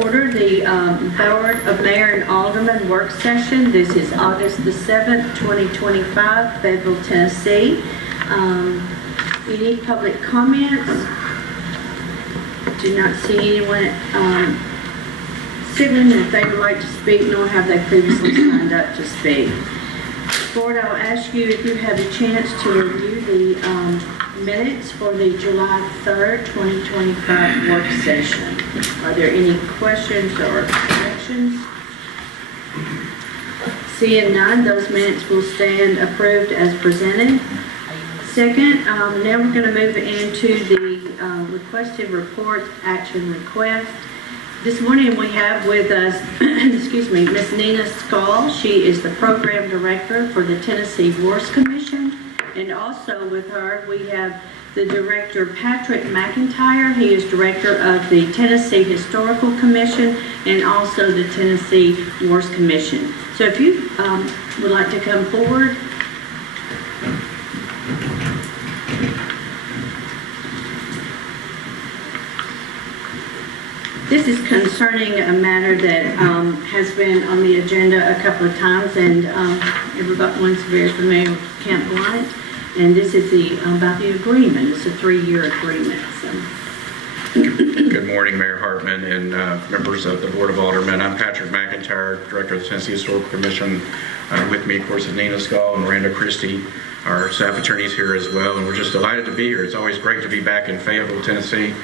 order the Board of Mayor and Alderman Work Session. This is August the 7th, 2025, Fayetteville, Tennessee. Any public comments? Do not see anyone signaling that they would like to speak, nor have they previously signed up to speak. Board, I'll ask you if you have a chance to review the minutes for the July 3rd, 2025 work session. Are there any questions or corrections? Seeing none, those minutes will stand approved as presented. Second, now we're going to move into the requested report action request. This morning we have with us, excuse me, Ms. Nina Skall. She is the Program Director for the Tennessee Wars Commission. And also with her we have the Director Patrick McIntyre. He is Director of the Tennessee Historical Commission and also the Tennessee Wars Commission. So if you would like to come forward. This is concerning a matter that has been on the agenda a couple of times, and everyone's very familiar with Camp Blunt. And this is about the agreement. It's a 3-year agreement. So. Good morning, Mayor Hartman and members of the Board of Aldermen. I'm Patrick McIntyre, Director of the Tennessee Historical Commission. With me, of course, is Nina Skall and Miranda Christie, our staff attorneys here as well. And we're just delighted to be here. It's always great to be back in Fayetteville, Tennessee.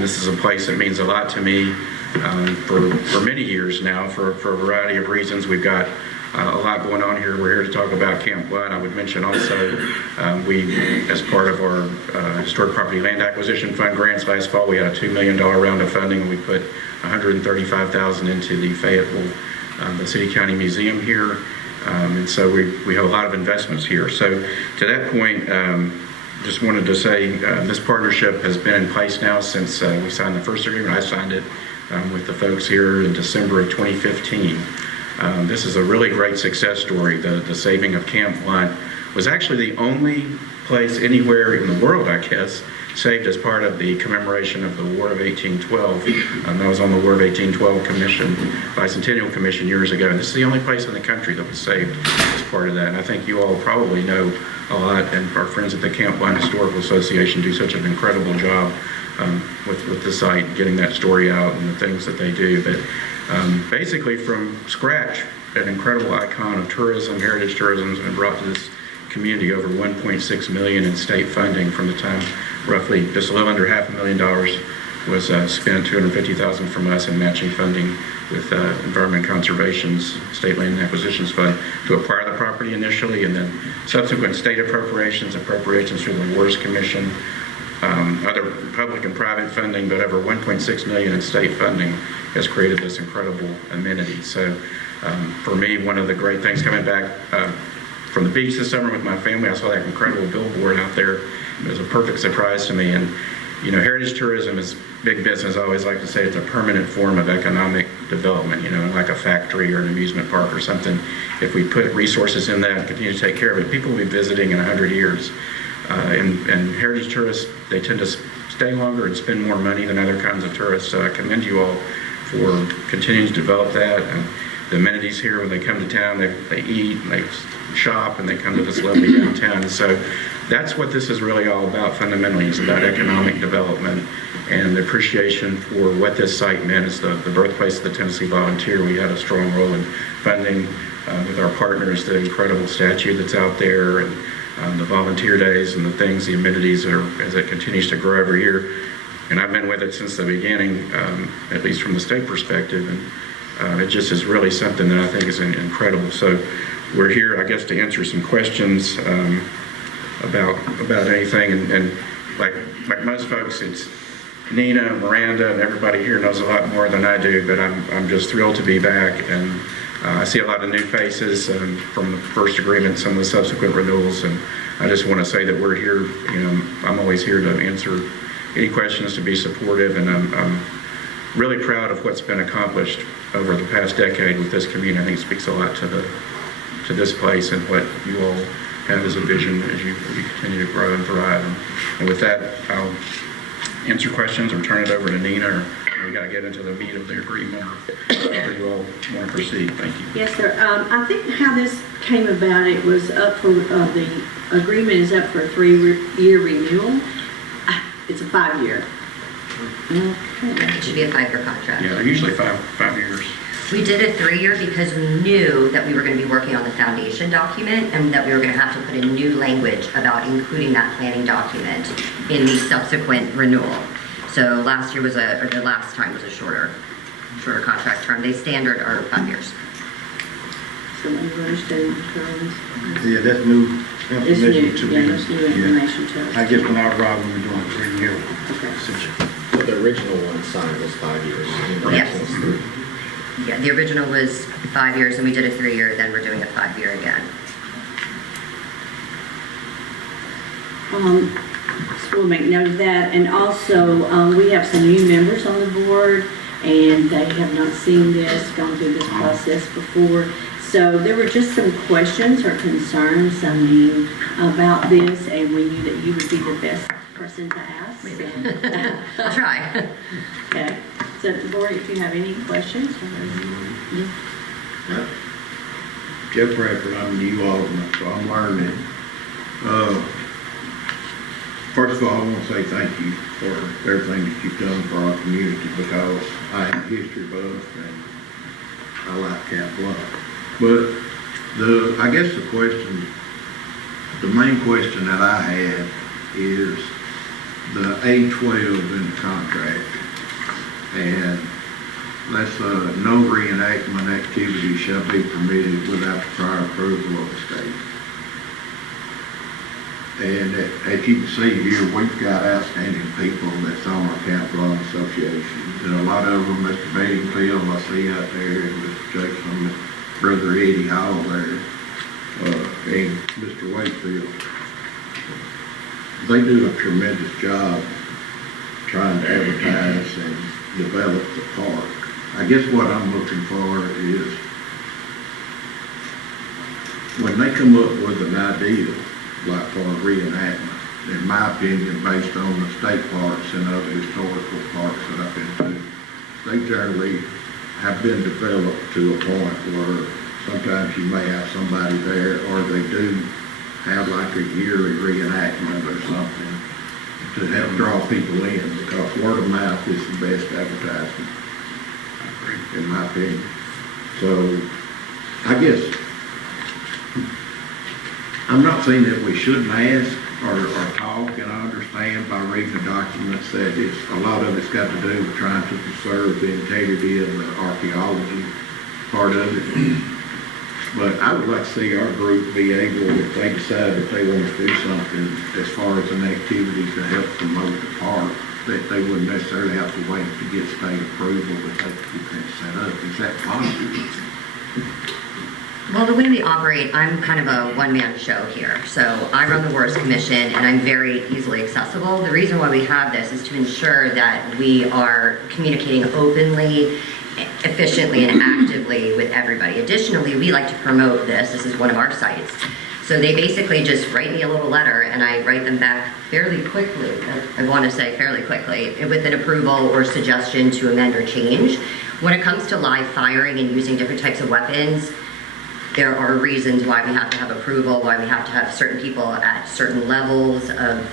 This is a place that means a lot to me for many years now for a variety of reasons. We've got a lot going on here. We're here to talk about Camp Blunt. I would mention also we, as part of our Historic Property Land Acquisition Fund grants last fall, we had a $2 million round of funding, and we put $135,000 into the Fayetteville, the City County Museum here. And so we have a lot of investments here. So to that point, just wanted to say this partnership has been in place now since we signed the first agreement. I signed it with the folks here in December of 2015. This is a really great success story. The saving of Camp Blunt was actually the only place anywhere in the world, I guess, saved as part of the commemoration of the War of 1812. I was on the War of 1812 Commission, Bicentennial Commission years ago, and this is the only place in the country that was saved as part of that. And I think you all probably know a lot, and our friends at the Camp Blunt Historical Association do such an incredible job with the site, getting that story out and the things that they do. But basically from scratch, an incredible icon of tourism, heritage tourism, has been brought to this community. Over $1.6 million in state funding from the time, roughly just a little under $500,000 was spent, $250,000 from us in matching funding with Environment Conservation's State Land Acquisitions Fund to acquire the property initially, and then subsequent state appropriations through the Wars Commission, other public and private funding, but over $1.6 million in state funding has created this incredible amenity. So for me, one of the great things coming back from the beach this summer with my family, I saw that incredible billboard out there. It was a perfect surprise to me. And you know, heritage tourism is big business. I always like to say it's a permanent form of economic development, you know, like a factory or an amusement park or something. If we put resources in that and continue to take care of it, people will be visiting in 100 years. And heritage tourists, they tend to stay longer and spend more money than other kinds of tourists. So I commend you all for continuing to develop that. And the amenities here, when they come to town, they eat and they shop and they come to this lovely downtown. And so that's what this is really all about fundamentally. It's about economic development and the appreciation for what this site meant as the birthplace of the Tennessee Volunteer. We had a strong role in funding with our partners the incredible statue that's out there, and the volunteer days and the things, the amenities as it continues to grow every year. And I've been with it since the beginning, at least from the state perspective, and it just is really something that I think is incredible. So we're here, I guess, to answer some questions about anything, and like most folks, it's Nina, Miranda, and everybody here knows a lot more than I do, but I'm just thrilled to be back, and I see a lot of new faces from the first agreement, some of the subsequent renewals, and I just want to say that we're here. You know, I'm always here to answer any questions, to be supportive, and I'm really proud of what's been accomplished over the past decade with this community. I think it speaks a lot to this place and what you all have as a vision as you continue to grow and thrive. And with that, I'll answer questions or turn it over to Nina or we got to get into the meat of the agreement. Or you all want to proceed? Thank you. Yes, sir. I think how this came about, it was up for, the agreement is up for a 3-year renewal. It's a 5-year. Okay. It should be a 5-year contract. Yeah, they're usually five years. We did a 3-year because we knew that we were going to be working on the foundation document and that we were going to have to put in new language about including that planning document in the subsequent renewal. So last year or the last time was a shorter contract term. They standard are 5 years. So you understand the terms? Yeah, that's new It's new, information to me. yeah, that's new information to us. I guess when I arrived, we were doing 3-year Okay. session. But the original one signed was 5 years. and the Yes. next one's 3. Yeah, the original was 5 years and we did a 3-year, then we're doing a 5-year again. So we'll make note of that, and also, we have some new members on the board, and they have not seen this, gone through this process before. So there were just some questions or concerns, about this, and we knew that you would be the best person to ask. Maybe. So- I'll try. Okay, so the board, if you have any questions? Jeff Bradford, I'm new alderman, so I'm learning. First of all, I want to say thank you for everything that you've done for our community, because I am a history buff and I like Camp Bluff. But I guess the main question that I had is the A12 in the contract. And that's no reenactment activity shall be permitted without the prior approval of the state. And as you can see here, we've got outstanding people that's on our Camp Bluff Association. And a lot of them, Mr. Bedingfield, I see out there, and Mr. Jackson, Brother Eddie Hall there, and Mr. Wakefield. They do a tremendous job trying to advertise and develop the park. I guess what I'm looking for is when they come up with an idea, like for a reenactment, in my opinion, based on the state parks and other historical parks that I've been to, they generally have been developed to a point where sometimes you may have somebody there, or they do have like a yearly reenactment or something to help draw people in, because word of mouth is the best advertisement, in my opinion. So, I guess, I'm not saying that we shouldn't ask or talk, and I understand by reading the documents that a lot of it's got to do with trying to preserve the integrity of the archaeology part of it. But I would like to see our group be able, if they decide that they want to do something as far as an activity to help promote the park, that they wouldn't necessarily have to wait to get state approval that they could get that set up. Is that possible? Well, the way we operate, I'm kind of a one-man show here. So I run the Works Commission, and I'm very easily accessible. The reason why we have this is to ensure that we are communicating openly, efficiently, and actively with everybody. Additionally, we like to promote this. This is one of our sites. So they basically just write me a little letter, and I write them back fairly quickly. I want to say fairly quickly, with an approval or suggestion to amend or change. When it comes to live firing and using different types of weapons, there are reasons why we have to have approval, why we have to have certain people at certain levels of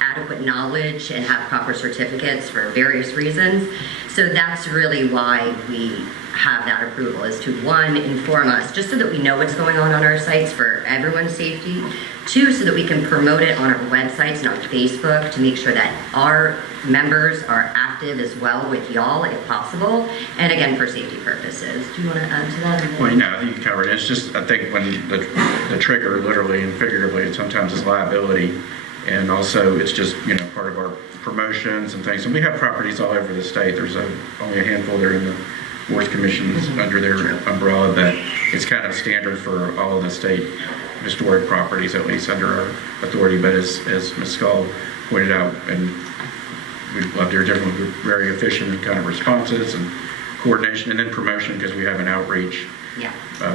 adequate knowledge and have proper certificates for various reasons. So that's really why we have that approval, is to, one, inform us, just so that we know what's going on our sites for everyone's safety. Two, so that we can promote it on our websites and on Facebook to make sure that our members are active as well with y'all if possible, and again, for safety purposes. Do you want to add to that? Well, I think you covered it. It's just, I think when the trigger, literally and figuratively, sometimes is liability, and also it's just, part of our promotions and things. And we have properties all over the state. There's only a handful there in the Works Commission's under their umbrella, but it's kind of standard for all of the state historic properties, at least under our authority. But as Ms. Skull pointed out, and we love their different, very efficient and kind of responses and coordination, and then promotion, because we have an outreach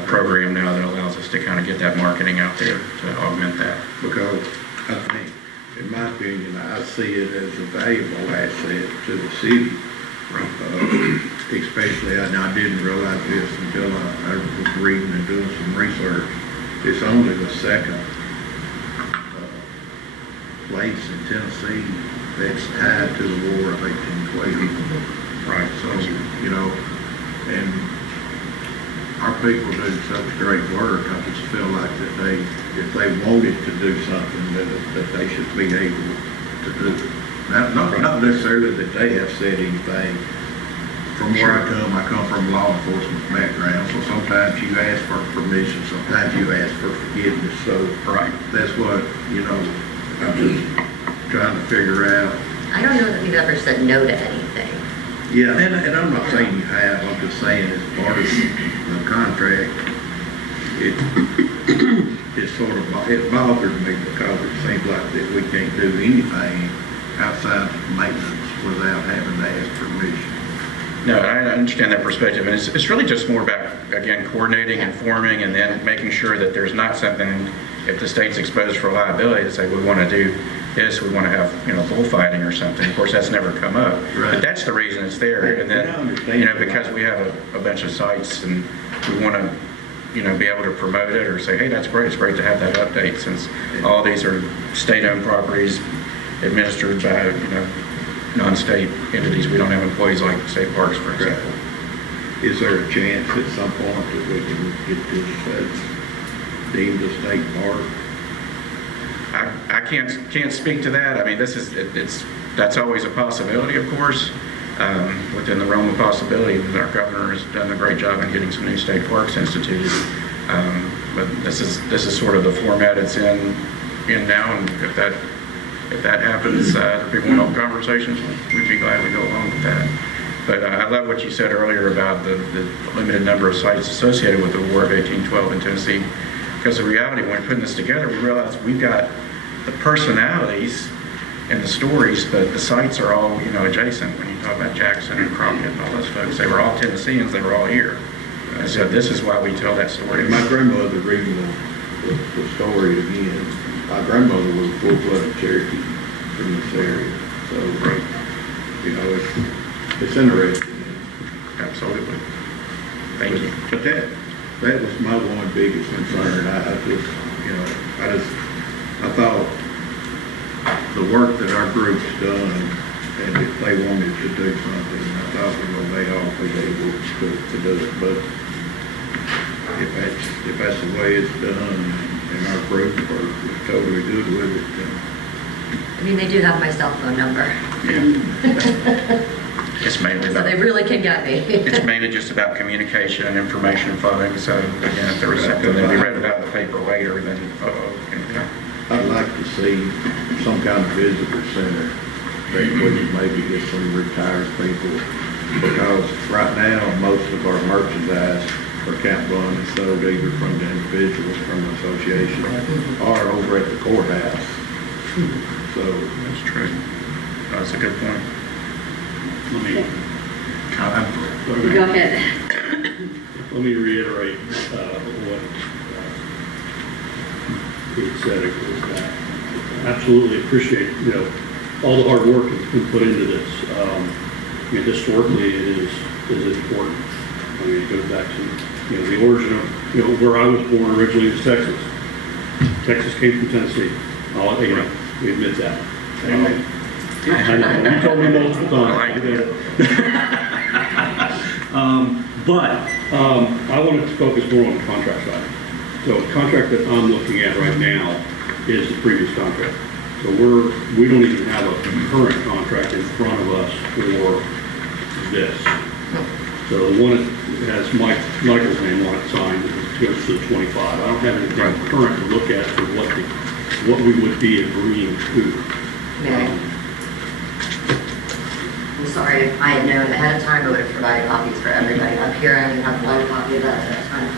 program now that allows us to kind of get that marketing out there to augment that. Because I think in my opinion, I see it as a valuable asset to the city. Especially, and I didn't realize this until I was reading and doing some research. It's only the second place in Tennessee that's tied to the War of 1812. Right. So, you know, and our people do such great work. I just feel like that if they wanted to do something, that they should be able to do it. Not necessarily that they have said anything. From where I come from a law enforcement background, so sometimes you ask for permission, sometimes you ask for forgiveness. So that's what, you know, I'm just trying to figure out. I don't know that we've ever said no to anything. Yeah, and I'm not saying you have, I'm just saying as part of the contract, it sort of, it bothers me because it seems like that we can't do anything outside of maintenance without having to ask permission. No, I understand that perspective, and it's really just more about, again, coordinating, informing, and then making sure that there's not something, if the state's exposed for liability, to say we want to do this, we want to have, you know, bullfighting or something. Of course, that's never come up, but that's the reason it's there. And then, you know, because we have a bunch of sites, and we want to, you know, be able to promote it or say, hey, that's great. It's great to have that update, since all these are state-owned properties administered by, you know, non-state entities. We don't have employees like state parks, for example. Is there a chance at some point that we can get this deemed a state park? I can't speak to that. I mean, that's always a possibility, of course, within the realm of possibility. Our governor has done a great job in getting some new state parks instituted. But this is sort of the format it's in now, and if that happens, there'll be one-off conversations. We'd be glad to go along with that. But I love what you said earlier about the limited number of sites associated with the War of 1812 in Tennessee. Because the reality, when we're putting this together, we realize we've got the personalities and the stories, but the sites are all, you know, adjacent. When you talk about Jackson and Crockett and all those folks, they were all Tennesseans. They were all here. And so this is why we tell that story. My grandmother, reading the story again, my grandmother was a full-blooded Cherokee from this area. So, you know, it's interesting. Absolutely. Thank you. But that was my one biggest concern. I thought the work that our group's done, and if they wanted to do something, I thought, you know, they ought to be able to do it. But if that's the way it's done, and our group are totally good with it, then. I mean, they do have my cell phone number. Yeah. It's mainly about, so they really can get me. It's mainly just about communication and information flowing. So again, if there was something that we read about in the paper later, then I'd like to see some kind of visitor center that we could maybe get some retired people, because right now most of our merchandise are Camp Bun and sold either from the individuals from the association or over at the courthouse. So that's true. That's a good point. Let me Go ahead. let me reiterate what Pete said. Absolutely appreciate, you know, all the hard work that's been put into this. I mean, historically, it is important. I mean, it goes back to, you know, the origin of, you know, where I was born originally is Texas. Texas came from Tennessee. You know, we admit that. I know, you told me multiple times. But I wanted to focus more on the contract side. So the contract that I'm looking at right now is the previous contract. So we don't even have a current contract in front of us for this. So the one that has Michael's name on it signed goes to the 25. I don't have anything current to look at for what we would be agreeing to. I'm sorry, if I had known ahead of time, I would have provided copies for everybody up here. I didn't have one copy of that at that time.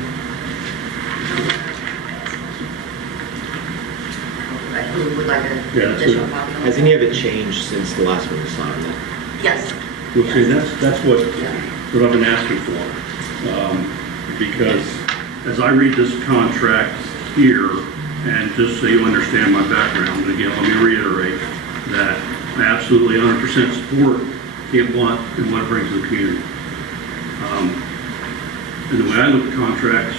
Who would like an additional copy? Has any of it changed since the last one was signed? Yes. Well, see, that's what I've been asking for. Because as I read this contract here, And just so you understand my background, and again, let me reiterate that I absolutely 100% support Camp Blunt and what it brings to the community. And the way I look at contracts,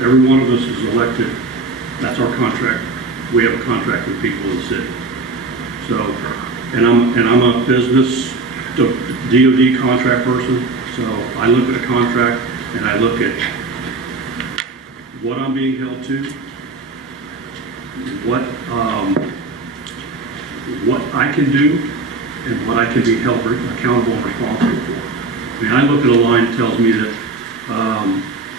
every one of us is elected. That's our contract. We have a contract with people in the city. So, and I'm a business DOD contract person. So I look at a contract and I look at what I'm being held to, what I can do, and what I can be held accountable and responsible for. I mean, I look at a line that tells me that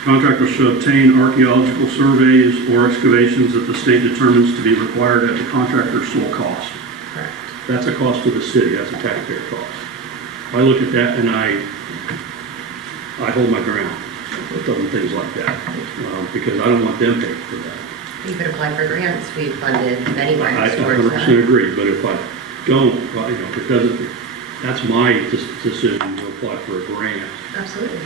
contractors should obtain archaeological surveys or excavations that the state determines to be required at the contractor's sole cost. Correct. That's a cost to the city, that's a taxpayer cost. I look at that and I hold my ground with other things like that, because I don't want them paying for that. You could apply for grants. We funded many I grants towards 100% that. agree, but if I don't, because that's my decision to apply for a grant. Absolutely.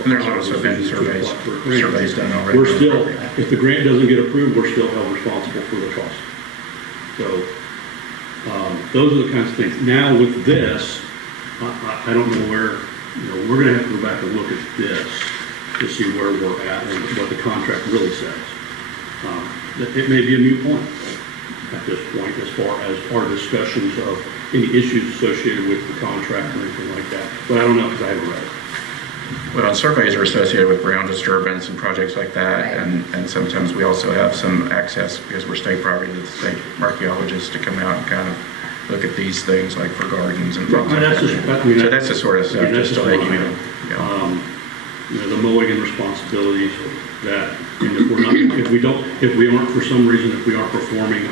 And there's also been surveys done already. We're still, if the grant doesn't get approved, we're still held responsible for the cost. So, those are the kinds of things. Now with this, I don't know where, we're gonna have to go back and look at this to see where we're at and what the contract really says. It may be a moot point at this point as far as our discussions of any issues associated with the contract or anything like that. But I don't know because I haven't read it. Well, surveys are associated with ground disturbance and projects like that, Right. and sometimes we also have some access, because we're state property, to the state archaeologists to come out and kind of look at these things, like for gardens and things like that. So that's the sort of stuff, just to let you know. The mowing and responsibilities that, and if we aren't for some reason, if we aren't performing,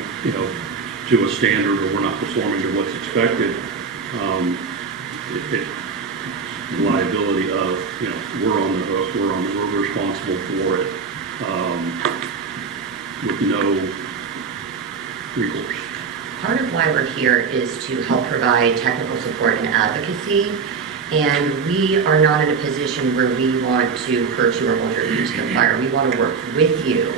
to a standard, or we're not performing to what's expected, liability of, we're on the hook, we're responsible for it, with no recourse. Part of why we're here is to help provide technical support and advocacy, and we are not in a position where we want to hurt you or hold your feet to the fire. We want to work with you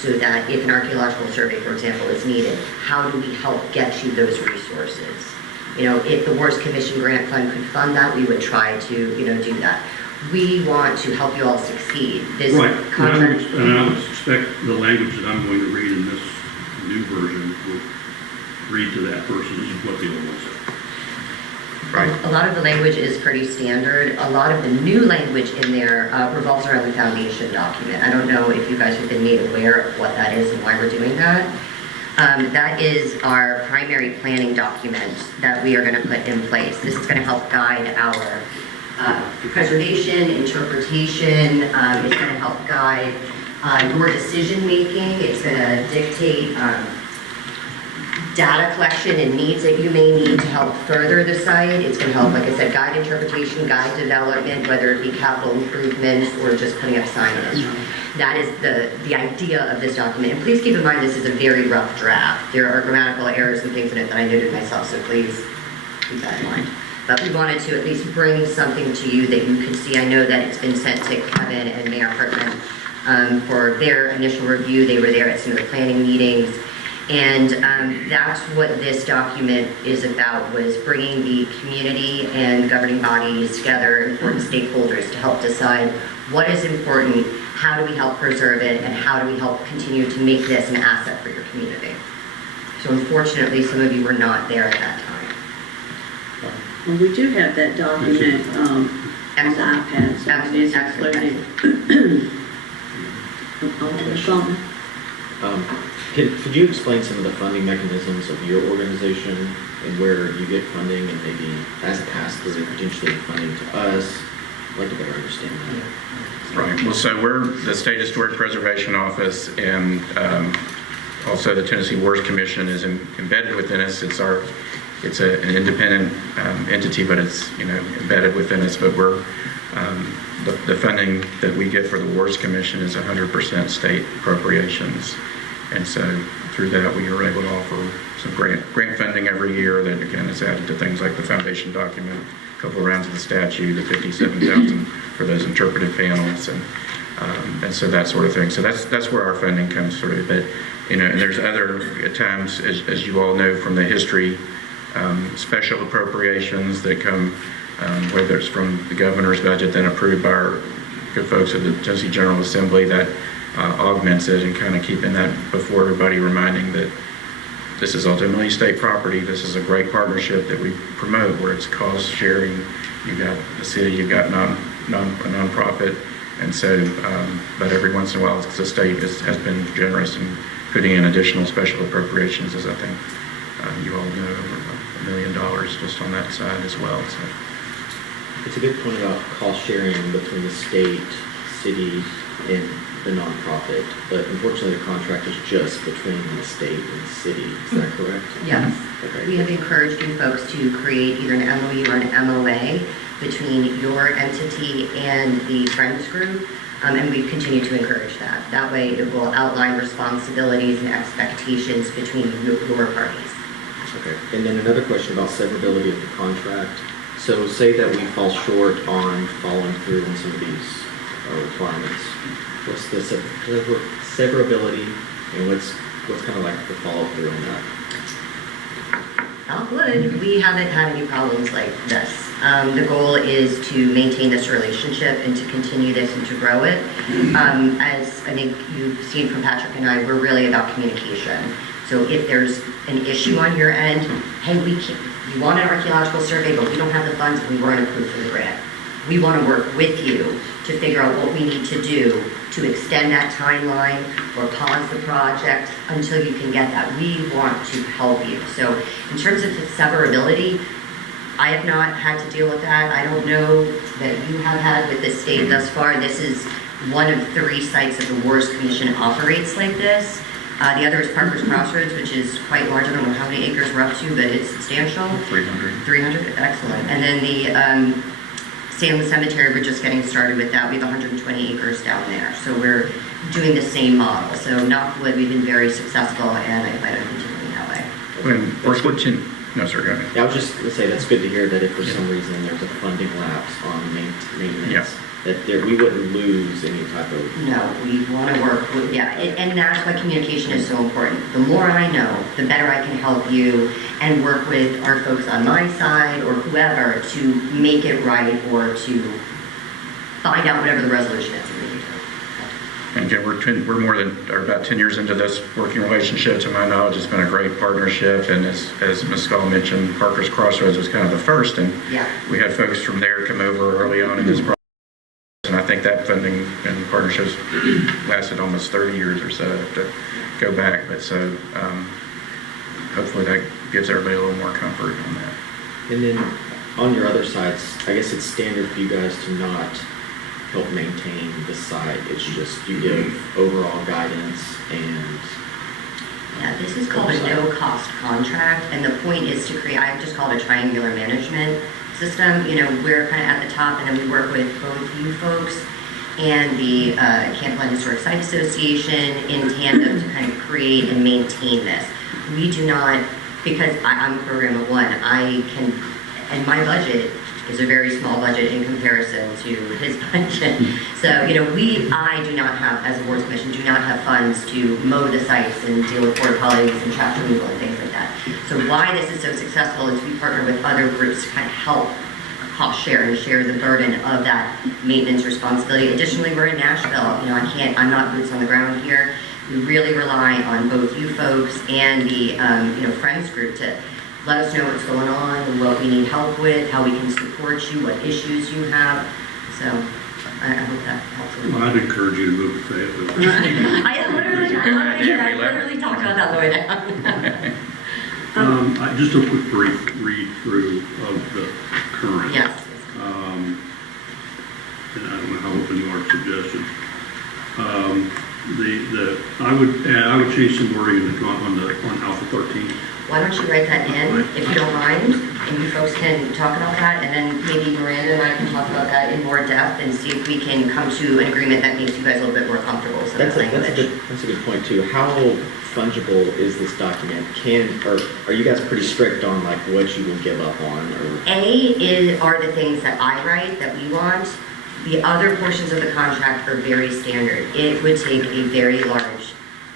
so that if an archaeological survey, for example, is needed, how do we help get you those resources? If the Worst Commission Grant Fund could fund that, we would try to, do that. We want to help you all succeed. This Right, contract. and I would suspect the language that I'm going to read in this new version would read to that versus what the old one said. Right. A lot of the language is pretty standard. A lot of the new language in there revolves around the foundation document. I don't know if you guys have been made aware of what that is and why we're doing that. That is our primary planning document that we are going to put in place. This is going to help guide our preservation, interpretation. It's going to help guide your decision making. It's going to dictate data collection and needs that you may need to help further the site. It's going to help, like I said, guide interpretation, guide development, whether it be capital improvements or just putting up signage. That is the idea of this document. And please keep in mind this is a very rough draft. There are grammatical errors and things in it that I noted myself, so please keep that in mind. But we wanted to at least bring something to you that you could see. I know that it's been sent to Kevin and Mayor Hartman for their initial review. They were there at some of the planning meetings. And that's what this document is about, was bringing the community and governing bodies together, important stakeholders, to help decide what is important, how do we help preserve it, and how do we help continue to make this an asset for your community. So unfortunately, some of you were not there at that time. Well, we do have that document on the iPad, so it is included. Something? Could you explain some of the funding mechanisms of your organization and where you get funding, and maybe as a pass-through, potentially funding to us? I'd like to better understand that. Right. Well, so we're the State Historic Preservation Office, and also the Tennessee Worst Commission is embedded within us. It's an independent entity, but it's embedded within us. But we're the funding that we get for the Worst Commission is 100% state appropriations. And so through that, we are able to offer some grant funding every year that, again, is added to things like the foundation document, a couple of rounds of the statute, the $57,000 for those interpretive panels. And And so that sort of thing. So that's where our funding comes through. But, you know, and there's other times, as you all know from the history, special appropriations that come, whether it's from the governor's budget, then approved by our good folks at the Tennessee General Assembly, that augments it and kind of keeping that before everybody, reminding that this is ultimately state property. This is a great partnership that we promote, where it's cost sharing. You've got the city, you've got a nonprofit, and so, but every once in a while, the state has been generous in putting in additional special appropriations, as I think you all know, over $1 million just on that side as well. So. It's a good point about cost sharing between the state, city, and the nonprofit, but unfortunately the contract is just between the state and the city. Is that correct? Yes. Okay. We have encouraged you folks to create either an MOU or an MOA between your entity and the Friends Group, and we continue to encourage that. That way it will outline responsibilities and expectations between your parties. Okay. And then another question about severability of the contract. So say that we fall short on following through on some of these requirements. What's the severability, and what's kind of like the follow through on that? Knock wood, we haven't had any problems like this. The goal is to maintain this relationship and to continue this and to grow it. As I think you've seen from Patrick and I, we're really about communication. So if there's an issue on your end, hey, you want an archaeological survey, but we don't have the funds and we weren't approved for the grant. We want to work with you to figure out what we need to do to extend that timeline or pause the project until you can get that. We want to help you. So in terms of the severability, I have not had to deal with that. I don't know that you have had with the state thus far. This is one of 3 sites that the Wars Commission operates like this. The other is Parker's Crossroads, which is quite large. I don't know how many acres we're up to, but it's substantial. 300. 300, excellent. And then the Salem Cemetery, we're just getting started with that. We have 120 acres down there. So we're doing the same model. So knock wood, we've been very successful, and I plan on continuing that way. When we're switching, no, sir, go ahead. Yeah, I was just going to say that's good to hear that if for some reason there's a funding lapse on maintenance, that we wouldn't lose any type of... No, we want to work with, and that's why communication is so important. The more I know, the better I can help you and work with our folks on my side or whoever to make it right or to find out whatever the resolution is. And again, we're more than, or about 10 years into this working relationship. To my knowledge, it's been a great partnership. And as Ms. Skull mentioned, Parker's Crossroads was kind of the first. And we had folks from there come over early on in this process. And I think that funding and partnerships lasted almost 30 years or so to go back. But so hopefully that gives everybody a little more comfort on that. And then on your other sites, I guess it's standard for you guys to not help maintain the site. It's just you give overall guidance and... Yeah, this is called a no-cost contract, and the point is to create, I've just called it a triangular management system. You know, we're kind of at the top, and then we work with both you folks and the Camp Historic Site Association in tandem to kind of create and maintain this. We do not, because I'm a program of one, I can, and my budget is a very small budget in comparison to his budget. So, you know, I do not have, as a Boards Commission, do not have funds to mow the sites and deal with porta potties and trash removal and things like that. So why this is so successful is we partner with other groups to kind of help cost share and share the burden of that maintenance responsibility. Additionally, we're in Nashville. You know, I'm not boots on the ground here. We really rely on both you folks and the, Friends Group to let us know what's going on, what we need help with, how we can support you, what issues you have. So I hope that helps. Well, I'd encourage you to move to Fayetteville. I literally talked about that on the way down. Just a quick brief read through of the current. Yes. And I don't know how open you are to suggestions. I would change some wording on Alpha 13. Why don't you write that in, if you don't mind, and you folks can talk about that, and then maybe Miranda and I can talk about that in more depth and see if we can come to an agreement that makes you guys a little bit more comfortable. So that's a good point too. How fungible is this document? Are you guys pretty strict on like what you will give up on? Or? Are the things that I write that we want. The other portions of the contract are very standard. It would take a very large,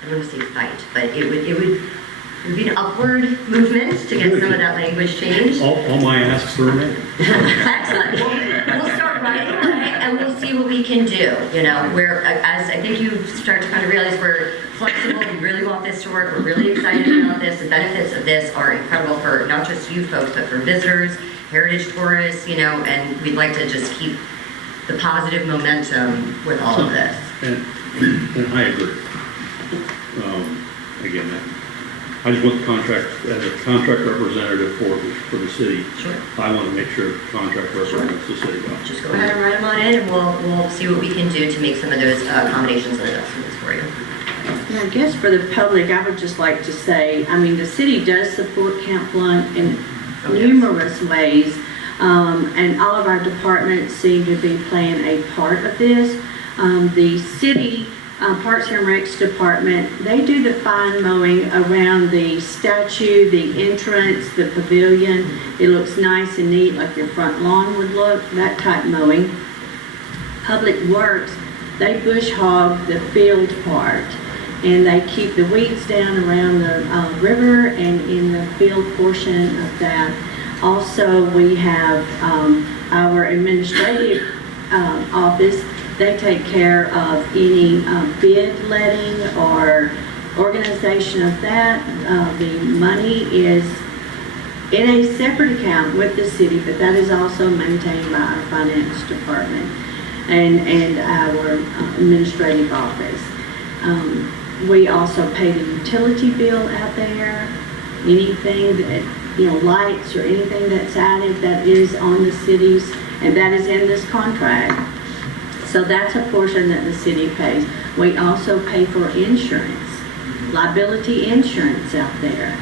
I don't want to say fight, but it would be an upward movement to get some of that language changed. All my asks are met. Excellent. We'll start right away and we'll see what we can do. You know, where, as I think you start to kind of realize we're flexible, we really want this to work, we're really excited about this. The benefits of this are incredible for not just you folks, but for visitors, heritage tourists, you know, and we'd like to just keep the positive momentum with all of this. And I agree. Again, I just want the contract, as a contract representative for the city, Sure. I want to make sure the contract represents the city well. Just go ahead and write them on in, and we'll see what we can do to make some of those accommodations and adjustments for you. And I guess for the public, I would just like to say, I mean, the city does support Camp Blunt in numerous ways, and all of our departments seem to be playing a part of this. The city Parks and Recs department, they do the fine mowing around the statue, the entrance, the pavilion. It looks nice and neat, like your front lawn would look, that type mowing. Public Works, they bush hog the field part, and they keep the weeds down around the river and in the field portion of that. Also, we have our administrative office. They take care of any bid letting or organization of that. The money is in a separate account with the city, but that is also maintained by our finance department and our administrative office. We also pay the utility bill out there. Anything that, you know, lights or anything that's added, that is on the city's, and that is in this contract. So that's a portion that the city pays. We also pay for insurance, liability insurance out there.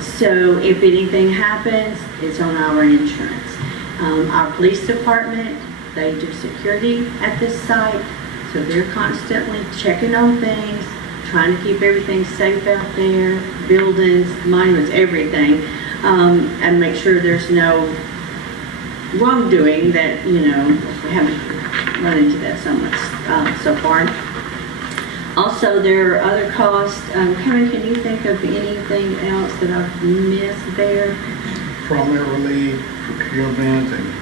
So if anything happens, it's on our insurance. Our police department, they do security at this site, so they're constantly checking on things, trying to keep everything safe out there, buildings, monuments, everything, and make sure there's no wrongdoing that, you know, we haven't run into that so much so far. Also, there are other costs. Kevin, can you think of anything else that I've missed there? Primarily procurement and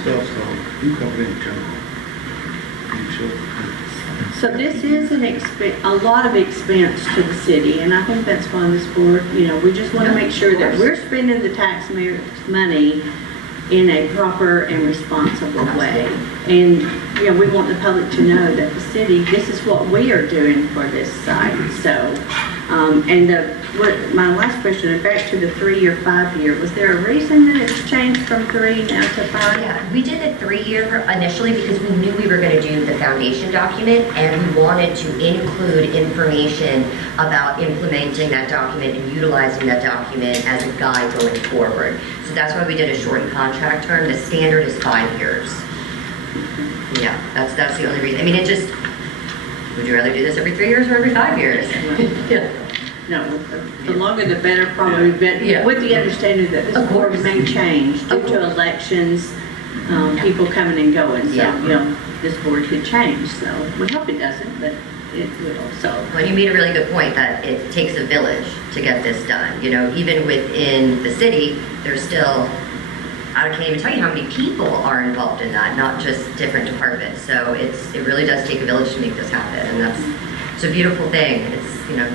stuff, so you cover it in general. So this is a lot of expense to the city, and I think that's fine, this board. You know, we just want to make sure that we're spending the taxpayers' money in a proper and responsible way. And, you know, we want the public to know that the city, this is what we are doing for this site. So, my last question, back to the 3-year, 5-year, was there a reason that it's changed from 3 now to 5? Yeah, we did a 3-year initially because we knew we were going to do the foundation document, and we wanted to include information about implementing that document and utilizing that document as a guide going forward. So that's why we did a shortened contract term. The standard is 5 years. Yeah, that's the only reason. I mean, it just, would you rather do this every 3 years or every 5 years? Yeah. No, the longer the better, probably, but Yeah. with the understanding that this board may change due to elections, people coming and going. So, Yeah. you know, this board could change. So we hope it doesn't, but it will. So. Well, you made a really good point that it takes a village to get this done. You know, even within the city, there's still, I can't even tell you how many people are involved in that, not just different departments. So it really does take a village to make this happen, and it's a beautiful thing. It's, you know,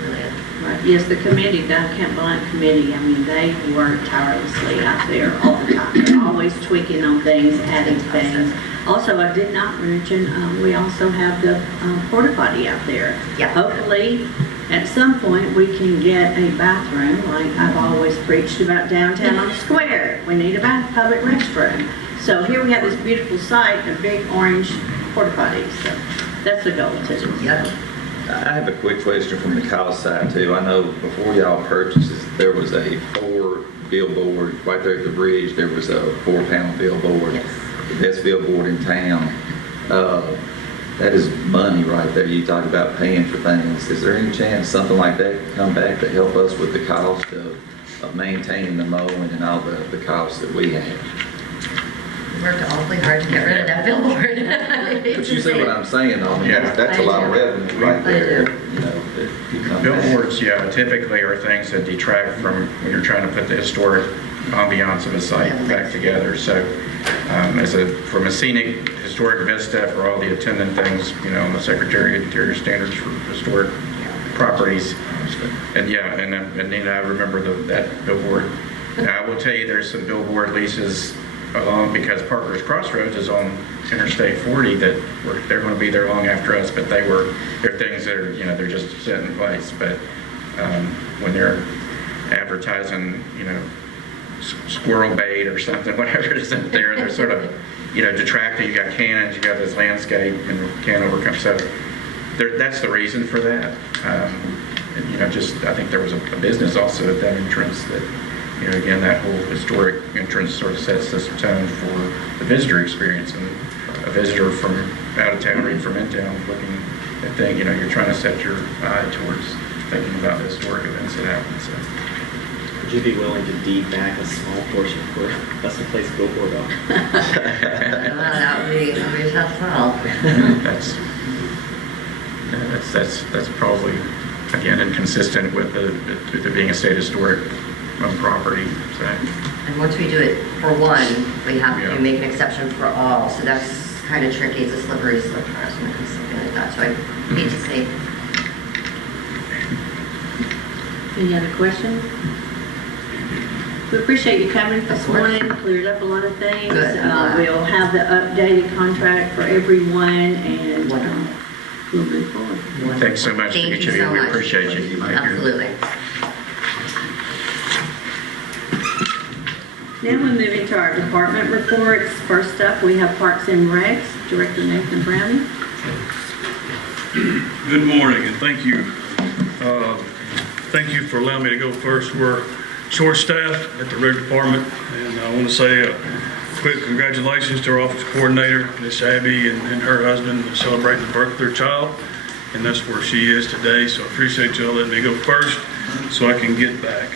really is. Right. Yes, the committee, the Camp Blunt committee, I mean, they work tirelessly out there all the time. They're always tweaking on things, adding things. Also, I did not mention, we also have the porta potty out there. Yeah. Hopefully, at some point, we can get a bathroom, like I've always preached about downtown on the square. We need a public restroom. So here we have this beautiful site, a big orange porta potty. So that's the goal too. Yep. I have a quick question from the cost side too. I know before y'all purchased this, there was a 4 billboard right there at the bridge. There was a 4-panel billboard, Yes. the best billboard in town. That is money right there. You talk about paying for things. Is there any chance something like that could come back to help us with the cost of maintaining the mowing and all the costs that we have? worked awfully hard to get rid of that billboard. But you see what I'm saying, I mean, that's a lot of revenue right there, you know, if you come back. Billboards, yeah, typically are things that detract from when you're trying to put the historic ambiance of a site back together. So from a scenic historic vista for all the attendant things, you know, the Secretary of Interior standards for historic properties. And yeah, and Nina, I remember that billboard. Now, I will tell you there's some billboard leases along, because Parker's Crossroads is on Interstate 40 that they're going to be there long after us, but they're things that are, you know, they're just set in place. But when they're advertising, you know, squirrel bait or something, whatever is up there, they're sort of, you know, detracting. You got cannons, you got this landscape, and can't overcome. So that's the reason for that. And, you know, just I think there was a business also at that entrance that, you know, again, that whole historic entrance sort of sets this tone for the visitor experience. And a visitor from out of town or even from in town looking at things, you know, you're trying to set your eye towards thinking about the historic events that happen. So. Would you be willing to deed back a small portion for us to place a billboard on? That would be a tough sell. That's probably, again, inconsistent with it being a state historic property. So. And once we do it for one, we have to Yeah. make an exception for all. So that's kind of tricky. It's a slippery slope for us when it comes to something like that. So I hate to say. Any other questions? We appreciate you coming this morning, cleared up a lot of things. Good. We'll have the updated contract for everyone, and we'll move forward. Thanks so much to Thank each you of you. so We much. appreciate you. Absolutely. Now we move into our department reports. First up, we have Parks and Recs, Director Nathan Browning. Good morning, and thank you. Thank you for allowing me to go first. We're short-staffed at the rec department, and I want to say a quick congratulations to our office coordinator, Miss Abby, and her husband celebrating the birth of their child, and that's where she is today. So I appreciate y'all letting me go first so I can get back.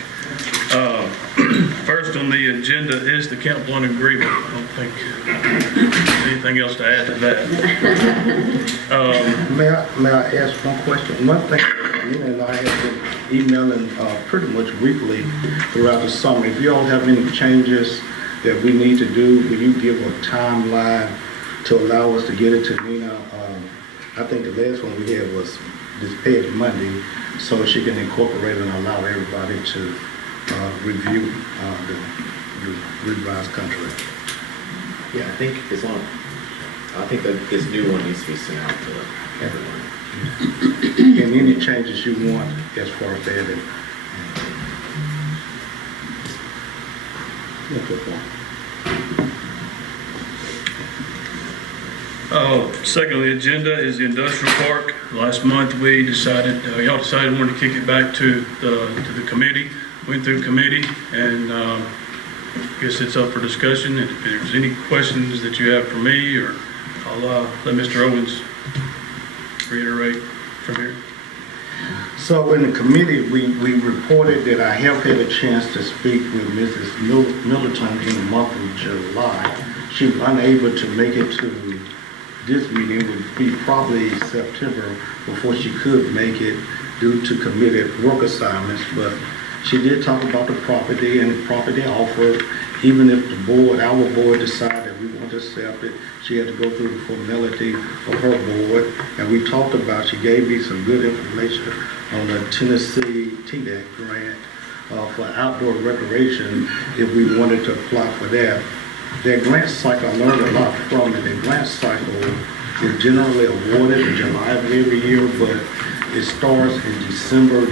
First on the agenda is the Camp London agreement. I don't think there's anything else to add to that. May I ask one question? One thing, Nina and I have been emailing pretty much weekly throughout the summer. If you all have any changes that we need to do, will you give a timeline to allow us to get it to Nina? I think the last one we had was this past Monday, so she can incorporate and allow everybody to review the revised contract. Yeah, I think that this new one needs to be sent out to everyone. And any changes you want as far as that. Second on the agenda is the industrial park. Last month we decided, y'all decided we wanted to kick it back to the committee. Went through committee, and I guess it's up for discussion. If there's any questions that you have for me, or I'll let Mr. Owens reiterate from here. So in the committee, we reported that I have had a chance to speak with Mrs. Middleton in the month of July. She was unable to make it to this meeting. It would be probably September before she could make it due to committee work assignments, but she did talk about the property and the property offer. Even if the board, our board, decided we want to accept it, she had to go through the formality of her board. And we talked about, she gave me some good information on the Tennessee TDAC grant for outdoor recreation if we wanted to apply for that. That grant cycle, I learned a lot from it. The grant cycle is generally awarded in July of every year, but it starts in December.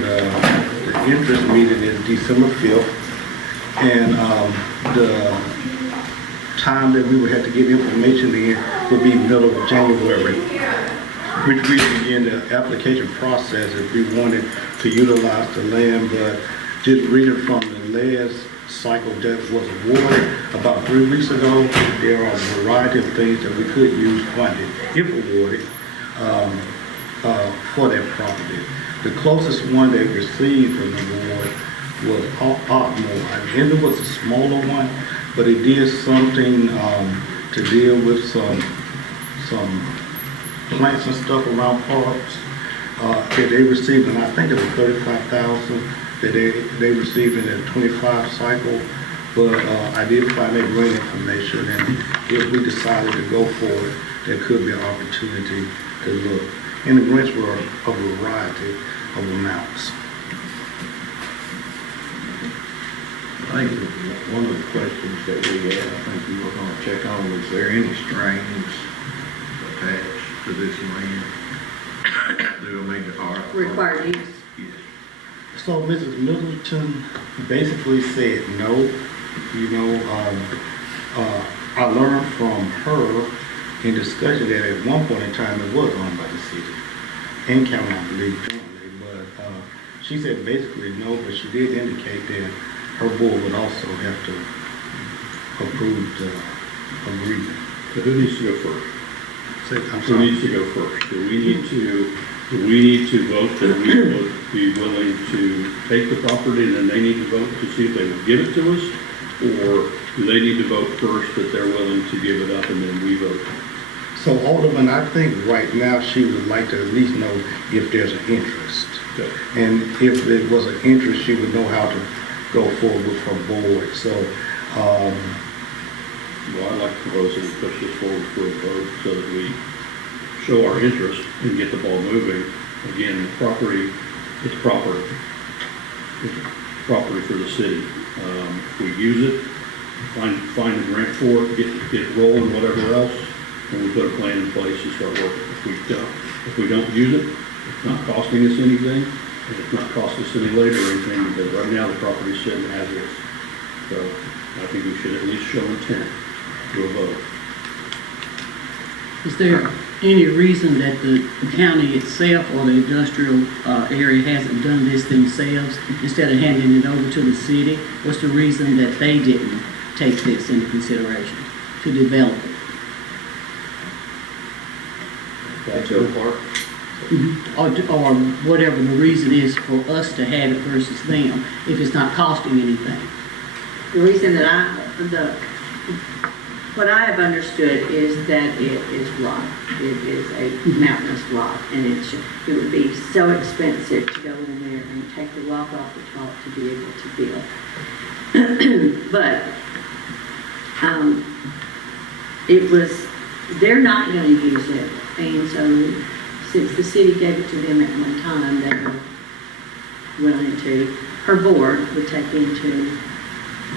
The interest meeting is December 5th, and the time that we would have to get information in would be middle of January, which we begin the application process if we wanted to utilize the land. But just reading from the last cycle that was awarded about 3 weeks ago, there are a variety of things that we could use funding, if awarded, for that property. The closest one that received an award was Ottmore, and it was a smaller one, but it did something to to deal with some plants and stuff around parks. That they received, and I think it was 35,000 that they received in the 25 cycle. But I did find that grant information, and if we decided to go for it, there could be an opportunity to look. And the grants were a variety of amounts. I think one of the questions that we had, I think you were gonna check on, was there any strings attached to this land? Do I mean to our? Required use. Yes. So Mrs. Middleton basically said no. You know, I learned from her in discussion that at one point in time it was owned by the city and county, I believe, jointly. But she said basically no, but she did indicate that her board would also have to approve the agreement. So who needs to go first? I'm Who sorry. needs to go first? Do we need to vote that we would be willing to take the property and then they need to vote to see if they would give it to us? Or do they need to vote first that they're willing to give it up and then we vote? So Alderman, I think right now she would like to at least know if there's an interest. Okay. And if there was an interest, she would know how to go forward with her board. So, Well, I'd like to propose that we push this forward for a vote so that we show our interest and get the ball moving. Again, the property, it's property. It's property for the city. If we use it, find a grant for it, get rolling, whatever else, and we put a plan in place and start working. If we don't use it, it's not costing us anything, and it's not costing us any later or anything, because right now the property's sitting as is. So I think we should at least show intent to a vote. Is there any reason that the county itself or the industrial area hasn't done this themselves instead of handing it over to the city? What's the reason that they didn't take this into consideration to develop it? Joe Clark? Or whatever the reason is for us to have it versus them, if it's not costing anything? The reason that what I have understood is that it is rock. It is a mountainous rock, and it would be so expensive to go in there and take the rock off the top to be able to build. But they're not going to use it, and so since the city gave it to them at one time, they were willing to, her board would take into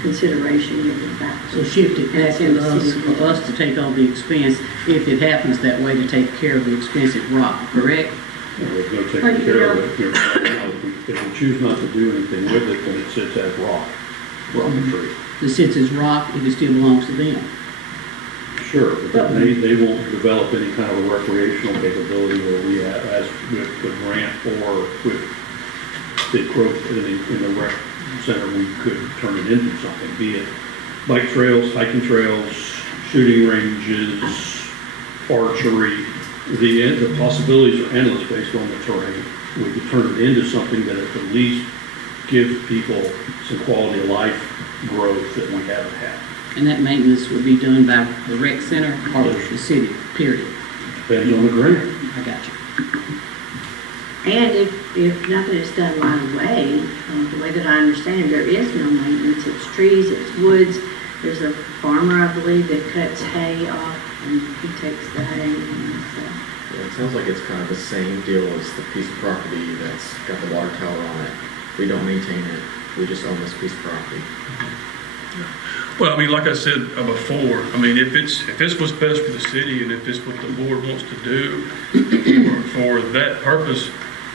consideration giving it back. So shift it back That's in to the us, city. for us to take on the expense, if it happens that way, to take care of the expensive rock, correct? We're going to Well, take you care know- of it. If we choose not to do anything with it, then it sits as rocketry. The sits as rock, if it still belongs to them. Sure, but they won't develop any kind of a recreational capability where we have, as with the grant or with the growth in the rec center, we could turn it into something, be it bike trails, hiking trails, shooting ranges, archery. The possibilities are endless based on the terrain. We could turn it into something that at the least gives people some quality of life growth that we haven't had. And that maintenance would be done by the rec center or the city, period. Depends on the grant. I got you. And if nothing is done right away, the way that I understand, there is no maintenance. It's trees, it's woods. There's a farmer, I believe, that cuts hay off, and he takes the hay. And so. Yeah, it sounds like it's kind of the same deal as the piece of property that's got the water tower on it. We don't maintain it, we just own this piece of property. Well, I mean, like I said before, I mean, if this was best for the city and if it's what the board wants to do for that purpose,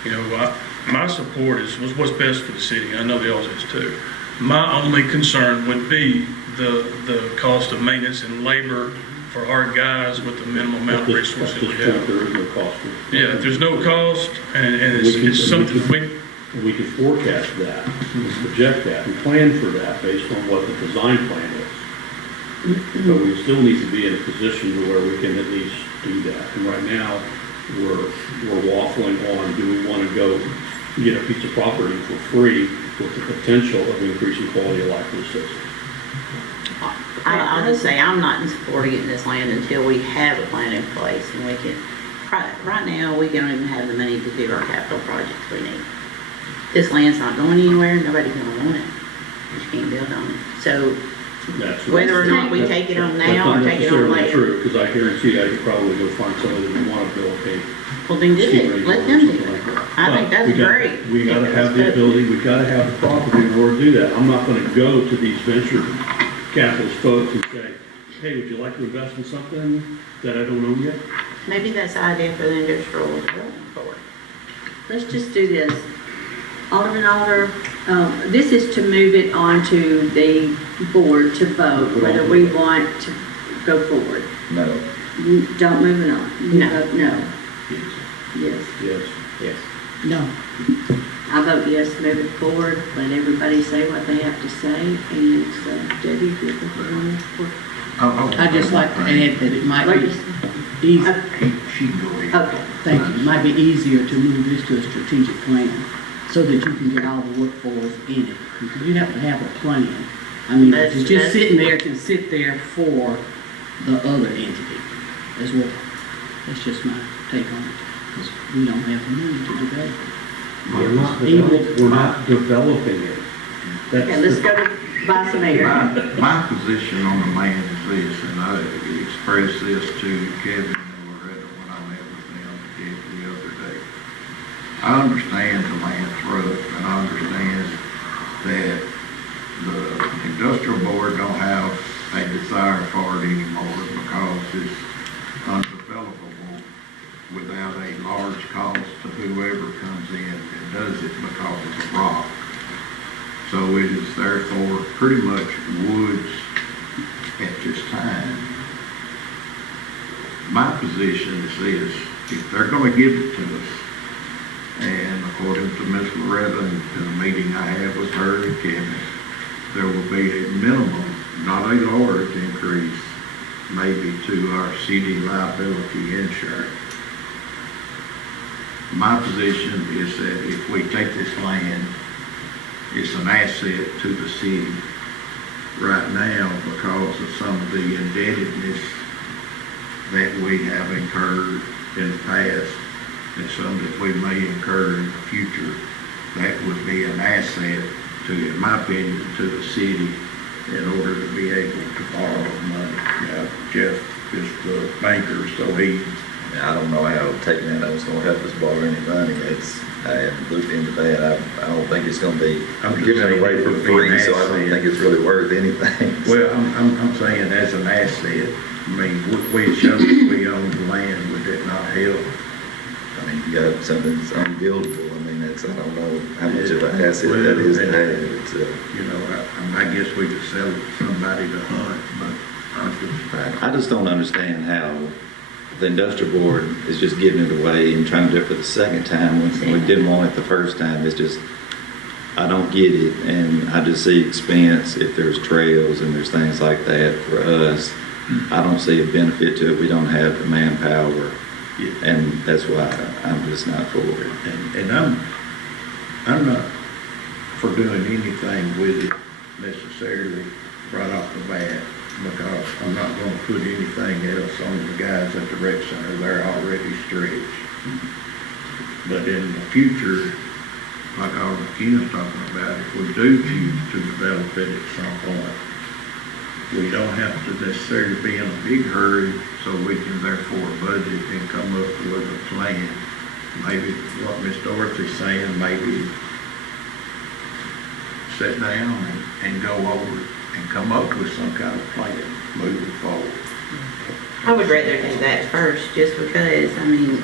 you know, my support is what's best for the city. I know y'all's is too. My only concern would be the cost of maintenance and labor for our guys with the minimum amount of resources we have. There is no cost. Yeah, if there's no cost and it's something We can forecast that, project that, and plan for that based on what the design plan is. But we still need to be in a position to where we can at least do that. And right now, we're waffling on, do we want to go get a piece of property for free with the potential of increasing quality of life for the citizens? I'll just say, I'm not in support of getting this land until we have a plan in place and we can, right now, we don't even have the money to do our capital projects we need. This land's not going anywhere, nobody's gonna want it, you can't build on it. So That's whether or not we that's- take it on that's now not or take it on necessarily later. true, because I guarantee I could probably go find somebody that want to build a Well, then do ski it, resort let or them do something it. like that. I think But that's we gotta- great. We gotta have the ability, we gotta have the property in order to do that. I'm not gonna go to these venture capitalist folks and say, hey, would you like to invest in something that I don't own yet? Maybe that's the idea for the industrial development board. Let's just do this. Alderman Alder, this is to move it on to the board to vote whether we want to go forward. No. Don't move it on. You No. vote no. Yes. Yes. Yes. No. I vote yes, move it forward, let everybody say what they have to say, and so Debbie, if you're going to. I'd just like to add that it might Ladies. be easy, She can go ahead. Okay. thank you, it might be easier to move this to a strategic plan so that you can get all the workforce in it. Because you have to have a plan. I mean, if it's just sitting there, it can sit there for the other entity as well. That's just my take on it, because we don't have the money to develop it. We're not developing it. Okay, let's go to Vice Mayor. My position on the land is this, and I expressed this to Kevin and Loretta when I met with them the other day. I understand the land's rough, and I understand that the industrial board don't have a desire for it anymore because it's undevelopable without a large cost to whoever comes in and does it because it's a rock. So it is therefore pretty much woods at this time. My position is this, if they're gonna give it to us, and according to Ms. Loretta and the meeting I had with her and Kevin, there will be a minimum, not a large increase, maybe to our city liability insurance. My position is that if we take this land, it's an asset to the city right now because of some of the indebtedness that we have incurred in the past and some that we may incur in the future. That would be an asset to, in my opinion, to the city in order to be able to borrow money. Now, Jeff is the banker, so I don't know how taking that was gonna help us borrow any money. I haven't looked into that. I don't think it's gonna be, I'm just giving it saying away it for would be free, an so I don't asset. think it's really worth anything. well, I'm saying as an asset. I mean, we showed that we own the land, would it not help? I mean, you got something that's unbuildable. I mean, I don't know how much of an asset that is to have. It's, You know, I guess we could sell it to somebody to hunt, but I'm just. I just don't understand how the industrial board is just giving it away and trying to do it for the second time when we didn't want it the first time. It's just, I don't get it, and I just see expense if there's trails and there's things like that for us. I don't see a benefit to it. We don't have the manpower, and that's why I'm just not for it. And I'm not for doing anything with it necessarily right off the bat, because I'm not gonna put anything else on the guys at the rec center. They're already stretched. But in the future, like Alderman Keenan's talking about, if we do choose to develop it at some point, we don't have to necessarily be in a big hurry, so we can therefore budget and come up with a plan. Maybe what Ms. Dorothy's saying, maybe sit down and go over it and come up with some kind of plan moving forward. I would rather do that first, just because, I mean,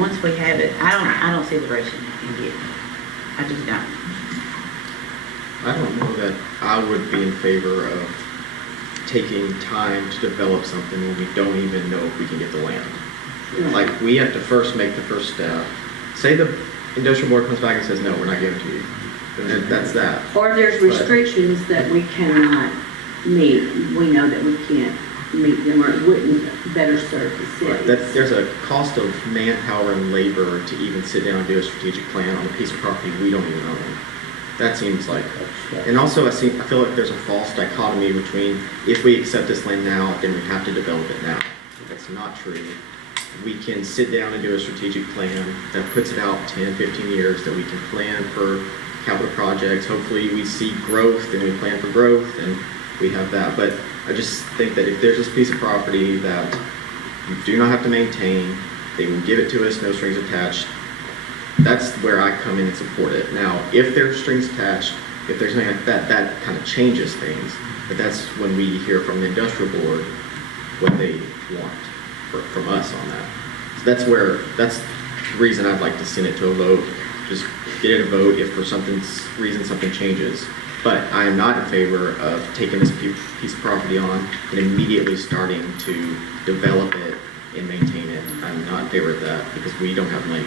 once we have it, I don't see the rush in getting it. I just don't. I don't know that I would be in favor of taking time to develop something when we don't even know if we can get the land. Like, we have to first make the first step. Say the industrial board comes back and says, no, we're not giving it to you. Then that's that. Or there's restrictions that we cannot meet. We know that we can't meet them, or it wouldn't better serve the city. There's a cost of manpower and labor to even sit down and do a strategic plan on a piece of property we don't even own. That seems like, and also I feel like there's a false dichotomy between if we accept this land now, then we have to develop it now. That's not true. We can sit down and do a strategic plan that puts it out 10, 15 years, that we can plan for capital projects. Hopefully we see growth and we plan for growth and we have that. But I just think that if there's this piece of property that you do not have to maintain, they will give it to us, no strings attached. That's where I come in and support it. Now, if there's strings attached, if there's something like that, that kind of changes things. But that's when we hear from the industrial board what they want from us on that. So that's the reason I'd like to send it to a vote. Just get it a vote if for some reason something changes. But I am not in favor of taking this piece of property on and immediately starting to develop it and maintain it. I'm not in favor of that because we don't have money.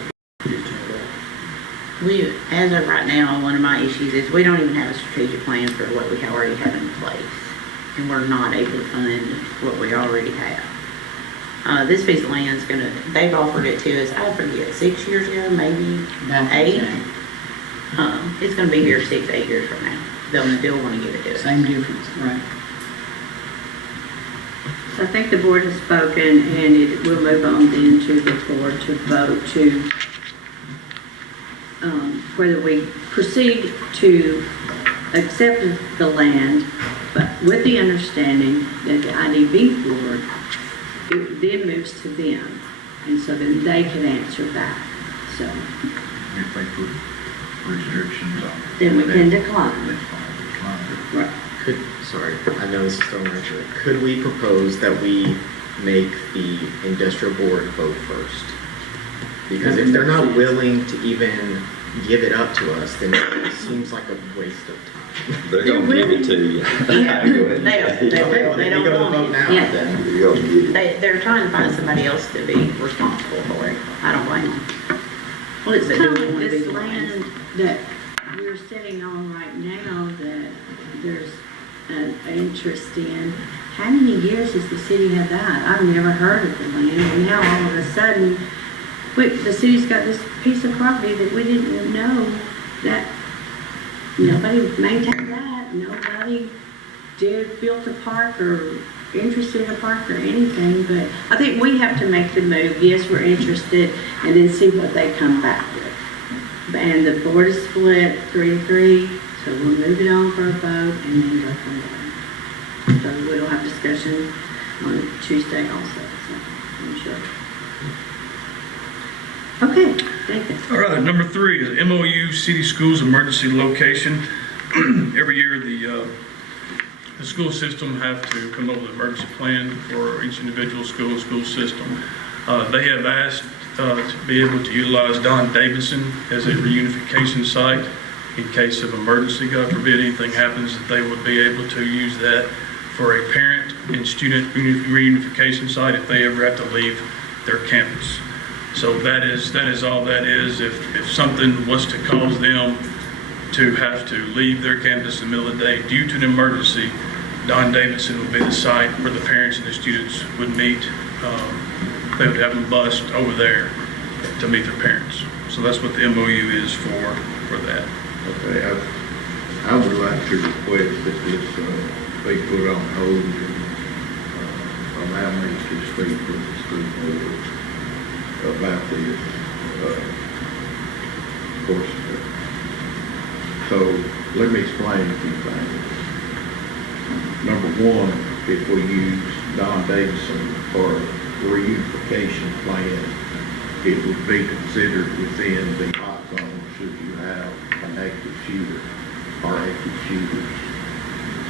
As of right now, one of my issues is we don't even have a strategic plan for what we already have in place. And we're not able to fund what we already have. This piece of land is they've offered it to us, I forget, 6 years ago, maybe 8. It's gonna be here 6, 8 years from now. They'll still wanna give it to us. Same difference, right? So I think the board has spoken, and we'll move on then to the board to vote to whether we proceed to accept the land, but with the understanding that the IDB board, it then moves to them, and so then they can answer back. So If they put restrictions on it. then we can decline. That's fine, Right. Sorry, I know this is throwing around here. Could we propose that we make the industrial board vote first? Because if they're not willing to even give it up to us, then it seems like a waste of time. They're gonna give it to you. Yeah, they will. They don't want it. Yeah. Then you're gonna get it. They're trying to find somebody else to be responsible for it. I don't blame them. Well, it's But kind do we of wanna like be this the ones? land that we're sitting on right now that there's an interest in. How many years has the city had that? I've never heard of the land, and now all of a sudden, the city's got this piece of property that we didn't know that nobody maintained that, nobody built a park or interested in a park or anything, but I think we have to make the move. Yes, we're interested, and then see what they come back with. And the board is split 3-3, so we'll move it on for a vote and then go from there. So we'll have discussion on Tuesday also, so I'm sure. Okay, thank you. All right, number 3 is MOU City Schools Emergency Location. Every year, the school system have to come up with an emergency plan for each individual school and school system. They have asked to be able to utilize Don Davidson as a reunification site in case of emergency, God forbid anything happens, that they would be able to use that for a parent and student reunification site if they ever have to leave their campus. So that is all that is. If something was to cause them to have to leave their campus in the middle of the day due to an emergency, Don Davidson would be the site where the parents and the students would meet. They would have them bused over there to meet their parents. So that's what the MOU is for that. Okay, I would like to request that this be put on hold and allow me to speak with the school board about this. Of course, so let me explain a few things. Number one, if we use Don Davidson for a reunification plan, it would be considered within the hot zone should you have an active shooter or active shooters.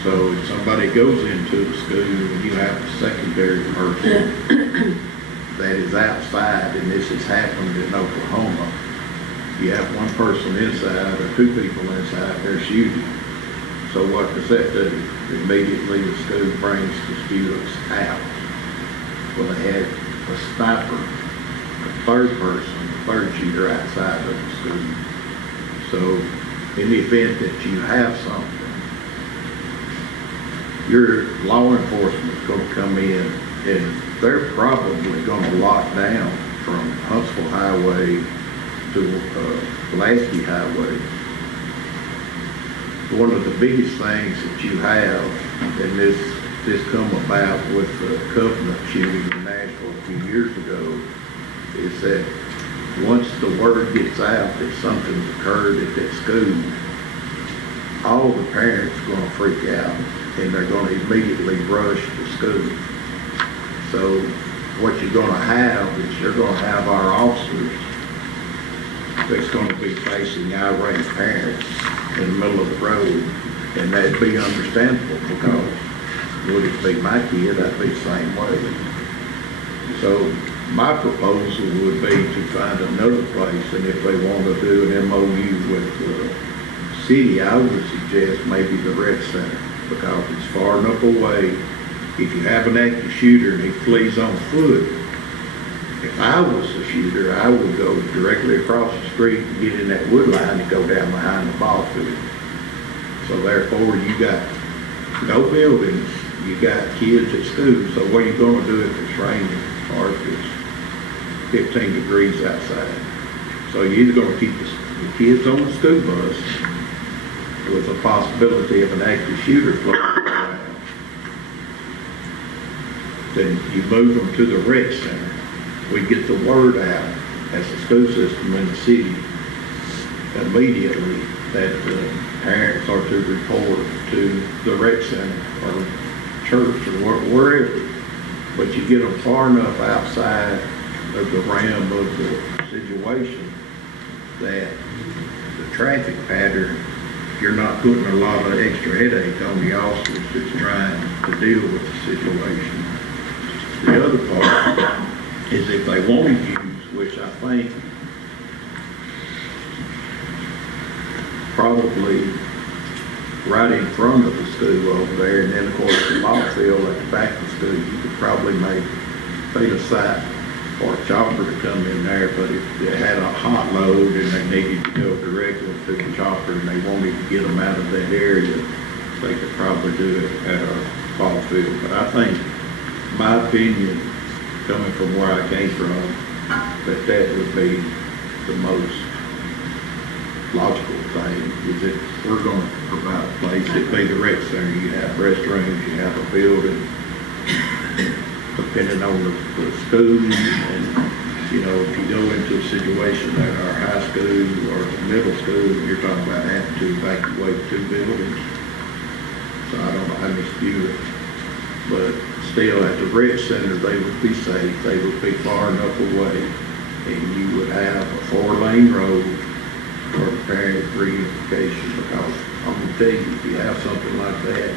So if somebody goes into a school and you have a secondary person that is outside, and this has happened in Oklahoma, you have one person inside or two people inside, they're shooting. So what does that do? Immediately the school brings the students out. Well, they had a sniper, a third person, a third shooter outside of the school. So in the event that you have something, your law enforcement's going to come in and they're probably going to lock down from Huntsville Highway to Pulaski Highway one of the biggest things that you have, and this come about with the Covenant shooting in Nashville a few years ago, is that once the word gets out that something's occurred at that school, all the parents are gonna freak out, and they're gonna immediately rush to school. So what you're gonna have is you're gonna have our officers that's gonna be facing irate parents in the middle of the road, and that'd be understandable, because would it be my kid, I'd be the same way. So my proposal would be to find another place, and if they want to do an MOU with the city, I would suggest maybe the rec center, because it's far enough away. If you have an active shooter and he flees on foot, if I was the shooter, I would go directly across the street and get in that wood line and go down behind the ball field. So therefore, you got no buildings, you got kids at school. So what are you going to do if it's raining or if it's 15 degrees outside? So you're either going to keep the kids on the school bus with the possibility of an active shooter floating around, then you move them to the rec center. We get the word out as the school system in the city immediately that the parents are to report to the rec center or church or wherever. But you get them far enough outside of the realm of the situation that the traffic pattern, you're not putting a lot of extra headache on the officers that's trying to deal with the situation. The other part is if they want to use, which I think probably right in front of the school over there, and then of course the ball field at the back of the school, you could probably make a site for a chopper to come in there. But if they had a hot load and they needed to go directly to the chopper and they wanted to get them out of that area, they could probably do it at a ball field. But I think, my opinion, coming from where I came from, that would be the most logical thing, is that we're going to provide a place. It'd be the rec center. You have restrooms, you have a building, depending on the school. And, you know, if you go into a situation at our high school or middle school, you're talking about having to evacuate 2 buildings. So I don't know how to dispute it. But still, at the rec center, they would be safe. They would be far enough away, and you would have a 4-lane road for the parent reunification. Because I'm going to tell you, if you have something like that,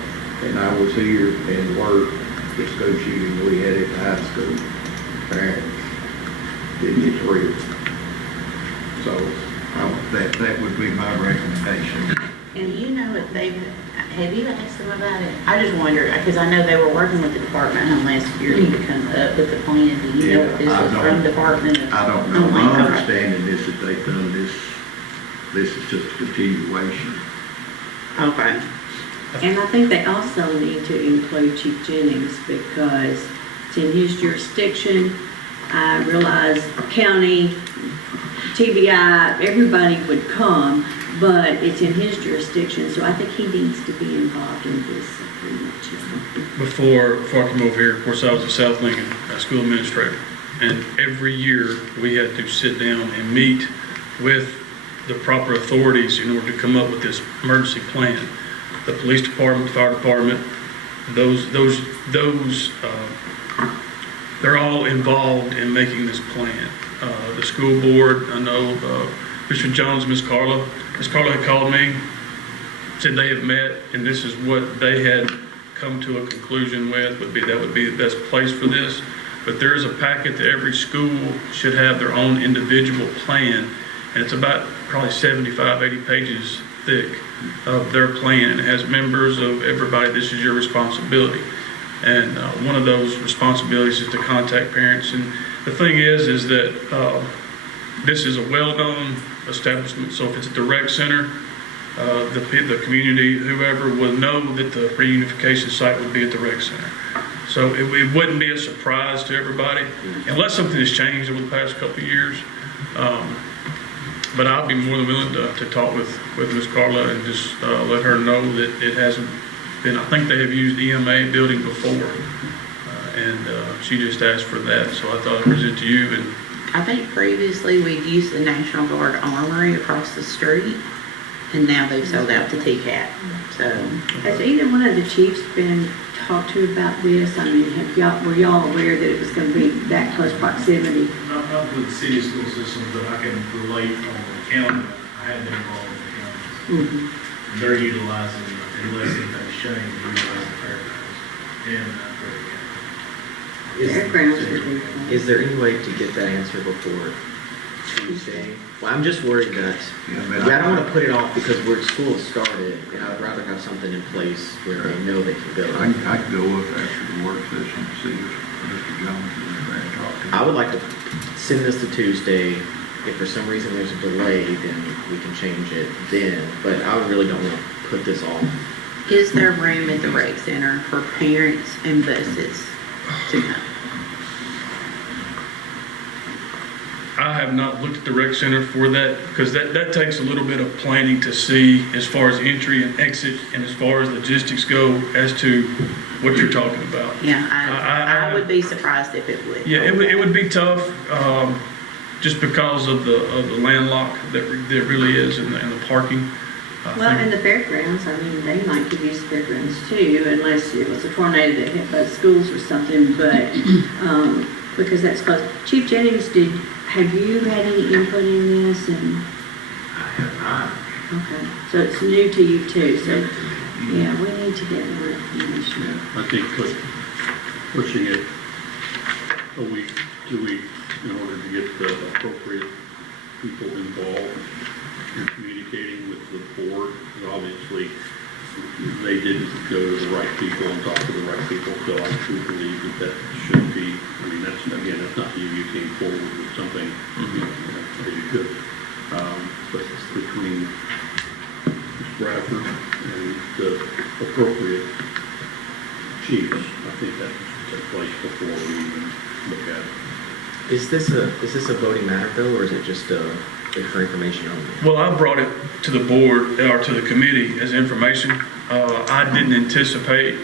and I was here and worked the school shooting we had at the high school, parents didn't get thrilled. So that would be my recommendation. And you know if have you asked them about it? I just wonder, because I know they were working with the Department of Homeland Security to come up with the plan. Do you know if this was from Department of I don't know. My Homeland? understanding is that they've done this is just a continuation. Okay. And I think they also need to include Chief Jennings because it's in his jurisdiction. I realize county, TBI, everybody would come, but it's in his jurisdiction, so I think he needs to be involved in this agreement too. Before I came over here, of course, I was at South Lincoln, a school administrator. And every year we had to sit down and meet with the proper authorities in order to come up with this emergency plan. The police department, fire department, they're all involved in making this plan. The school board, I know Mr. Jones, Ms. Carla had called me, said they have met, and this is what they had come to a conclusion with, that would be the best place for this. But there is a packet that every school should have their own individual plan, and it's about probably 75, 80 pages thick of their plan, and it has members of everybody. This is your responsibility. And one of those responsibilities is to contact parents. And the thing is that this is a well-known establishment, so if it's at the rec center, the community, whoever will know that the reunification site would be at the rec center. So it wouldn't be a surprise to everybody, unless something has changed over the past couple of years. But I'll be more than willing to talk with Ms. Carla and just let her know that it hasn't been, I think they have used EMA building before. And she just asked for that, so I thought I'd present to you. And I think previously we'd used the National Guard Armory across the street, and now they've sold out to TCAT. So, Has either one of the chiefs been talked to about this? I mean, were y'all aware that it was going to be that close proximity? Not with the city school system, but I can relate on the county. I had been involved in the county. Mhm. They're utilizing, unless anything's changed, they're utilizing fairgrounds in Frederick Fairgrounds would be fun. Is there any way to get that answer before Tuesday? Well, I'm just worried that, I don't want to put it off because school has started, and I'd rather have something in place where they know they can go. I can go up after the work session and see if Mr. Jones is there and talk to him. I would like to send this to Tuesday. If for some reason there's a delay, then we can change it then, but I really don't want to put this off. is there room at the rec center for parents and buses to come? I have not looked at the rec center for that, because that takes a little bit of planning to see as far as entry and exit, and as far as logistics go, as to what you're talking about. Yeah, I would be surprised if it would. Yeah, it would be tough, just because of the landlock that really is, and the parking. Well, and the fairgrounds, I mean, they might could use the fairgrounds too, unless it was a tornado that hit both schools or something, but, because that's close. Chief Jennings, have you had any input in this? And I have not. okay, so it's new to you too, so, yeah, we need to get more information. I think pushing it a week, 2 weeks, in order to get the appropriate people involved in communicating with the board, and obviously, they didn't go to the right people and talk to the right people, so I do believe that should be, I mean, that's, again, that's not you came forward with something, you know, that's pretty good. But it's between Ms. Bradford and the appropriate chiefs, I think that should take place before we even look at it. Is this a voting matter though, or is it just for information only? Well, I brought it to the board, or to the committee as information. I didn't anticipate,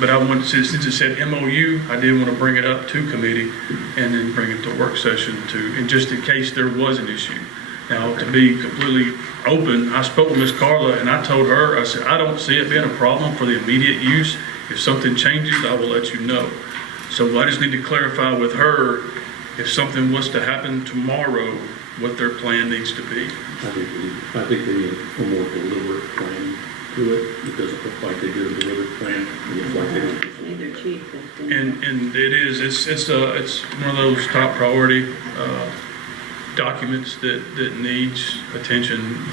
but I wanted, since it said MOU, I did want to bring it up to committee and then bring it to work session and just in case there was an issue. Now, to be completely open, I spoke with Ms. Carla and I told her, I said, I don't see it being a problem for the immediate use. If something changes, I will let you know. So I just need to clarify with her, if something was to happen tomorrow, what their plan needs to be. I think they need a more deliberate plan to it. It doesn't look like they did a deliberate plan. It looks like they did. Neither chief has been. And it is, it's one of those top priority documents that needs attention.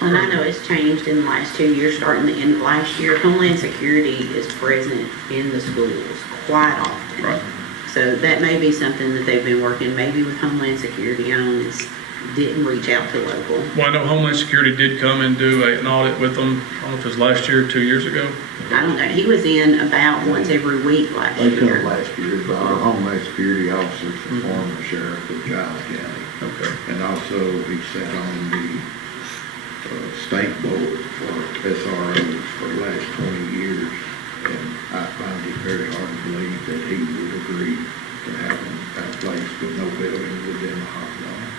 And I know it's changed in the last 2 years, starting the end of last year. Homeland Security is present in the schools quite often. Right. So that may be something that they've been working maybe with Homeland Security on, is didn't reach out to local. Well, I know Homeland Security did come and do an audit with them, I don't know if it was last year or 2 years ago. I don't know, he was in about once every week last They come year. last year, but our Homeland Security officers, the former sheriff of Giles County. Okay. And also he sat on the state board for SROs for the last 20 years. And I find it very hard to believe that he would agree to having a place with no building within the hot zone.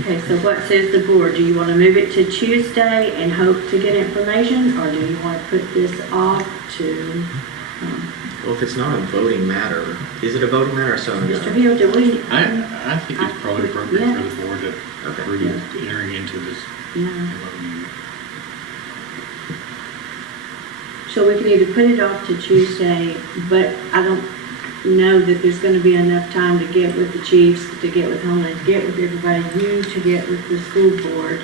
Okay, so what says the board? Do you want to move it to Tuesday and hope to get information, or do you want to put this off to, Well, if it's not a voting matter, is it a voting matter or something? Mr. Hill, do we? I think it's probably appropriate Yeah. for the board to approve entering into this Yeah. MOU. So we can either put it off to Tuesday, but I don't know that there's going to be enough time to get with the chiefs, to get with Homeland, to get with everybody, you to get with the school board.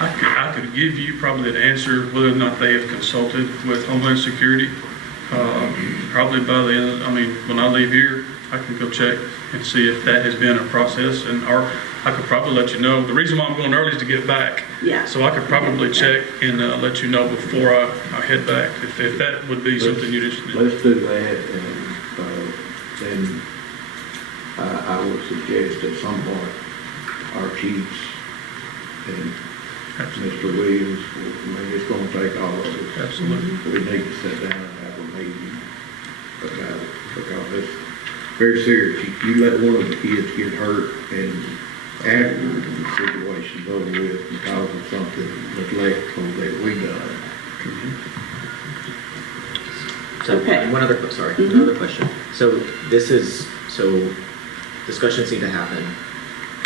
I could give you probably an answer whether or not they have consulted with Homeland Security. Probably by the end, when I leave here, I can go check and see if that has been a process, or I could probably let you know. The reason why I'm going early is to get back. Yeah. So I could probably check and let you know before I head back, if that would be something you'd interested in. Let's do that, and then I would suggest at some point, our chiefs and Mr. Williams, I mean, it's gonna take all of us. Absolutely. We need to sit down and have a meeting about it, because it's very serious. You let one of the kids get hurt, and after the situation's over with because of something neglectful that we done. So, Okay. one other, sorry, another question. So discussions need to happen.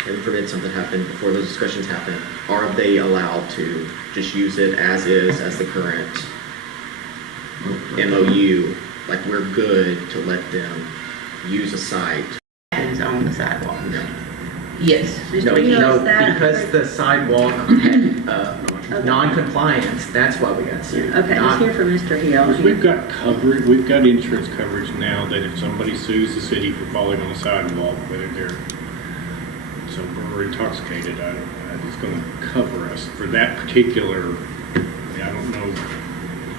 Heaven forbid something happened before those discussions happen. Are they allowed to just use it as is, as the current MOU? Like, we're good to let them use a site? Happens on the sidewalk. No. Yes. Mr. Hill, is that- Because the sidewalk had Okay. non-compliance, that's why we got sued. Okay, let's Not- hear from Mr. Hill. We've got coverage, we've got insurance coverage now that if somebody sues the city for falling on a sidewalk, whether they're sober or intoxicated, it's gonna cover us for that particular, I don't know.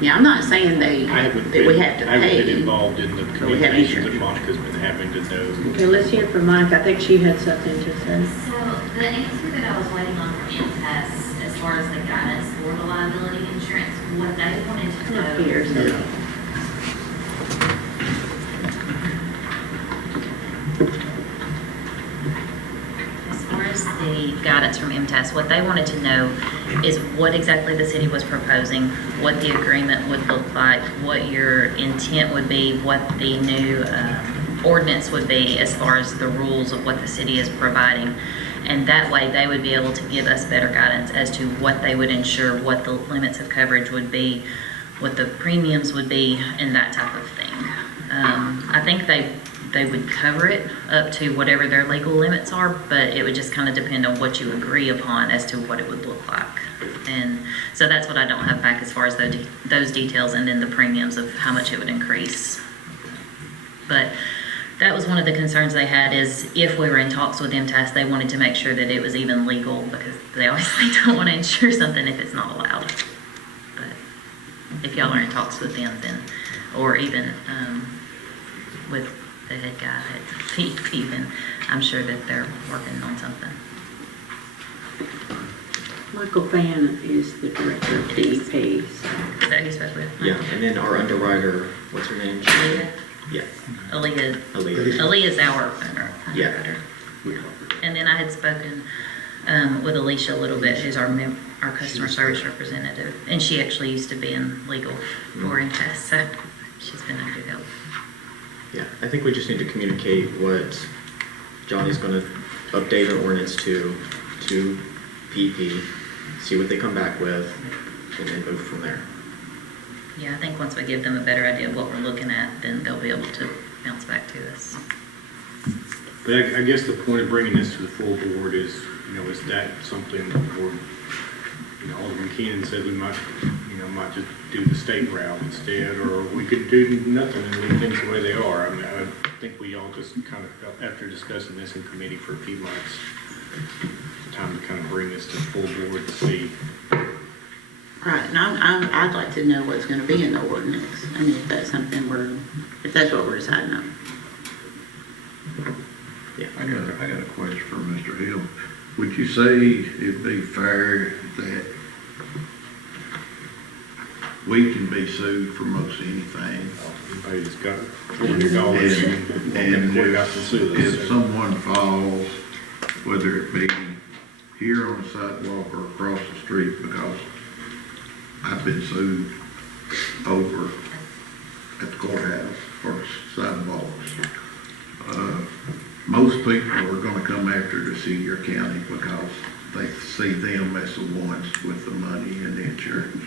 Yeah, I'm not saying I haven't that we have to been pay. involved in the we have communications that insurance. Monica's been having to know. Okay, let's hear from Monica. I think she had something to say. So the answer that I was waiting on from MTS, as far as the guidance for the liability insurance, what they wanted to Come up know. here, so. As far as the guidance from MTS, what they wanted to know is what exactly the city was proposing, what the agreement would look like, what your intent would be, what the new ordinance would be as far as the rules of what the city is providing. And that way, they would be able to give us better guidance as to what they would insure, what the limits of coverage would be, what the premiums would be, and that type of thing. I think they would cover it up to whatever their legal limits are, but it would just kind of depend on what you agree upon as to what it would look like. And so that's what I don't have back as far as those details, and then the premiums of how much it would increase. But that was one of the concerns they had, is if we were in talks with MTS, they wanted to make sure that it was even legal, because they obviously don't want to insure something if it's not allowed. But if y'all are in talks with them, then, or even with the head guy at PEP, then I'm sure that they're working on something. Michael Fan is the director of DEP. So. Is that who you spoke with? Yeah, and then our underwriter, what's her name? Aaliyah. Yeah. Aaliyah. Aaliyah. Aaliyah's our Yeah. underwriter. And then I had spoken with Alicia a little bit, who's our customer service representative, and she actually used to be in legal for MTS, so she's been a good help. Yeah, I think we just need to communicate what Johnny's gonna update our ordinance to PP, see what they come back with, and then move from there. Yeah, I think once we give them a better idea of what we're looking at, then they'll be able to bounce back to us. But I guess the point of bringing this to the full board is, is that something the board, Alderman Keenan said we might just do the state route instead, or we could do nothing and leave things the way they are. I mean, I think we all just kind of felt, after discussing this in committee for a few months, it's time to kind of bring this to the full board to see. Right, and I'd like to know what's gonna be in the ordinance. I mean, if that's something if that's what we're deciding on. Yeah. I got a question for Mr. Hill. Would you say it'd be fair that we can be sued for most anything? Anybody that's got $400 and And got to sue us. if someone falls, whether it be here on the sidewalk or across the street, because I've been sued over at the courthouse for sidewalks. Most people are gonna come after the city or county because they see them as the ones with the money and the insurance.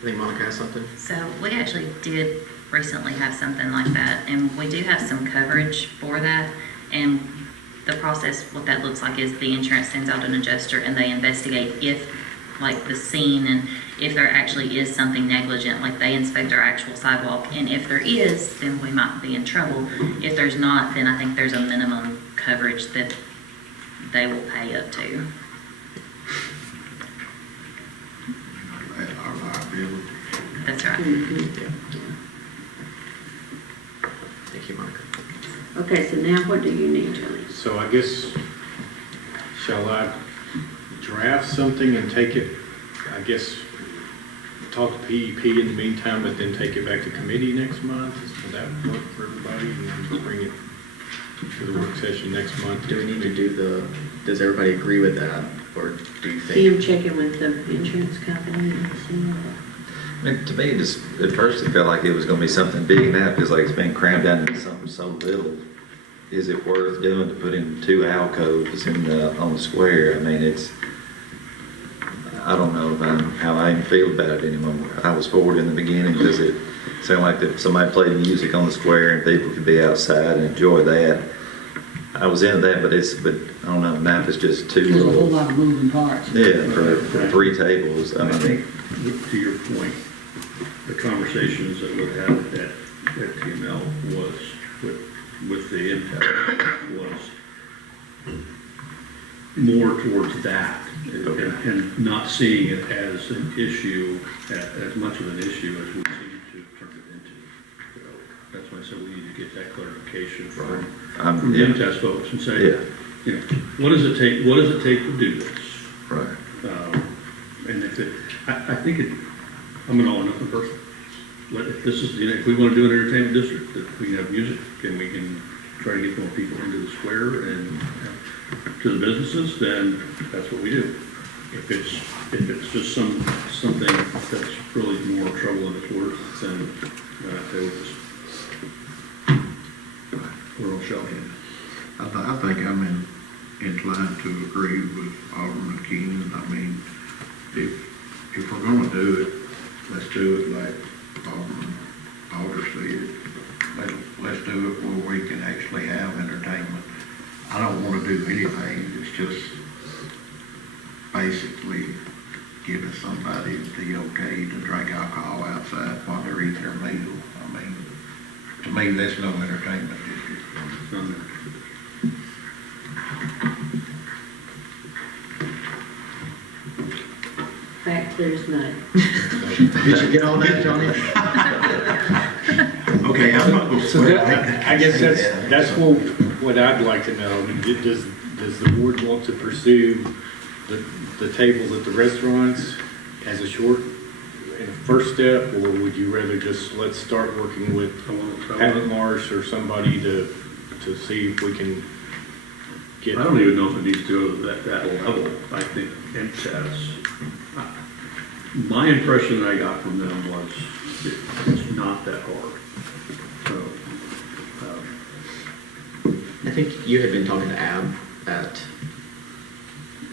I think Monica has something. So we actually did recently have something like that, and we do have some coverage for that. And the process, what that looks like is the insurance sends out an adjuster, and they investigate if, like, the scene, and if there actually is something negligent, like they inspect our actual sidewalk, and if there is, then we might be in trouble. If there's not, then I think there's a minimum coverage that they will pay up to. Our liability. That's right. Yeah. Thank you, Monica. Okay, so now what do you need, Johnny? So I guess, shall I draft something and take it, I guess, talk to PEP in the meantime, but then take it back to committee next month? Would that work for everybody? And then bring it to the work session next month? Do we need to do does everybody agree with that? Or do you think? Him checking with the insurance company and seeing what. I mean, to me, at first it felt like it was gonna be something big. Now it feels like it's been crammed down into something so little. Is it worth doing to put in 2 alcoves on the square? I mean, I don't know how I even feel about it anymore. I was for it in the beginning. Does it sound like that somebody played music on the square and people could be outside and enjoy that? I was into that, but I don't know, now it's just too There's a whole little. lot of moving parts. Yeah, for 3 tables, I mean. To your point, the conversations that we had at TML was with the Intel was more towards that and not seeing it as an issue, as much of an issue as we seem to turn it into. So that's why I said we need to get that clarification from the Intel folks and say, you know, what does it take to do this? Right. And I think I'm an all or nothing person. If this is, if we want to do an entertainment district, that we can have music and we can try to get more people into the square and to the businesses, then that's what we do. If it's just something that's really more trouble than it's worth, then I say we're all shelling. I think I'm inclined to agree with Alderman Keenan. I mean, if we're gonna do it, let's do it like Alder said. Let's do it where we can actually have entertainment. I don't want to do anything that's just basically giving somebody the okay to drink alcohol outside while they're eating their meal. I mean, to me, that's no entertainment district. Fact, there's none. Did you get all that, Johnny? Okay, I'm not gonna So swear. I guess that's what I'd like to know. I mean, does the board want to pursue the tables at the restaurants as a first step, or would you rather just let's start working with Pat Marsh or somebody to see if we can get? I don't even know if it needs to go to that level. I think my impression that I got from them was it's not that hard. So, I think you had been talking to Ab at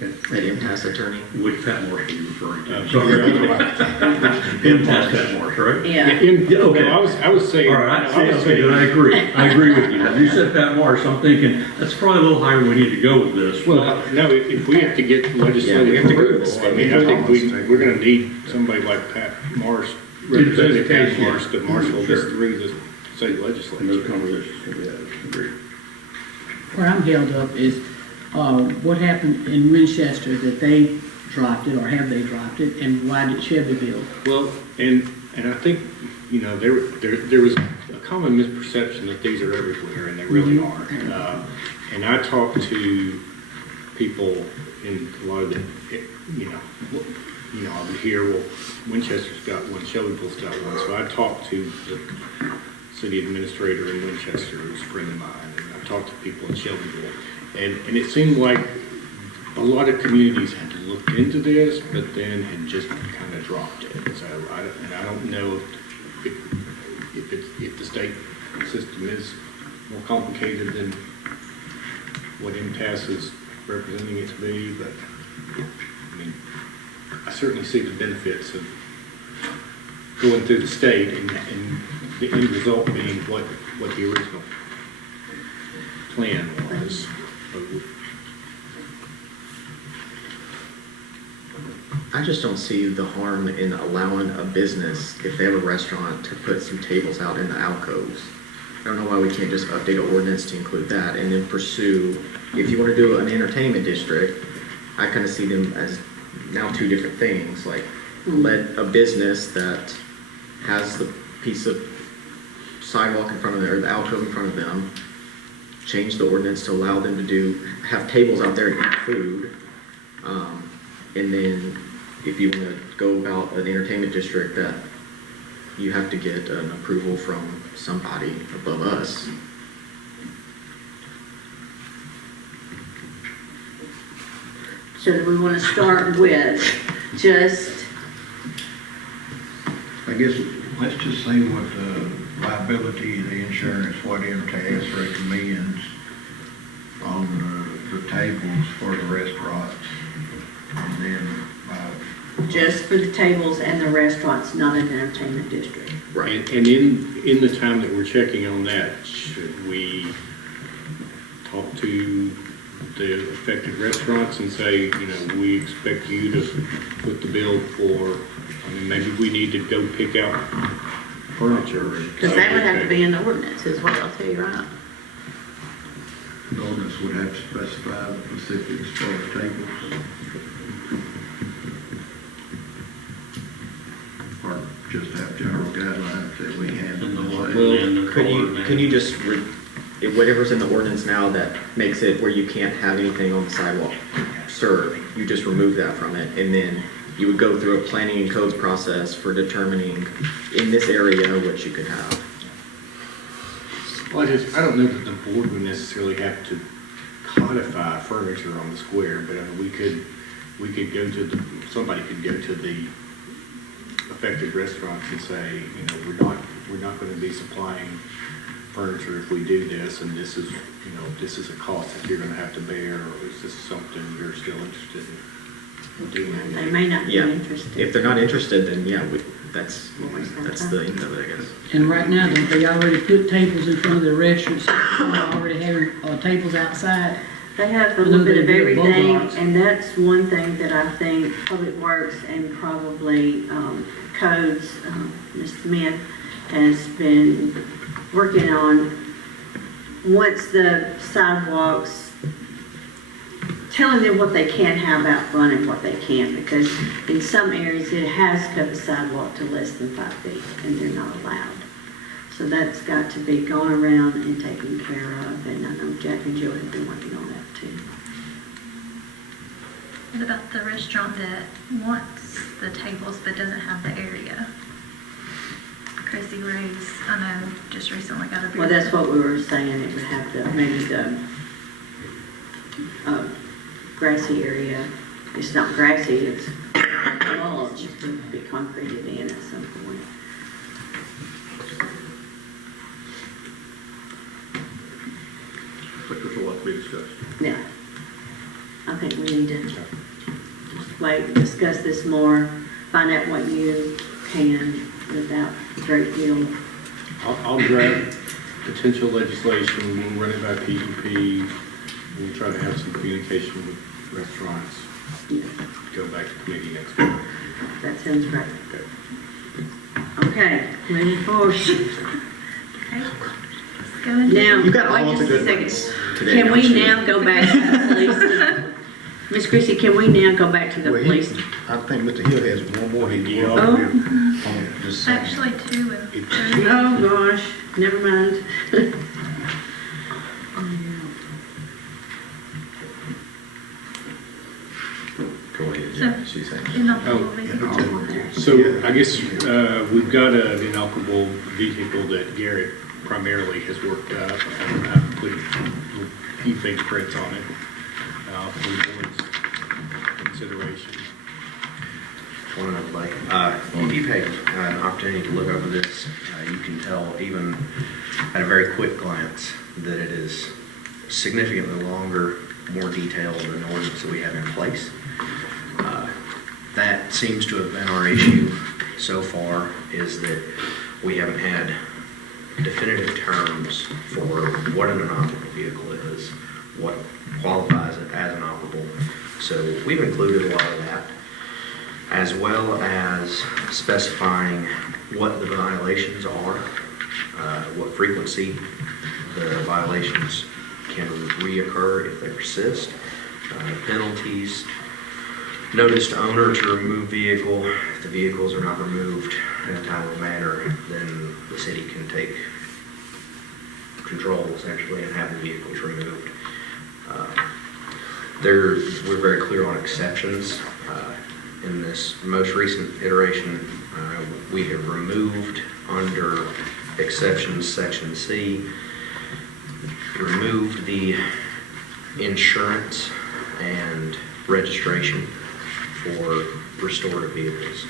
MTS attorney. which Pat Morse are you referring to? Sorry. Impasse Pat Morse, right? Yeah. Yeah, okay. I was saying. All right, I agree. I agree with you. When you said Pat Morse, I'm thinking that's probably a little higher we need to go with this. Well, no, if we have to get legislative approval, I mean, I think we're gonna need somebody like Pat Marsh, Representative Pat Marsh, to marshal this through the state And those legislature. conversations will be had. Agreed. Where I'm held up is, what happened in Winchester that they dropped it, or have they dropped it, and why did Shelbyville? Well, and I think, you know, there was a common misperception that these are everywhere, and they really aren't. And I talked to people in a lot of the, you know, I would hear, well, Winchester's got one, Shelbyville's got one. So I talked to the city administrator in Winchester, who's a friend of mine, and I talked to people in Shelbyville. And it seemed like a lot of communities had looked into this, but then had just kind of dropped it. So I don't know if the state system is more complicated than what MTS is representing it to be, but I mean, I certainly see the benefits of going through the state and the end result being what the original plan was. I just don't see the harm in allowing a business, if they have a restaurant, to put some tables out in the alcoves. I don't know why we can't just update an ordinance to include that and then pursue, if you want to do an entertainment district, I kind of see them as now 2 different things, like let a business that has the piece of sidewalk in front of them, or the alcove in front of them, change the ordinance to allow them to have tables out there and eat food. And then if you want to go about an entertainment district, that you have to get an approval from somebody above us. So do we want to start with just, I guess, let's just see what the liability, the insurance, what MTS recommends on the tables for the restaurants. And then, just for the tables and the restaurants, not an entertainment district? Right. And in the time that we're checking on that, should we talk to the affected restaurants and say, we expect you to put the bill for, maybe we need to go pick out furniture. Because that would have to be in the ordinance, is what I'll tell you right now. the ordinance would have to specify the specifics for the tables. Or just have general guidelines that we handle the way. Well, can you just, whatever's in the ordinance now that makes it where you can't have anything on the sidewalk served, you just remove that from it, and then you would go through a planning and codes process for determining in this area what you could have. Well, I don't know that the board would necessarily have to codify furniture on the square, but we could go to somebody could go to the affected restaurants and say, we're not going to be supplying furniture if we do this, and this is a cost that you're going to have to bear, or is this something you're still interested in doing? They may not be Yeah, interested. if they're not interested, then yeah, that's the end of it, I guess. And right now, don't they already put tables in front of the restaurants, already having tables outside? They have a little bit of everything, and that's one thing that I think Public Works and probably Codes, Ms. Smith, has been working on. Once the sidewalks, telling them what they can have out front and what they can't, because in some areas it has cut the sidewalk to less than 5 feet, and they're not allowed. So that's got to be gone around and taken care of, and I know Jack and Joe have been working on that too. What about the restaurant that wants the tables but doesn't have the area? Chrissy Ray's, I know, just recently got a big... Well, that's what we were saying, it would have the, maybe the grassy area. It's not grassy, it's mulch, it would be concreted in at some point. But there's a lot to be discussed. Yeah. I think we need to just wait, discuss this more, find out what you can without a great deal. I'll draft potential legislation, we'll run it by PEP, we'll try to have some communication with restaurants, Yeah, go back to committee next week. that sounds great. Okay. Okay, moving forward. Now, You got all wait of the just a good ones second. today, Can don't we you? now go back to the police? Miss Chrissy, can we now go back to the Well, police? I think Mr. Hill has one more he Yeah. brought up here on this side. Actually, 2 and 3. Oh, gosh, never mind. Go ahead, So, Jack, she's saying. inoperable vehicle. So I guess we've got an inoperable vehicle that Garrett primarily has worked up. I've put a few fingerprints on it for the board's consideration. One other thing, if you've had an opportunity to look over this, you can tell even at a very quick glance that it is significantly longer, more detailed than the ordinance that we have in place. That seems to have been our issue so far, is that we haven't had definitive terms for what an inoperable vehicle is, what qualifies it as inoperable. So we've included a lot of that, as well as specifying what the violations are, what frequency the violations can reoccur if they persist, penalties, notice to owner to remove vehicle. If the vehicles are not removed in a timely manner, then the city can take control essentially and have the vehicles removed. We're very clear on exceptions. In this most recent iteration, we have removed under exceptions section C, removed the insurance and registration for restorative vehicles.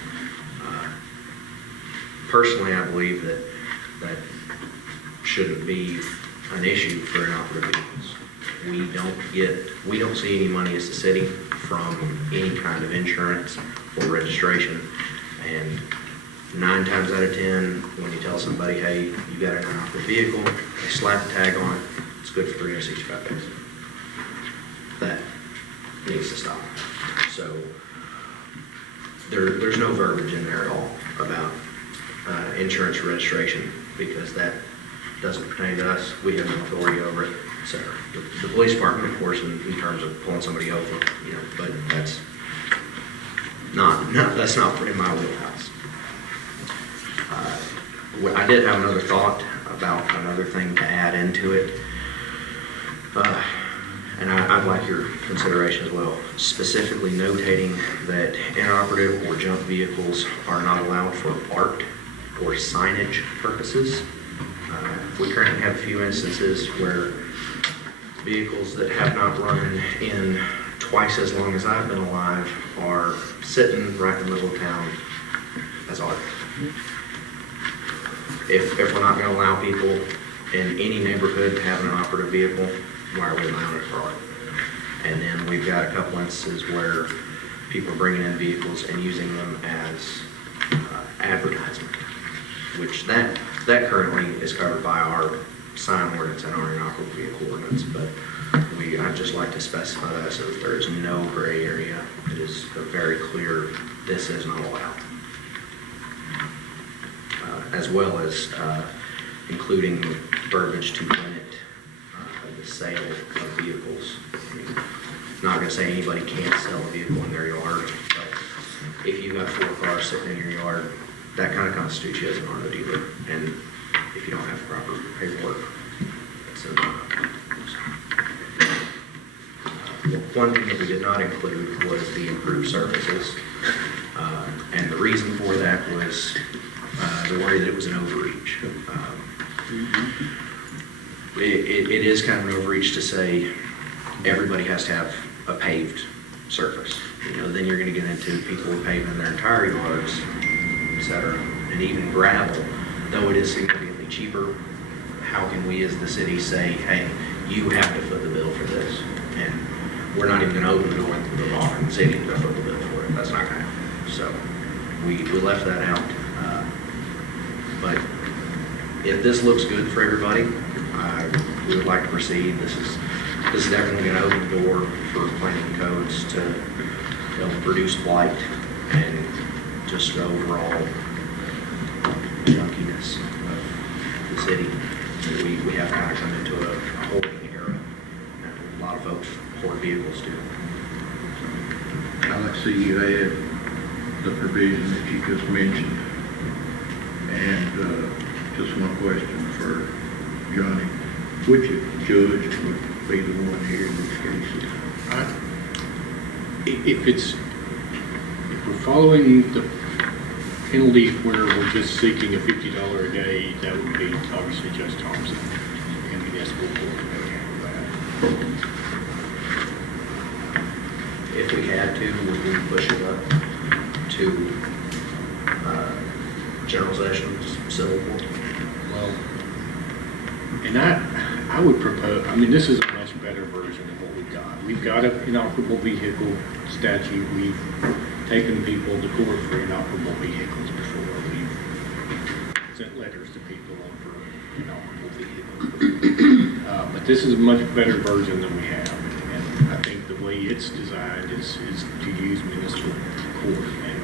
Personally, I believe that that shouldn't be an issue for inoperative vehicles. We don't see any money as a city from any kind of insurance or registration. And 9 times out of 10, when you tell somebody, hey, you got an inoperative vehicle, they slap a tag on it, it's good for 365 days. That needs to stop. So there's no verbiage in there at all about insurance or registration, because that doesn't pertain to us. We have no authority over it, etc. The police department, of course, in terms of pulling somebody over, but that's not in my wheelhouse. I did have another thought about another thing to add into it, and I'd like your consideration as well. Specifically notating that inoperative or junk vehicles are not allowed for art or signage purposes. We currently have a few instances where vehicles that have not run in twice as long as I've been alive are sitting right in the middle of town as art. If we're not going to allow people in any neighborhood to have an operative vehicle, why are we allowing it for art? And then we've got a couple instances where people are bringing in vehicles and using them as advertisement, which that currently is covered by our sign ordinance and our inoperable vehicle ordinance, but I'd just like to specify that so that there is no gray area. It is very clear this is not allowed. As well as including verbiage to limit the sale of vehicles. Not going to say anybody can't sell a vehicle in their yard, but if you've got 4 cars sitting in your yard, that kind of constitutes you as an auto dealer. And if you don't have proper paperwork, it's a no. One thing that we did not include was the improved services. And the reason for that was the worry that it was an overreach. It is kind of an overreach to say everybody has to have a paved surface. Then you're going to get into people paving their entire yards, etc. And even gravel, though it is significantly cheaper. How can we as the city say, hey, you have to foot the bill for this? And we're not even going to open the door to the law and the city to foot the bill for it. That's not going to happen. So we left that out. But if this looks good for everybody, we would like to proceed. This is definitely going to open the door for planning codes to reduce blight and just the overall junkiness of the city. We have kind of come into a hoarding era. A lot of folks hoard vehicles too. I'd like to see you add the provision that you just mentioned. And just one question for Johnny. Which judge would be the one here in this case? If we're following the penalty where we're just seeking a $50 a day, that would be obviously Judge Thompson and the municipal court would handle that. If we had to, would we push it up to general sessions, civil court? Well, and I would propose, this is a much better version of what we've got. We've got an inoperable vehicle statute. We've taken people to court for inoperable vehicles before. We've sent letters to people for inoperable vehicles. But this is a much better version than we have. And I think the way it's designed is to use municipal court. And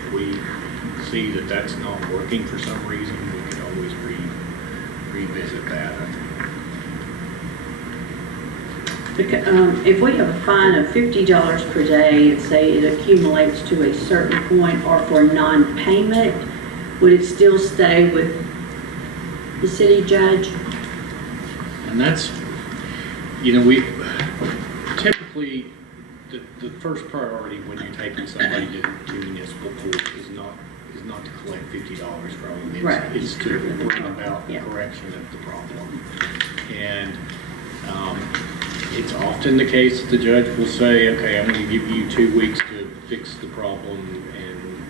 if we see that that's not working for some reason, we can always revisit that. If we have a fine of $50 per day and say it accumulates to a certain point or for non-payment, would it still stay with the city judge? And that's, you know, we typically, the first priority when you're taking somebody to municipal court is not to collect $50 from them. Right. It's to bring about the Yeah. correction of the problem. And it's often the case that the judge will say, okay, I'm going to give you 2 weeks to fix the problem and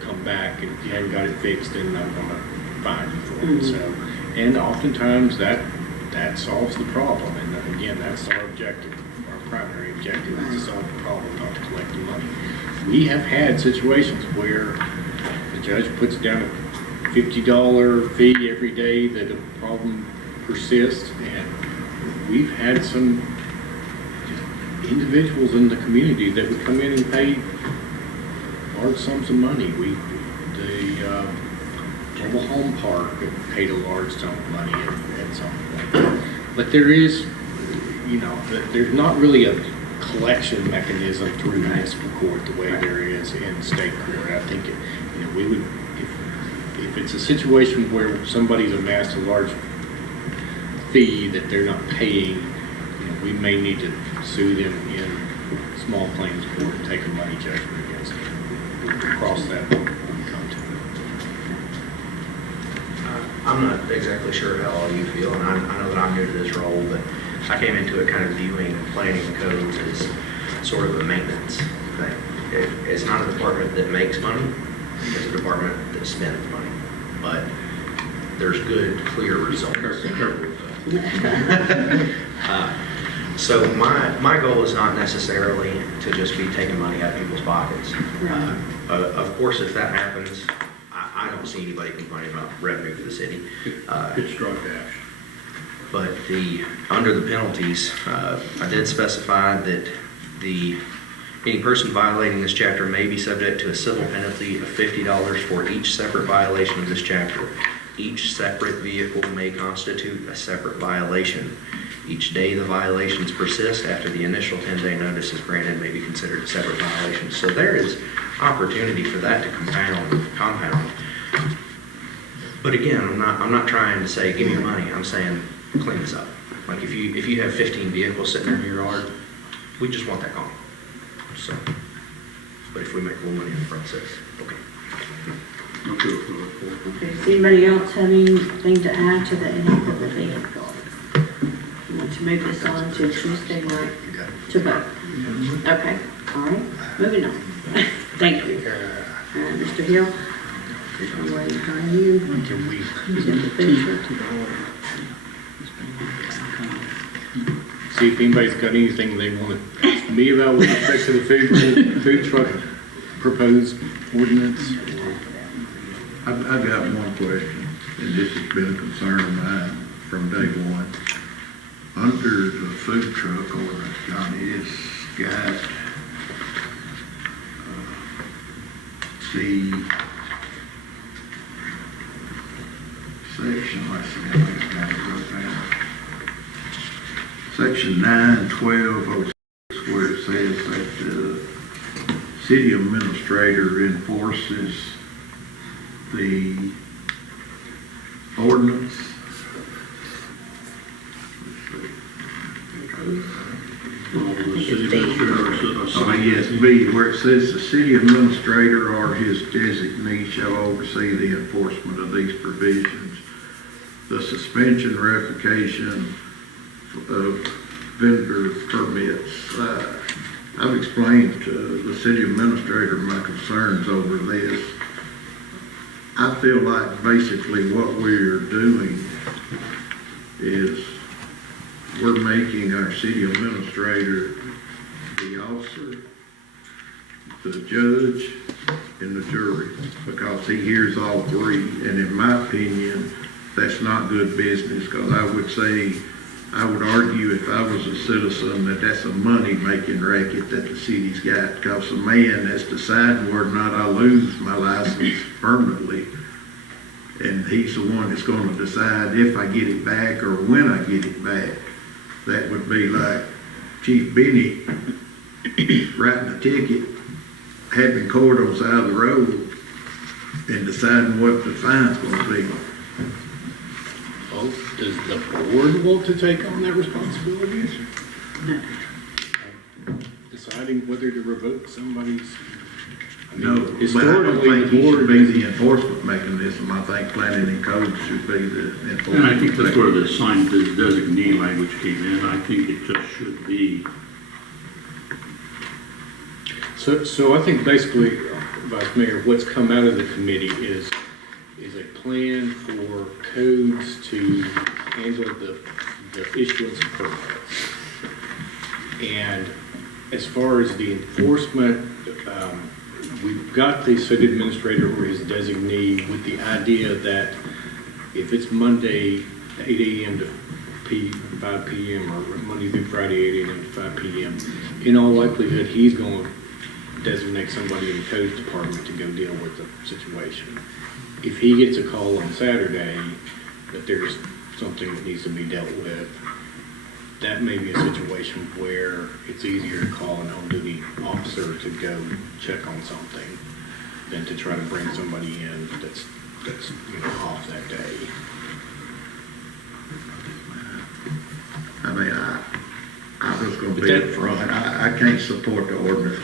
come back, and if you haven't got it fixed, then I'm going to fine you for it. So, and oftentimes that solves the problem. And again, that's our objective. Our primary objective is to solve the problem, not to collect the money. We have had situations where the judge puts down a $50 fee every day that a problem persists, and we've had some individuals in the community that would come in and pay large sums of money. The mobile home park paid a large sum of money at some point. But there is, you know, there's not really a collection mechanism through municipal court the way there is in state court. I think, you know, we would, if it's a situation where somebody's amassed a large fee that they're not paying, you know, we may need to sue them in small claims court and take a money judgment against them. We'll cross that when we come to it. I'm not exactly sure how all you feel, and I know that I'm new to this role, but I came into it kind of viewing planning codes as sort of a maintenance thing. It's not a department that makes money, it's a department that spends money, but there's good, clear results. So my goal is not necessarily to just be taking money out of people's pockets. Of course, if that happens, I don't see anybody complaining about revenue for the city. It's drug dash. But under the penalties, I did specify that any person violating this chapter may be subject to a civil penalty of $50 for each separate violation of this chapter. Each separate vehicle may constitute a separate violation. Each day the violations persist after the initial 10-day notice is granted may be considered a separate violation. So there is opportunity for that to compound. But again, I'm not trying to say give me your money. I'm saying clean this up. Like if you have 15 vehicles sitting in your yard, we just want that gone. So, but if we make a little money in the process, okay. Okay, does anybody else have anything to add to the inoperable vehicle? You want to move this on to Tuesday night to vote? Okay, all right, moving on. Thank you. Mr. Hill, I'm waiting on you. Can we The picture. see if anybody's got anything they want to ask me about with respect to the food truck proposed ordinance? I've got one question, and this has been a concern of mine from day one. Under the food truck ordinance, Johnny, it's got the section, let's see, I think I got it wrote down. Section 91206, where it says that the city administrator enforces the ordinance. Oh, yes, B, where it says the city administrator or his designee shall oversee the enforcement of these provisions. The suspension, revocation of vendor permits. I've explained to the city administrator my concerns over this. I feel like basically what we're doing is we're making our city administrator the officer, the judge, and the jury, because he hears all three. And in my opinion, that's not good business, because I would argue if I was a citizen that that's a money-making racket that the city's got, because the man that's deciding whether or not I lose my license permanently, and he's the one that's going to decide if I get it back or when I get it back. That would be like Chief Benny writing a ticket, having court on the side of the road, and deciding what the fine's going to be. Oh, Does the board want to take on that responsibility? Deciding whether to revoke somebody's, I mean, No, but I don't historically, think the he should board. be the enforcement mechanism. I think planning and code should be the enforcement. And I think that's where the mechanism. assigned designee language came in. I think it just should be, So I think basically, Vice Mayor, what's come out of the committee is a plan for codes to handle the issuance of permits. And as far as the enforcement, we've got the city administrator or his designee with the idea that if it's Monday, 8 a.m. to 5 p.m., or Monday through Friday, 8 a.m. to 5 p.m., in all likelihood, he's going to designate somebody in the codes department to go deal with the situation. If he gets a call on Saturday that there's something that needs to be dealt with, that may be a situation where it's easier to call an on-duty officer to go check on something than to try to bring somebody in that's off that day. I mean, I was gonna But be that- upfront. I can't support the ordinance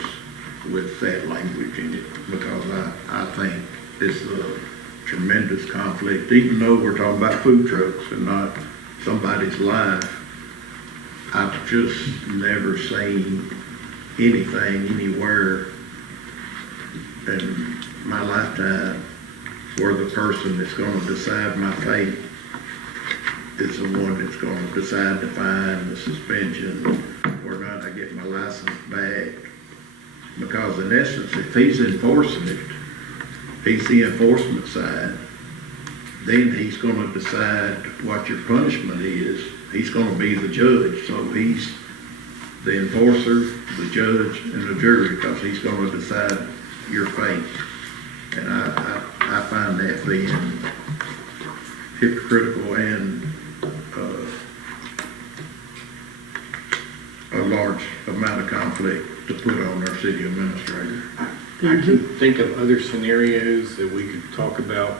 with that language in it because I think it's a tremendous conflict, even though we're talking about food trucks and not somebody's life. I've just never seen anything anywhere in my lifetime where the person that's gonna decide my fate is the one that's gonna decide the fine, the suspension, or not I get my license back. Because in essence, if he's enforcing it, he's the enforcement side, then he's gonna decide what your punishment is. He's gonna be the judge, so he's the enforcer, the judge, and the jury, because he's gonna decide your fate. And I find that being hypocritical and a large amount of conflict to put on our city administrator. I can think of other scenarios that we could talk about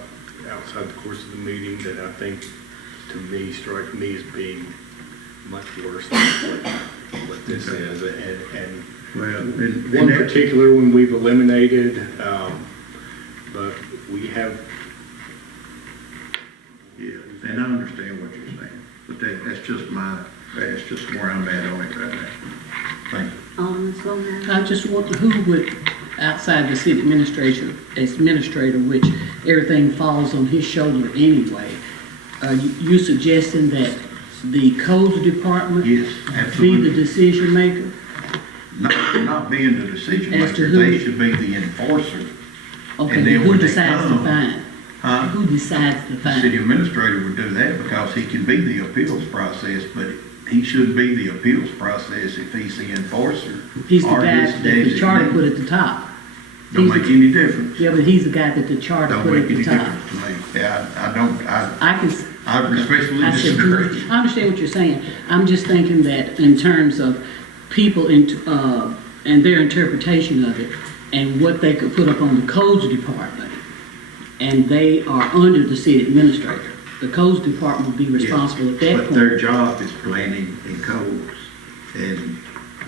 outside the course of the meeting that I think, to me, strike me as being much worse than what this is. And Well, one particular one we've eliminated, but we have. Yeah, and I understand what you're saying, but that's just where I'm at on it right now. Thank you. Alderman Sloan. I just want, who would, outside the city administrator, which everything falls on his shoulder anyway, are you suggesting that the codes department Yes, be absolutely. the decision maker? Not being the decision As to maker, who? they should be the enforcer. Okay, And then who when they decides the come, fine? Who decides the The city fine? administrator would do that because he can be the appeals process, but he should be the appeals process if he's the enforcer. He's the or guy his that the charter designee. put at the top. Don't He's make the- any difference. Yeah, but he's the guy that the charter Don't put make at any the top. difference to me. Yeah, I don't, I respectfully said, disagree. I understand what you're saying. I'm just thinking that in terms of people and their interpretation of it and what they could put up on the codes department, and they are under the city administrator. The codes department would be responsible at that But their point. job is planning and codes. And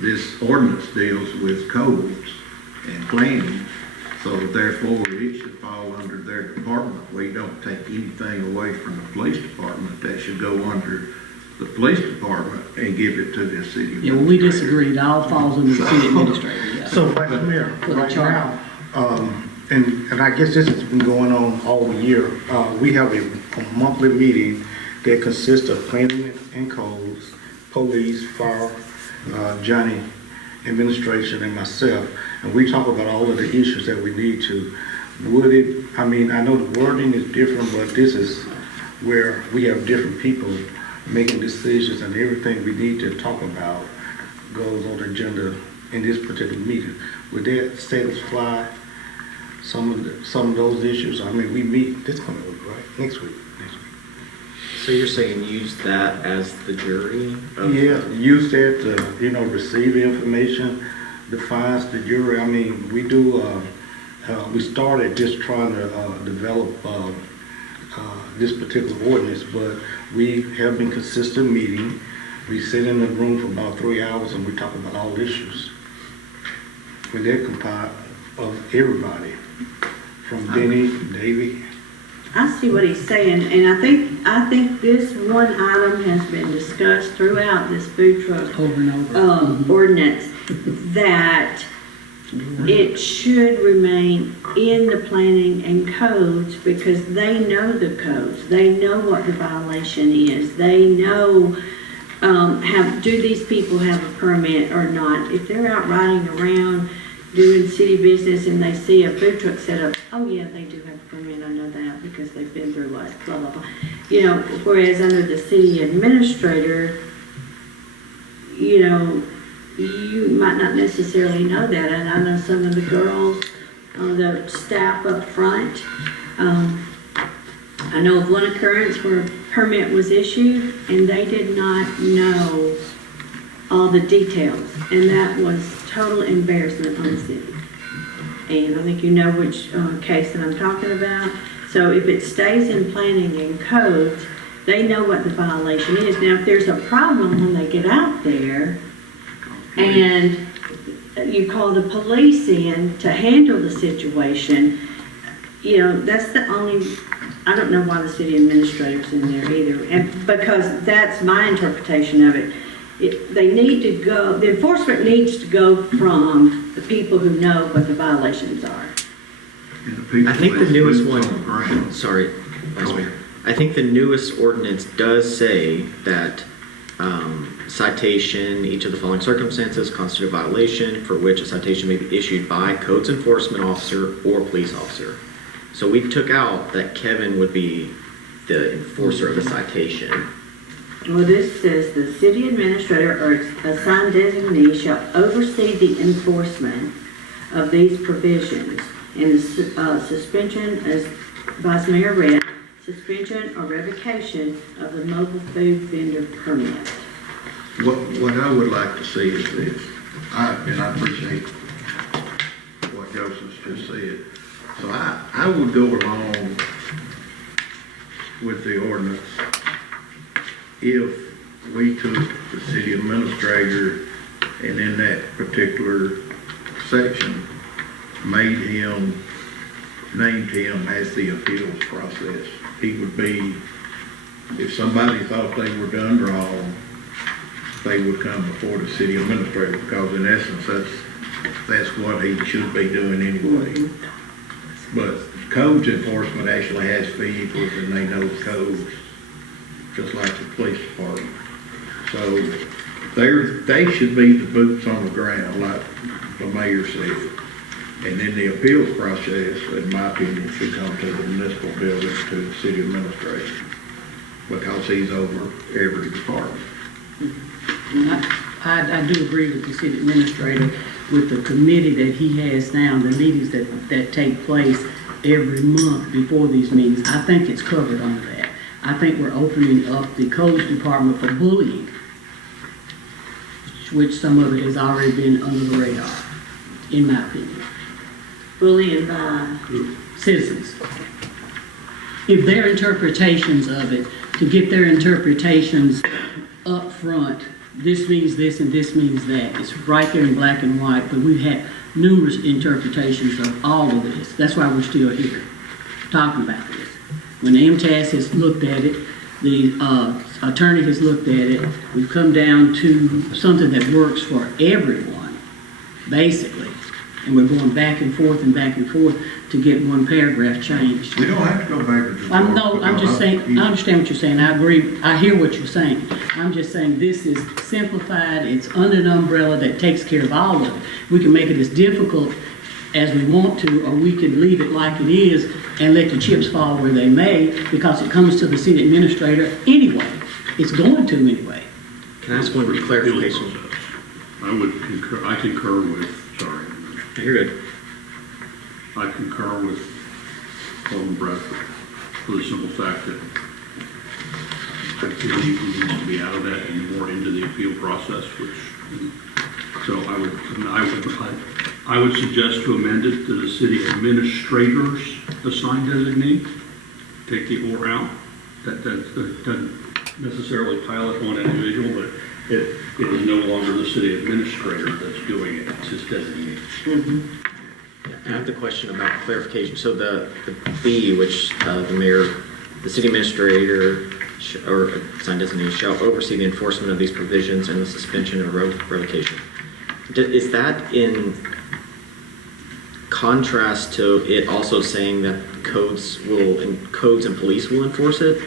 this ordinance deals with codes and planning. So therefore, it should fall under their department. We don't take anything away from the police department. That should go under the police department and give it to the city Yeah, well, we administrator. disagree. It all falls under the city administrator, yeah. So, Vice Mayor, For the right charter. now, and I guess this has been going on all year, we have a monthly meeting that consists of planning and codes, police, fire, Johnny, administration, and myself, and we talk about all of the issues that we need to. I know the wording is different, but this is where we have different people making decisions, and everything we need to talk about goes on the agenda in this particular meeting. Would that satisfy some of those issues? I mean, we meet this coming week, right? Next week. So you're saying use that as the jury? of- Yeah, use that to, receive the information, defines the jury. I mean, we started just trying to develop this particular ordinance, but we have been consistent meeting. We sit in the room for about 3 hours and we talk about all issues. With that compiled of everybody, from Denny, Davy. I see what he's saying, and I think this one item has been discussed throughout this food truck Over and over. ordinance, that it should remain in the planning and codes because they know the codes. They know what the violation is. They know, do these people have a permit or not? If they're out riding around doing city business and they see a food truck set up, oh yeah, they do have a permit, I know that because they've been through what, blah, blah, blah. You know, whereas under the city administrator, you know, you might not necessarily know that. And I know some of the girls, the staff up front, I know of one occurrence where a permit was issued and they did not know all the details, and that was total embarrassment on the city. And I think you know which case that I'm talking about. So if it stays in planning and codes, they know what the violation is. Now, if there's a problem when they get out there and you call the police in to handle the situation, you know, that's the only, I don't know why the city administrator's in there either, and because that's my interpretation of it. They need to go, the enforcement needs to go from the people who know what the violations are. I think the newest one, sorry, Vice Mayor. I think the newest ordinance does say that citation, each of the following circumstances constitute a violation for which a citation may be issued by codes enforcement officer or police officer. So we took out that Kevin would be the enforcer of the citation. Well, this says the city administrator or assigned designee shall oversee the enforcement of these provisions. And the suspension, as Vice Mayor read, suspension or revocation of the mobile food vendor permit. What I would like to see is this, and I appreciate what Joseph's just said. So I would go along with the ordinance if we took the city administrator and in that particular section named him as the appeals process. He would be, if somebody thought they were done wrong, they would come before the city administrator, because in essence, that's what he should be doing anyway. But codes enforcement actually has vehicles and they know the codes, just like the police department. So they should be the boots on the ground, like the mayor said. And then the appeals process, in my opinion, should come to the municipal building, to the city administrator, because he's over every department. I do agree with the city administrator, with the committee that he has now, the meetings that take place every month before these meetings. I think it's covered under that. I think we're opening up the codes department for bullying, which some of it has already been under the radar, in my opinion. Bullying by Citizens. If their interpretations of it, to get their interpretations up front, this means this and this means that. It's right there in black and white, but we've had numerous interpretations of all of this. That's why we're still here, talking about this. When the MTAS has looked at it, the attorney has looked at it, we've come down to something that works for everyone, basically. And we're going back and forth to get one paragraph changed. We don't have to go back to the I'm just saying, I understand what you're saying. I agree. I hear what you're saying. I'm just saying this is simplified. It's under an umbrella that takes care of all of it. We can make it as difficult as we want to, or we can leave it like it is and let the chips fall where they may, because it comes to the city administrator anyway. It's going to anyway. Can I ask one clarification? I concur with, sorry. You're good. I concur with Alderman Bradford for the simple fact that I believe he needs to be out of that and more into the appeal process, so I would suggest to amend it to the city administrator's assigned designee. take people out. That doesn't necessarily pilot on an individual, but it is no longer the city administrator that's doing it, it's his designee. I have the question about clarification. So the B, which the city administrator or assigned designee shall oversee the enforcement of these provisions and the suspension or revocation. Is that in contrast to it also saying that codes and police will enforce it?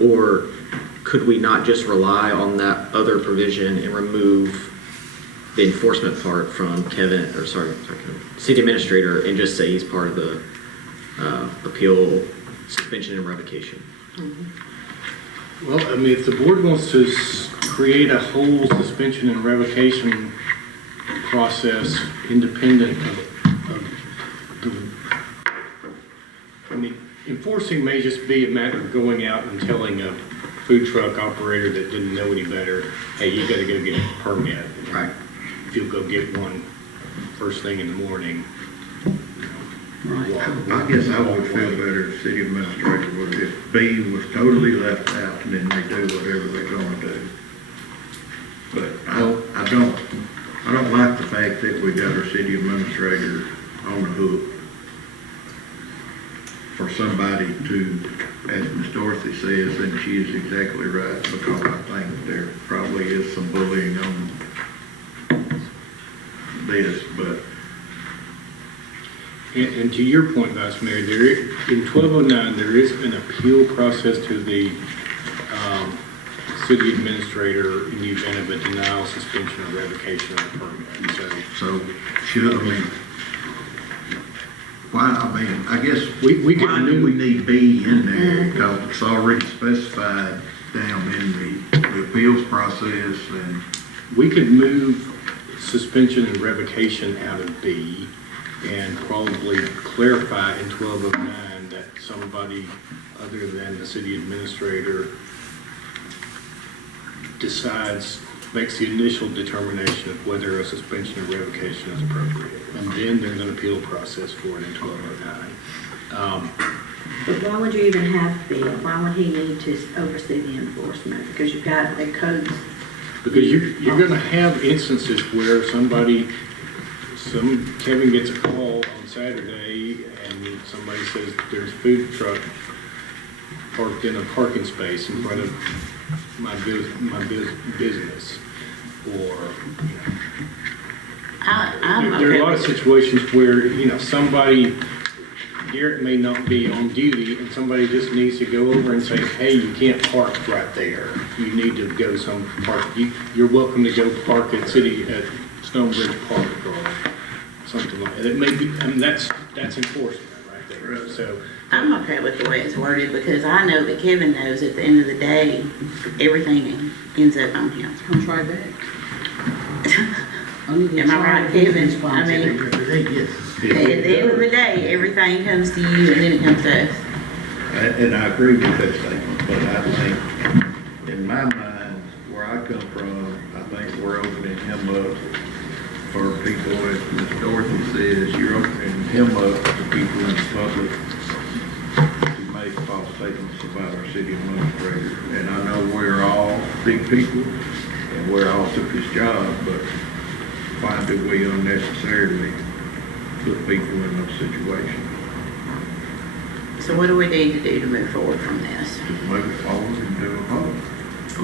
Or could we not just rely on that other provision and remove the enforcement part from Kevin, city administrator, and just say he's part of the appeal, suspension, and revocation? Well, I mean, if the board wants to create a whole suspension and revocation process independent of I mean, enforcing may just be a matter of going out and telling a food truck operator that didn't know any better, hey, you gotta go get a permit. Right. If you'll go get one first thing in the morning. Right. I guess I would feel better if city administrator would, if B was totally left out and then they do whatever they're gonna do. But I don't like the fact that we got our city administrator on the hook for somebody to, as Ms. Dorothy says, and she is exactly right, because I think there probably is some bullying on this, but. And to your point, Vice Mayor, in 1209, there is an appeal process to the city administrator in the event of a denial, suspension, or revocation of a permit. So should, I mean, why, I mean, I guess, we why do we need B in there? Because it's already specified down in the appeals process, and we could move suspension and revocation out of B and probably clarify in 1209 that somebody other than the city administrator makes the initial determination of whether a suspension or revocation is appropriate. And then there's an appeal process for it in 1209. But why would you even have B? Why would he need to oversee the enforcement? Because you've got the codes. Because you're going to have instances where Kevin gets a call on Saturday and somebody says there's a food truck parked in a parking space in front of my business. Or, there are a lot of situations where, Garrett may not be on duty and somebody just needs to go over and say, hey, you can't park right there. You need to go park. You're welcome to go park at Stonebridge Park or something like that. It may be, that's enforcement right there. So I'm okay with the way it's worded because I know that Kevin knows at the end of the day, everything ends up on him. Comes right back. Am I right, Kevin? I mean, yes. at the end of the day, everything comes to you and then it comes to us. And I agree with that statement, but I think, in my mind, where I come from, I think we're opening him up for people, as Ms. Dorothy says, you're opening him up to people in the public to make false statements about our city administrator. And I know we're all big people, and we're all took his job, but why do we unnecessarily put people in those situations? So what do we need to do to move forward from this? Move forward and do a vote.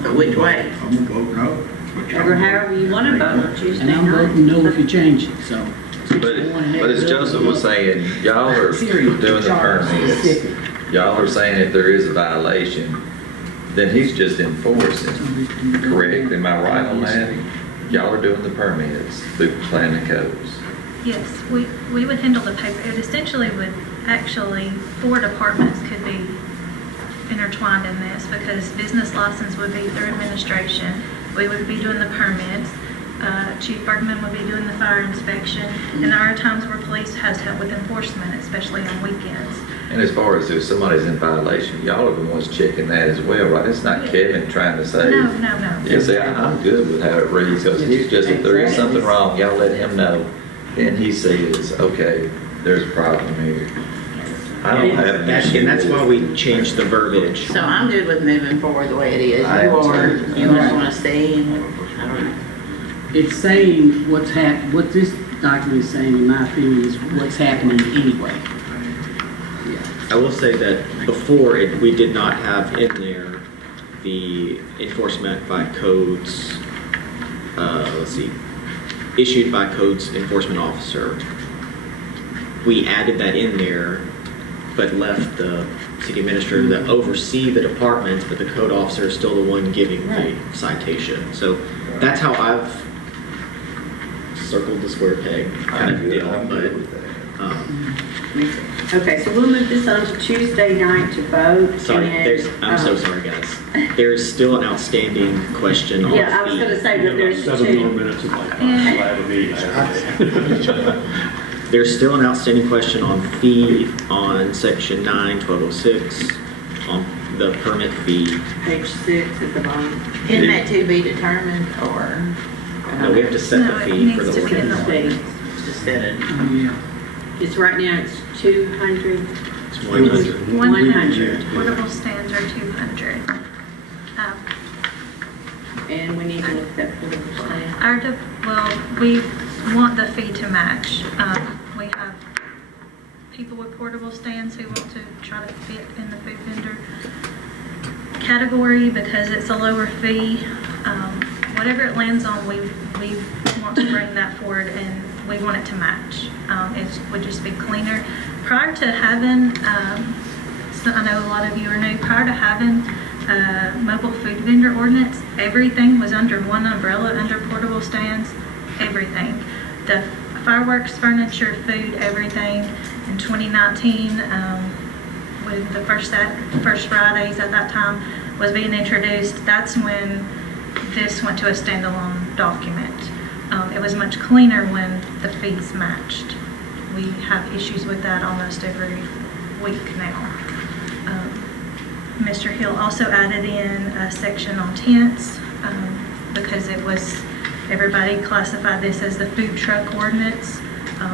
But which way? I'm gonna vote no. Or however you want to vote on Tuesday And I'm night. voting no if you change it, so. But as Joseph was saying, y'all are doing the permits. Y'all are saying if there is a violation, then he's just enforcing, correct? Am I right on that? Y'all are doing the permits through planning codes. Yes, we would handle the paper. It essentially would actually, 4 departments could be intertwined in this because business license would be through administration. We would be doing the permits. Chief Bergman would be doing the fire inspection. And there are times where police has help with enforcement, especially on weekends. And as far as if somebody's in violation, y'all are the ones checking that as well, right? It's not Kevin trying to say. No. Yeah, see, I'm good with how it reads, because he's just, if there is something wrong, y'all let him know. Then he says, okay, there's a problem here. I don't have an issue. And that's why we changed the verbiage. So I'm good with moving forward the way it is. You I am are, too. you just wanna stay in, I don't know. It's saying what this document is saying, in my opinion, is what's happening anyway. I will say that before it, we did not have in there the enforcement by codes, issued by codes enforcement officer. We added that in there, but left the city administrator that oversee the departments, but the code officer is still the one giving the citation. So that's how I've circled the square peg kind of deal, I'm but, good with that. Okay, so we'll move this on to Tuesday night to vote. sorry, and, I'm so sorry, guys. There's still an outstanding question on the Yeah, I was gonna say that there's 7 more two. minutes of my time, so I have a meeting. There's still an outstanding question on fee on section 9, 1206, on the permit fee. Page 6 at the bottom. Isn't that to be determined, or? No, we have to set No, the it fee for needs the to be in the ordinance. Just set it. Oh, yeah. It's right now, it's 200. It's 100. 100, portable stands are 200. And we need to look at that portable stand. Well, we want the fee to match. We have people with portable stands who want to try to fit in the food vendor category because it's a lower fee. Whatever it lands on, we want to bring that forward and we want it to match. It would just be cleaner. Prior to having, so I know a lot of you are new, prior to having mobile food vendor ordinance, everything was under one umbrella, under portable stands, everything. The fireworks, furniture, food, everything. In 2019, with the first Fridays at that time was being introduced, that's when this went to a standalone document. It was much cleaner when the fees matched. We have issues with that almost every week now. Mr. Hill also added in a section on tents because it was, everybody classified this as the food truck ordinance,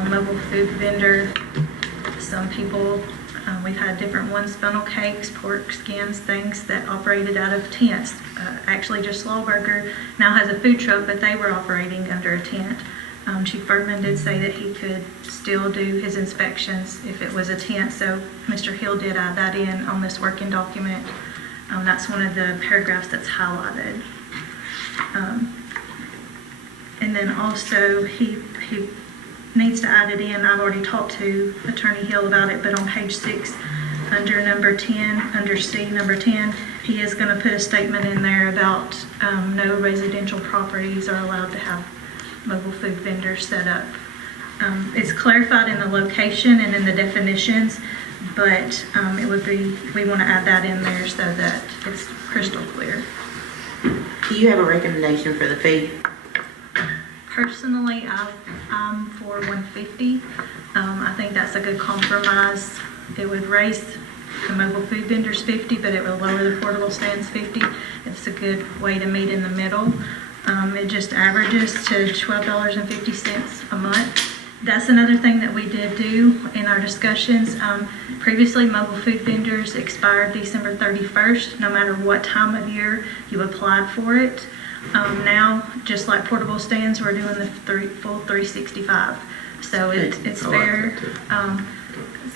mobile food vendor. Some people, we've had different ones, funnel cakes, pork skins, things that operated out of tents. Actually, just Slawburger now has a food truck, but they were operating under a tent. Chief Bergman did say that he could still do his inspections if it was a tent, so Mr. Hill did add that in on this working document. That's one of the paragraphs that's highlighted. And then also he needs to add it in. I've already talked to Attorney Hill about it, but on page 6, under number 10, under C, number 10, he is going to put a statement in there about no residential properties are allowed to have mobile food vendors set up. It's clarified in the location and in the definitions, but it would be, we want to add that in there so that it's crystal clear. Do you have a recommendation for the fee? Personally, I'm for 150. I think that's a good compromise. It would raise the mobile food vendors 50, but it will lower the portable stands 50. It's a good way to meet in the middle. It just averages to $12.50 a month. That's another thing that we did do in our discussions. Previously, mobile food vendors expired December 31st, no matter what time of year you applied for it. Now, just like portable stands, we're doing the full 365. So it's fair.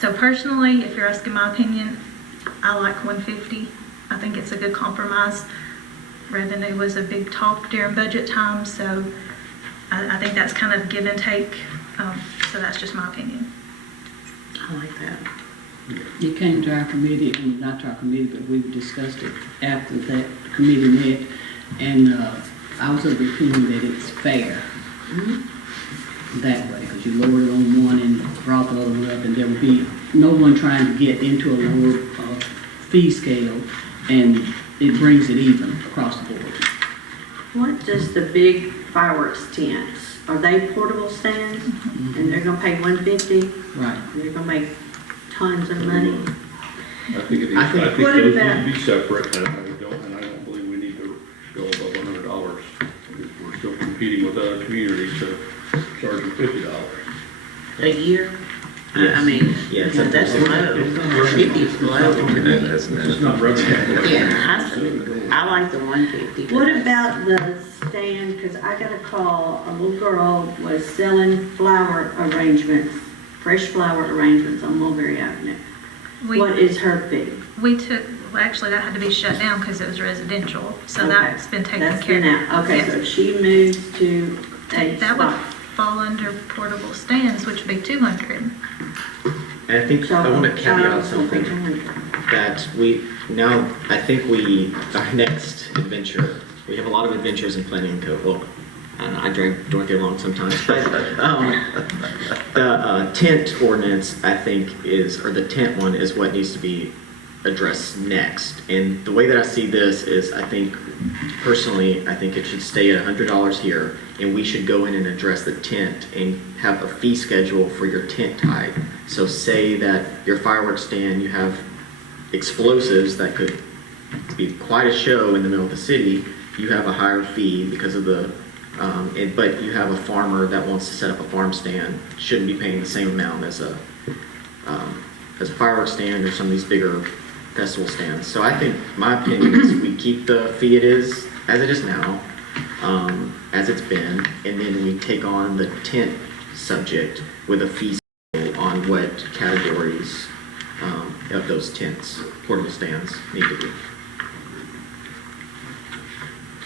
So personally, if you're asking my opinion, I like 150. I think it's a good compromise. Revenue was a big talk during budget time, so I think that's kind of give and take. So that's just my opinion. I like that. It came to our committee, and not to our committee, but we discussed it after that committee met, and I was of the opinion that it's fair that way, because you lower it on one and brought the other one up, and there would be no one trying to get into a lower fee scale, and it brings it even across the board. What does the big fireworks tents, are they portable stands? And they're gonna pay $150? Right. And they're gonna make tons of money? I think it is, I think- I think What those about- need to be separate, and I don't believe we need to go above $100. We're still competing with other communities to charge them $50. A year? I Yes. mean, Yeah, it's Yeah, up that's to low. 50 is low. That's It's not revenue. Yeah, I like the 150. What about the stand, because I got a call, a little girl was selling flower arrangements, fresh flower arrangements on Mulberry Avenue. We- What is her fee? We took, well, actually, that had to be shut down because it was residential, so Okay. that's been taken That's care been of. out. Okay, Yes. so if she moves to a That would spot. fall under portable stands, which would be 200. And I think, I want to caveat something, 200. that I think our next adventure, we have a lot of adventures in planning and code. Well, I don't get along sometimes, but the tent ordinance, I think, or the tent one is what needs to be addressed next. And the way that I see this is, I think it should stay at $100 here, and we should go in and address the tent and have a fee schedule for your tent type. So say that your fireworks stand, you have explosives that could be quite a show in the middle of the city, you have a higher fee because of but you have a farmer that wants to set up a farm stand, shouldn't be paying the same amount as a fireworks stand or some of these bigger festival stands. So I think, my opinion is we keep the fee as it is now, as it's been, and then we take on the tent subject with a fee schedule on what categories of those tents, portable stands, need to be.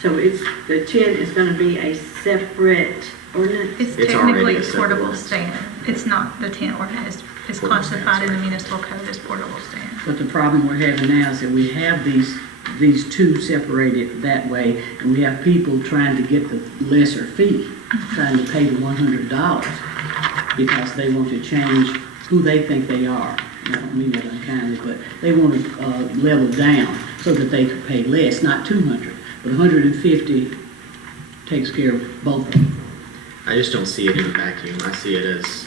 So the tent is gonna be a separate ordinance? It's It's already technically a a separate portable ordinance. stand. It's not the tent ordinance. It's Portable classified in stands. the municipal code as portable stand. But the problem we're having now is that we have these two separated that way, and we have people trying to get the lesser fee, trying to pay the $100 because they want to change who they think they are. I don't mean that unkindly, but they want to level down so that they could pay less, not 200, but 150 takes care of both of them. I just don't see it in a vacuum. I see it as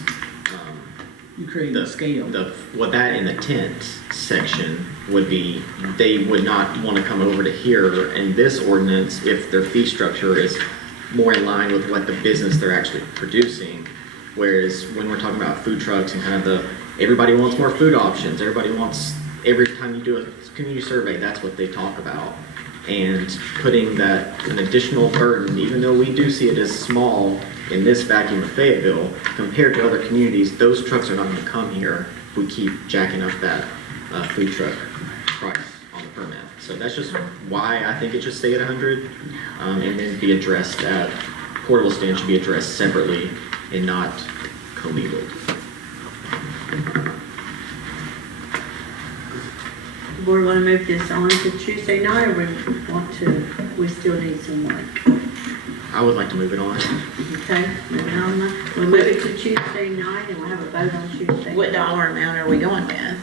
You create a scale. what that in the tent section would be, they would not want to come over to here in this ordinance if their fee structure is more in line with what the business they're actually producing. Whereas when we're talking about food trucks and kind of everybody wants more food options, everybody wants, every time you do a community survey, that's what they talk about. And putting that, an additional burden, even though we do see it as small in this vacuum of Fayetteville, compared to other communities, those trucks are not going to come here if we keep jacking up that food truck price on the permit. So that's just why I think it should stay at 100, and then be addressed portable stand should be addressed separately and not commingled. The board want to move this on to Tuesday night, or we still need some work? I would like to move it on. Okay, moving on. We'll move it to Tuesday night, and we'll have a vote on Tuesday. What dollar amount are we going with?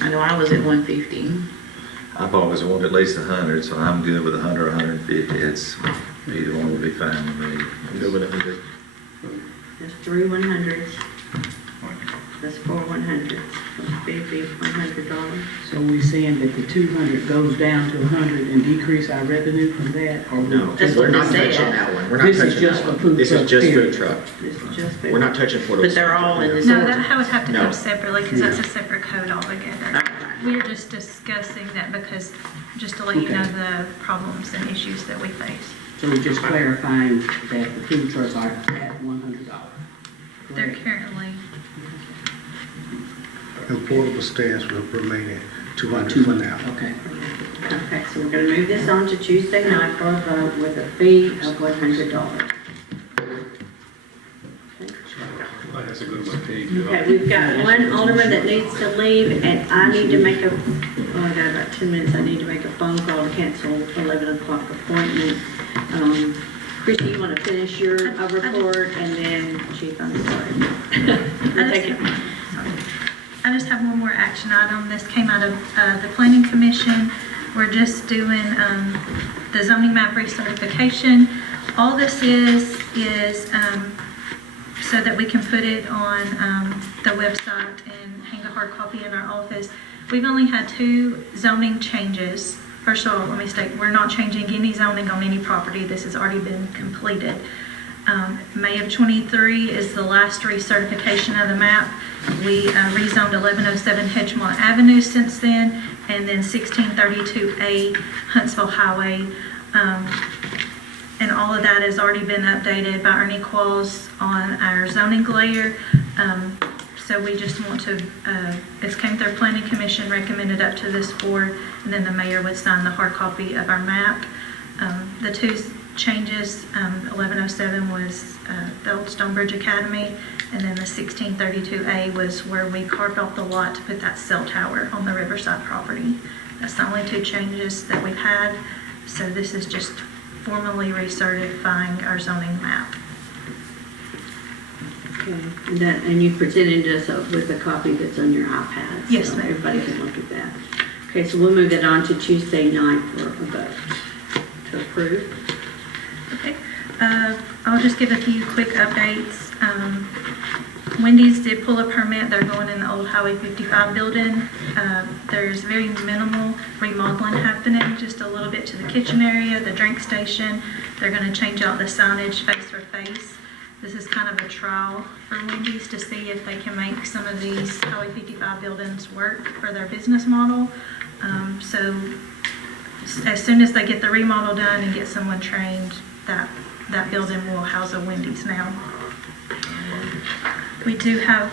I know I was at 150. I've always wanted at least 100, so I'm good with 100 or 150. It's, either one would be fine with me. I'm good with 100. There's 3 100s. That's 4 100s. So it'd be $100. So we're saying that the 200 goes down to 100 and decrease our revenue from that, or? No, That's we're what not they touching said. that one. We're not This is touching just that one. for food This is truck, just period. food truck. This is just. We're not touching portable. But they're all in this No, ordinance. that would have to No. come separately because that's a separate code altogether. Okay. We're just discussing that because, just to let you Okay. know the problems and issues that we face. So we're just clarifying that the food trucks are at $100. They're Correct? currently, And portable stands will remain at 200 for now. Okay. Okay, so we're going to move this on to Tuesday night for a vote with a fee of $100. Okay, we've got one alderman that needs to leave, and I need to make I got about 10 minutes, I need to make a phone call to cancel 11 o'clock appointment. Chrissy, you want to finish your report, and then Chief, I'm sorry. We'll take it. I just have one more action item. This came out of the Planning Commission. We're just doing the zoning map recertification. All this is so that we can put it on the website and hang a hard copy in our office. We've only had 2 zoning changes. First of all, let me state, we're not changing any zoning on any property. This has already been completed. May of =23 is the last recertification of the map. We rezoned 1107 Hedgemont Avenue since then, and then 1632A Huntsville Highway. And all of that has already been updated by Ernie Qualls on our zoning layer. So we just want to, it's came through Planning Commission, recommended up to this board, and then the mayor would sign the hard copy of our map. The two changes, 1107 was the old Stonebridge Academy, and then the 1632A was where we carved off the lot to put that cell tower on the Riverside property. That's the only two changes that we've had. So this is just formally recertifying our zoning map. Okay, and you presented us with a copy that's on your iPad. Yes, so ma'am. everybody can look at that. Okay, so we'll move that on to Tuesday night for a vote to approve. Okay, I'll just give a few quick updates. Wendy's did pull a permit. They're going in the old Highway 55 building. There's very minimal remodeling happening, just a little bit to the kitchen area, the drink station. They're going to change out the signage face for face. This is kind of a trial for Wendy's to see if they can make some of these Highway 55 buildings work for their business model. So as soon as they get the remodel done and get someone trained, that building will house a Wendy's now. We do have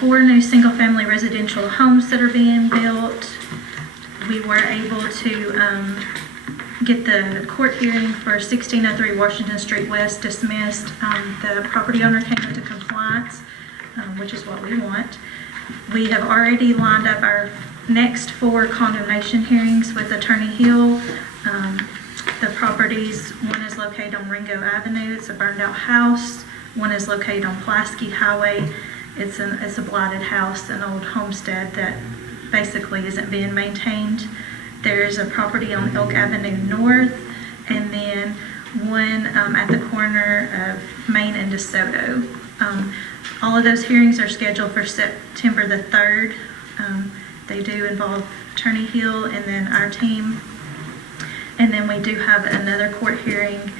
4 new single-family residential homes that are being built. We were able to get the court hearing for 1603 Washington Street West dismissed. The property owner came into compliance, which is what we want. We have already lined up our next 4 condemnation hearings with Attorney Hill. The properties, one is located on Ringo Avenue. It's a burned out house. One is located on Pulaski Highway. It's a blighted house, an old homestead that basically isn't being maintained. There's a property on Elk Avenue North, and then one at the corner of Main and DeSoto. All of those hearings are scheduled for September the 3rd. They do involve Attorney Hill and then our team. And then we do have another court hearing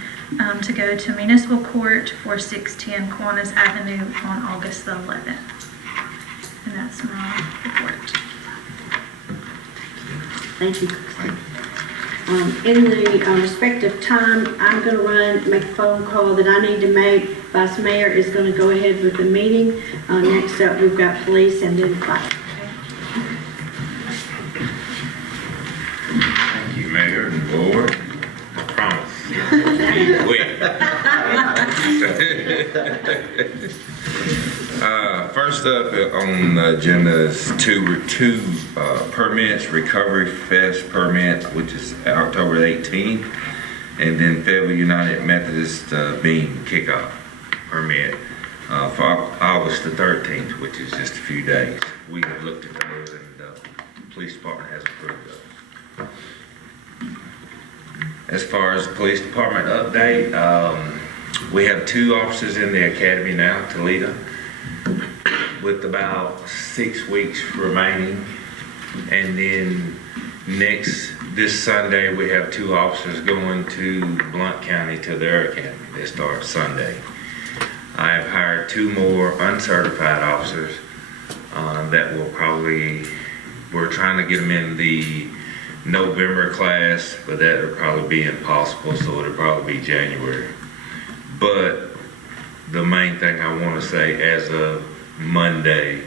to go to municipal court for 610 Kiwanis Avenue on August the 11th. And that's my report. Thank you, Christine. In the respect of time, I'm going to make a phone call that I need to make. Vice Mayor is going to go ahead with the meeting. Next up, we've got police and then fire. Thank you, Mayor and Board. I promise. First up on the agenda is two permits, Recovery Fest permit, which is October 18th, and then Fayetteville United Methodist Bean Kickoff permit for August the 13th, which is just a few days. We have looked at those and the police department has approved those. As far as the police department update, we have 2 officers in the academy now, Toledo, with about 6 weeks remaining. And then this Sunday, we have 2 officers going to Blount County to their academy. They start Sunday. I have hired 2 more uncertified officers that will we're trying to get them in the November class, but that will probably be impossible, so it'll probably be January. But the main thing I want to say, as of Monday,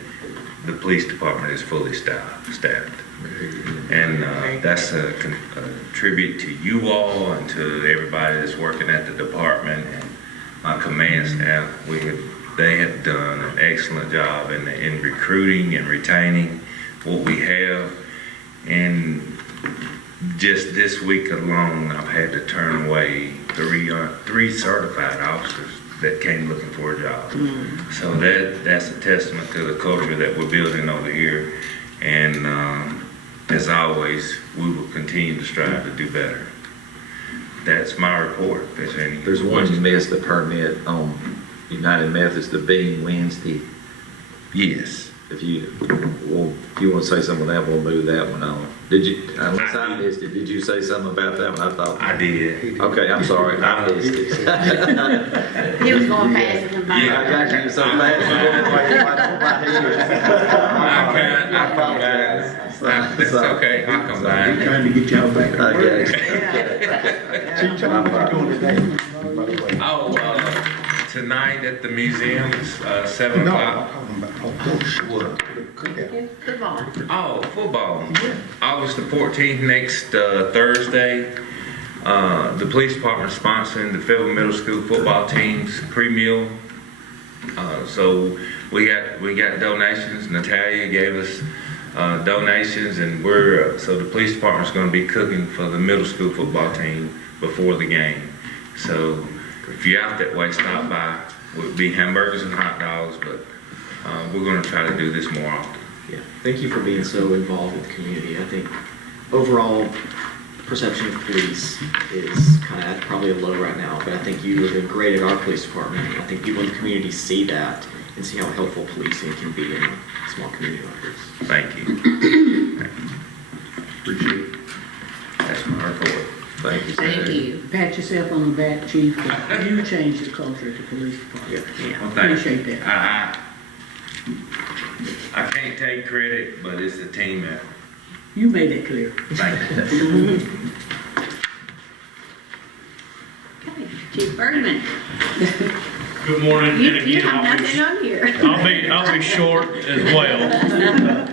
the police department is fully staffed. And that's a tribute to you all and to everybody that's working at the department and my command staff. They have done an excellent job in recruiting and retaining what we have. And just this week alone, I've had to turn away 3 certified officers that came looking for a job. So that's a testament to the culture that we're building over here. And as always, we will continue to strive to do better. That's my report. If there's any There's one you missed, the permit on United Methodist, the Bean Wednesday. Yes. If you want to say something on that, we'll move that one on. Did you, unless I missed it, did you say something about that one? I thought. I did. Okay, I'm sorry, I missed it. He was going faster than mine. I got you so fast. I apologize. It's okay, I'll come back. Trying to get y'all back. Okay. Chief, tell me what you're doing today, by the way. Oh, tonight at the museum, 7 No, o'clock. I'm talking about, the cookout. Football. Oh, football. August the 14th, next Thursday. The police department sponsoring the Fayetteville Middle School football team's pre-meal. So we got donations. Natalia gave us donations, and so the police department's going to be cooking for the middle school football team before the game. So if you're out that way, stop by. It'll be hamburgers and hot dogs, but we're going to try to do this more often. Yeah, thank you for being so involved with the community. I think overall perception of police is kind of at probably a low right now, but I think you have been great at our police department. I think people in the community see that and see how helpful policing can be in a small community like this. Thank you. Appreciate it. That's my report. Thank you, sir. Thank you. Pat yourself on the back, chief, 'cause you changed the culture at the police department. Yeah. Well, thank you. Appreciate that. I can't take credit, but it's a team effort. You made it clear. Thank you. Okay, Chief Bergman, Good morning. you and again, have nothing on here. I'll be short as well.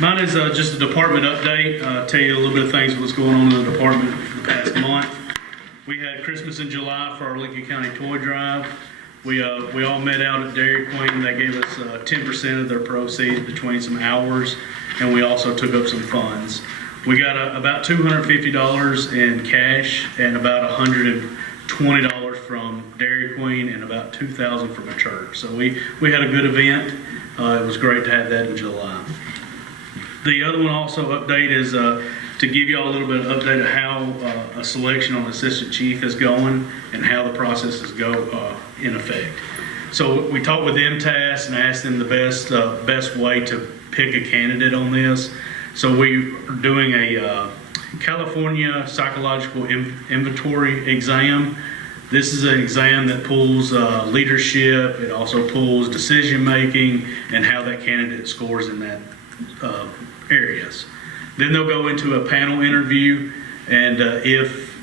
Mine is just a department update. Tell you a little bit of things what's going on in the department for the past month. We had Christmas in July for our Lincoln County Toy Drive. We all met out at Dairy Queen. They gave us 10% of their proceeds between some hours, and we also took up some funds. We got about $250 in cash and about $120 from Dairy Queen and about $2,000 from a church. So we had a good event. It was great to have that in July. The other one also update is to give you all a little bit of update of how a selection on assistant chief is going and how the processes go in effect. So we talked with MTAS and asked them the best way to pick a candidate on this. So we are doing a California Psychological Inventory exam. This is an exam that pulls leadership. It also pulls decision making and how that candidate scores in that areas. Then they'll go into a panel interview, and if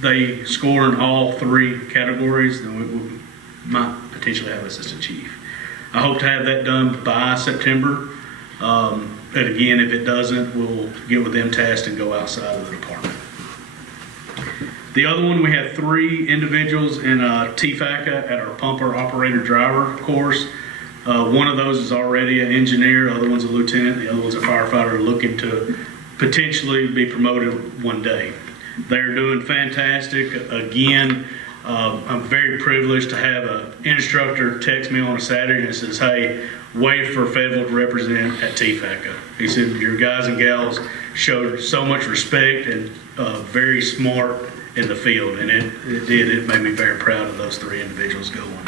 they score in all three categories, then we might potentially have an assistant chief. I hope to have that done by September. And again, if it doesn't, we'll get with them tasked and go outside of the department. The other one, we had 3 individuals in TFACA at our pumper operator driver course. One of those is already an engineer, the other one's a lieutenant, the other one's a firefighter looking to potentially be promoted one day. They're doing fantastic. Again, I'm very privileged to have an instructor text me on a Saturday and says, hey, wait for Fayetteville to represent at TFACA. He said, your guys and gals showed so much respect and very smart in the field, and it made me very proud of those 3 individuals going.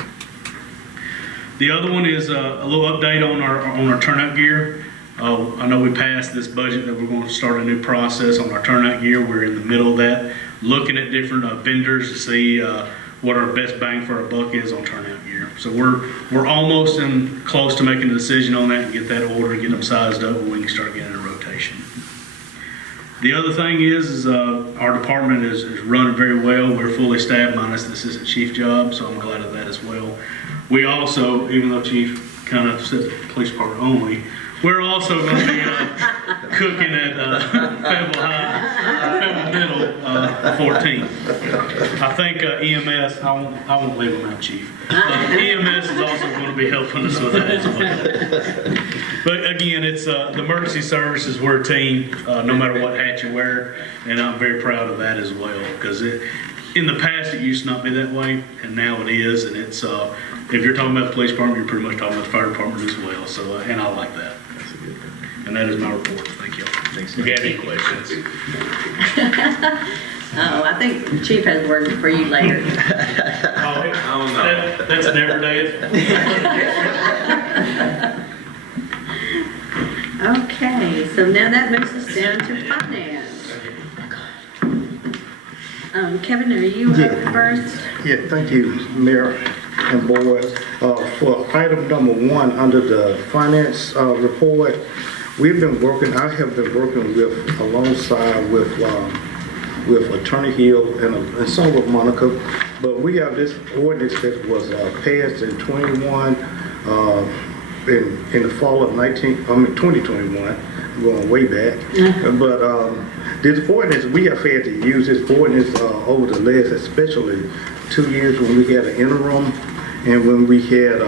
The other one is a little update on our turnout gear. I know we passed this budget that we're going to start a new process on our turnout gear. We're in the middle of that, looking at different vendors to see what our best bang for our buck is on turnout gear. So we're almost close to making a decision on that and get that ordered, get them sized up, and we can start getting a rotation. The other thing is our department is running very well. We're fully staffed minus the assistant chief job, so I'm glad of that as well. We also, even though chief kind of said police department only, we're also going to be cooking at Fayetteville Middle 14th. I think EMS, I won't leave them out, chief. EMS is also going to be helping us with that as well. But again, it's the emergency services, we're a team, no matter what hat you wear, and I'm very proud of that as well, because in the past it used to not be that way, and now it is, and it's if you're talking about the police department, you're pretty much talking about the fire department as well. So, and I like that. And that is my report. Thank you. Thanks. If you have any questions. Oh, I think the chief has a word for you later. That's never days. Okay, so now that moves us down to finance. Kevin, are you up first? Yeah, thank you, Mayor and board. For item number 1, under the finance report, I have been working alongside with Attorney Hill and some with Monica, but we have this ordinance that was passed in 21, in the fall of 2021, going way back. But this ordinance, we have had to use this ordinance over the last, especially 2 years when we had an interim and when we had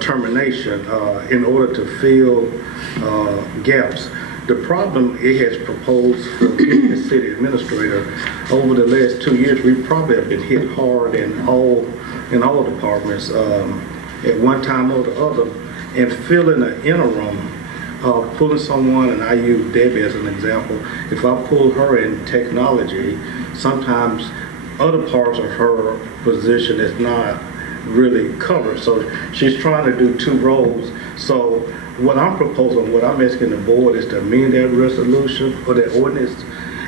termination in order to fill gaps. The problem it has proposed for me as city administrator over the last 2 years, we probably have been hit hard in all departments at one time or the other, and filling an interim, pulling someone, and I use Debbie as an example. If I pull her in technology, sometimes other parts of her position is not really covered. So she's trying to do 2 roles. So what I'm proposing, what I'm asking the board is to amend that resolution or that ordinance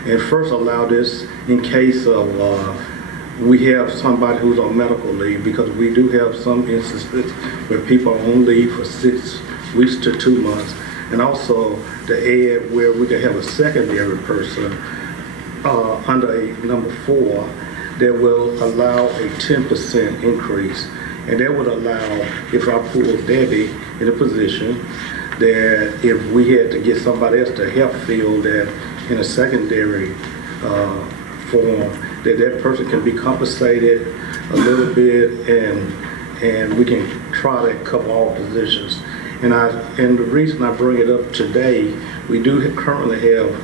and first allow this in case of we have somebody who's on medical leave, because we do have some instances where people are on leave for 6 weeks to 2 months. And also to add where we can have a secondary person under number 4 that will allow a 10% increase. And that would allow, if I pull Debbie in a position, that if we had to get somebody else to help fill that in a secondary form, that person can be compensated a little bit, and we can try to cover all positions. And the reason I bring it up today, we do currently have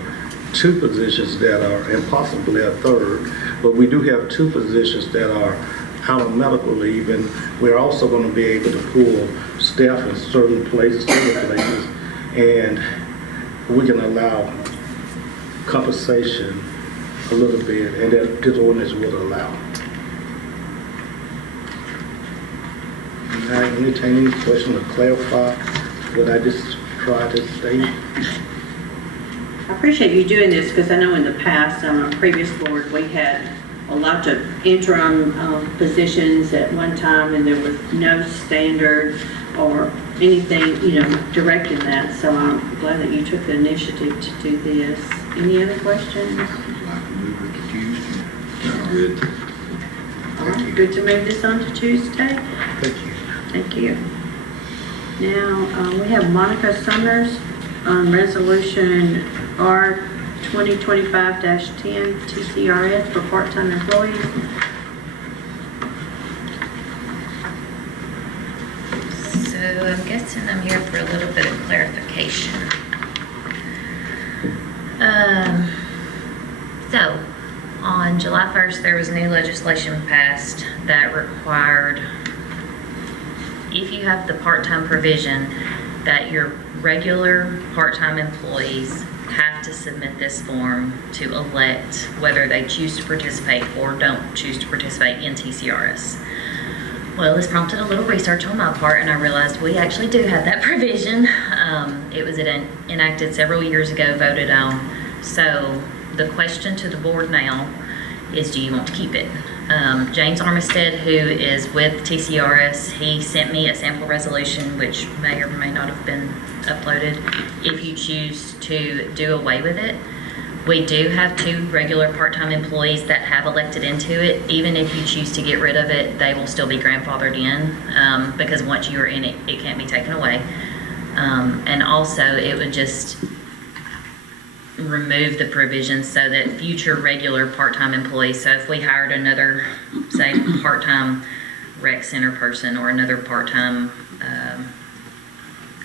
2 positions that are, and possibly a 3rd, but we do have 2 positions that are out of medical leave, and we're also going to be able to pull staff in certain places, and we can allow compensation a little bit, and that this ordinance will allow. And I entertain any question to clarify what I just tried to state. I appreciate you doing this because I know in the past, on our previous board, we had a lot of interim positions at one time, and there was no standard or anything, directing that. So I'm glad that you took the initiative to do this. Any other questions? Like to move it to Tuesday. Good. All right, good to move this on to Tuesday. Thank you. Thank you. Now, we have Monica Summers on Resolution R 2025-10 TCRS for part-time employees. So I'm guessing I'm here for a little bit of clarification. So on July 1st, there was new legislation passed that required, if you have the part-time provision, that your regular part-time employees have to submit this form to elect whether they choose to participate or don't choose to participate in TCRS. Well, this prompted a little research on my part, and I realized we actually do have that provision. It was enacted several years ago, voted on. So the question to the board now is, do you want to keep it? James Armistead, who is with TCRS, he sent me a sample resolution, which may or may not have been uploaded, if you choose to do away with it. We do have 2 regular part-time employees that have elected into it. Even if you choose to get rid of it, they will still be grandfathered in, because once you're in it, it can't be taken away. And also, it would just remove the provision so that future regular part-time employees, so if we hired another, say, part-time rec center person or another part-time,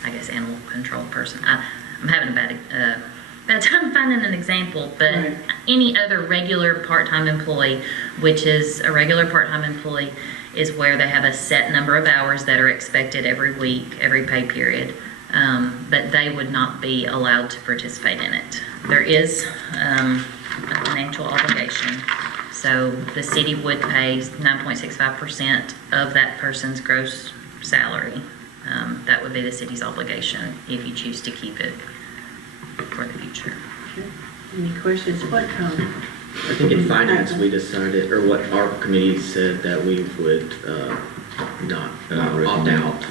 I guess, animal control person. I'm having a bad time finding an example, but right. Any other regular part-time employee, which is a regular part-time employee, is where they have a set number of hours that are expected every week, every pay period, but they would not be allowed to participate in it. There is a financial obligation, so the city would pay 9.65% of that person's gross salary That would be the city's obligation if you choose to keep it for the future. Okay. Any questions? What, I think in finance, we decided, or what our committee said, that we would not opt out.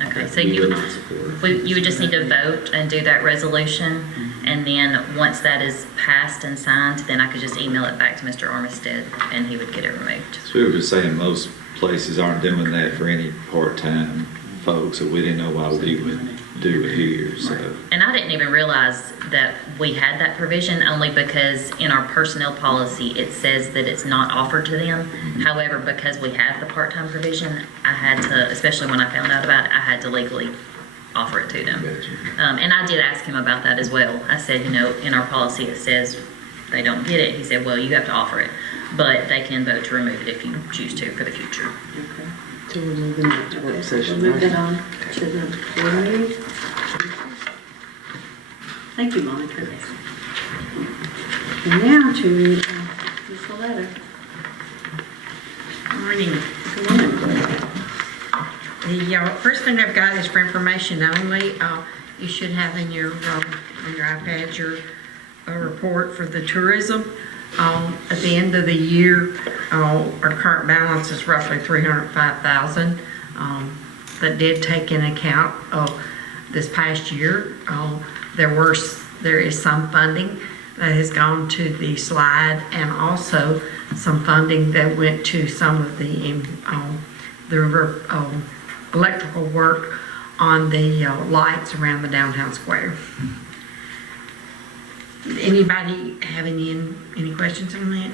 Okay, so We you would would, not support. you would just need to vote and do that resolution, and then once that is passed and signed, then I could just email it back to Mr. Armistead, and he would get it removed. So we were just saying most places aren't doing that for any part-time folks, so we didn't know why we would do it here, so. And I didn't even realize that we had that provision, only because in our personnel policy, it says that it's not offered to them. However, because we have the part-time provision, I had to, especially when I found out about it, I had to legally offer it to them. And I did ask him about that as well. I said, in our policy, it says they don't get it. He said, well, you have to offer it, but they can vote to remove it if you choose to for the future. okay. So we're moving on to work We'll session. move right? that on to the board meeting. Thank you, Monica. And now to Ms. Loretta. Morning. Good morning. The first thing I've got is for information only. You should have in your iPad your report for the tourism. At the end of the year, our current balance is roughly $305,000. That did take in account of this past year. There is some funding that has gone to the slide, and also some funding that went to some of the electrical work on the lights around the downtown square. Anybody have any questions on that?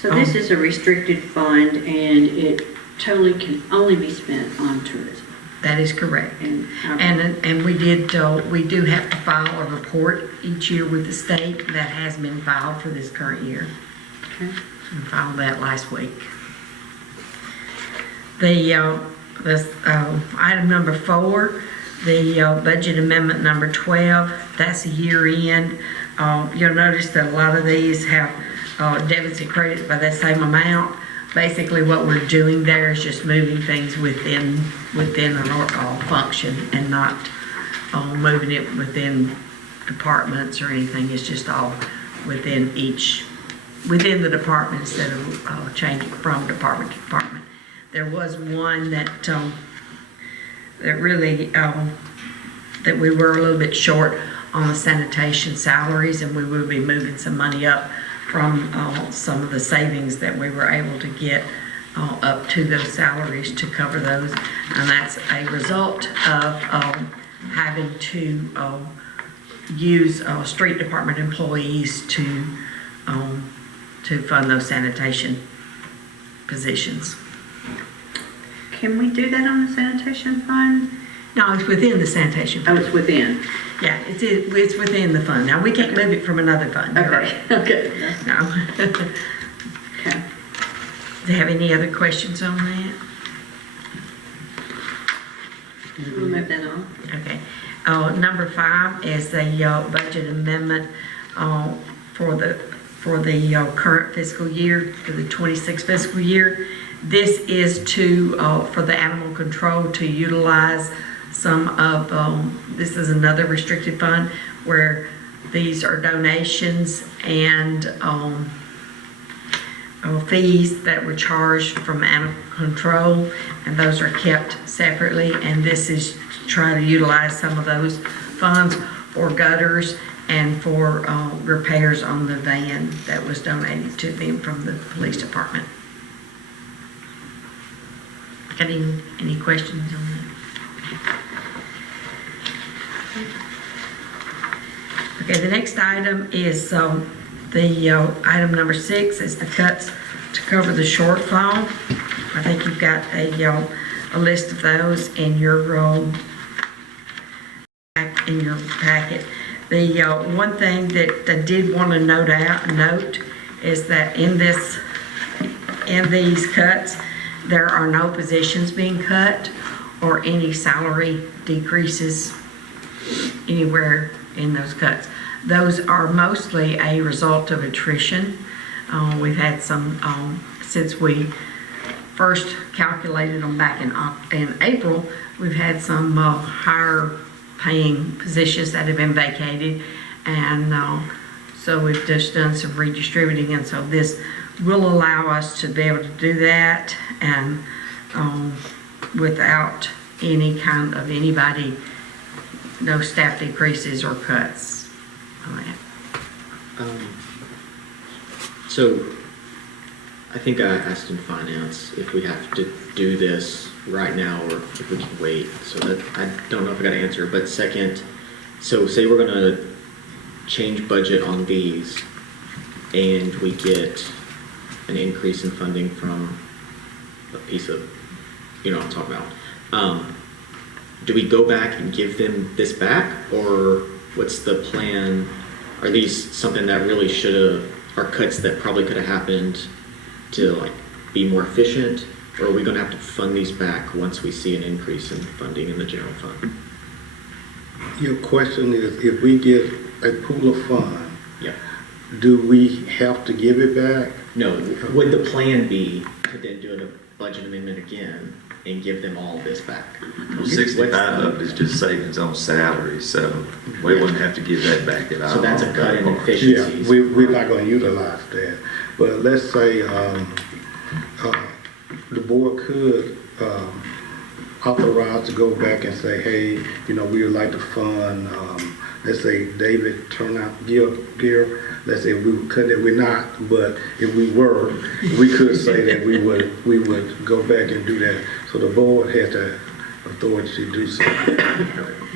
So this is a restricted fund, and it totally can only be spent on tourism. That is correct. And we do have to file a report each year with the state. That has been filed for this current year. okay. We filed that last week. The item number 4, the budget amendment number 12, that's a year end. You'll notice that a lot of these have debits and credits by that same amount. Basically, what we're doing there is just moving things within an function, and not moving it within departments or anything. It's just all within the department, instead of changing from department to department. There was one that really that we were a little bit short on the sanitation salaries, and we will be moving some money up from some of the savings that we were able to get up to those salaries to cover those. And that's a result of having to use street department employees to fund those sanitation positions. Can we do that on the sanitation fund? No, it's within the sanitation fund. Oh, it's within. Yeah, it's within the fund. Now, we can't move it from another fund. You're Okay, okay. right. No. Okay. Do you have any other questions on that? We'll move that on. Okay. Number 5 is the budget amendment for the current fiscal year, for the 26 fiscal year. This is for the animal control to utilize some of, this is another restricted fund where these are donations and fees that were charged from animal control, and those are kept separately. And this is to try to utilize some of those funds for gutters and for repairs on the van that was donated to them from the police department. Got any questions on that? Okay, the next item is item number 6 is the cuts to cover the shortfall. I think you've got a list of those in your packet. The one thing that I did want to note is that in these cuts, there are no positions being cut or any salary decreases anywhere in those cuts. Those are mostly a result of attrition. We've had some, since we first calculated them back in April, we've had some higher paying positions that have been vacated. And so we've just done some redistributing. And so this will allow us to be able to do that and without any kind of anybody, no staff decreases or cuts. So I think I asked in finance if we have to do this right now or if we can wait. So that I don't know if I got an answer. But second, so say we're gonna change budget on these and we get an increase in funding from a piece of, you know what I'm talking about. Do we go back and give them this back, or what's the plan? Are these something that really should have, are cuts that probably could have happened to like be more efficient, or are we going to have to fund these back once we see an increase in funding in the general fund? Your question is, if we get a pool of funds, Yeah. do we have to give it back? No. Would the plan be to then do a budget amendment again and give them all this back? Well, 65 of it is just savings on salaries, so we wouldn't have to give that back at all. So that's a cut in Yeah, efficiencies. we're not going to utilize that. But let's say the board could authorize to go back and say, hey, you know, we would like to fund, let's say David Turnout Gear. Let's say we would cut it, we're not, but if we were, we could say that we would go back and do that. So the board has the authority to do so.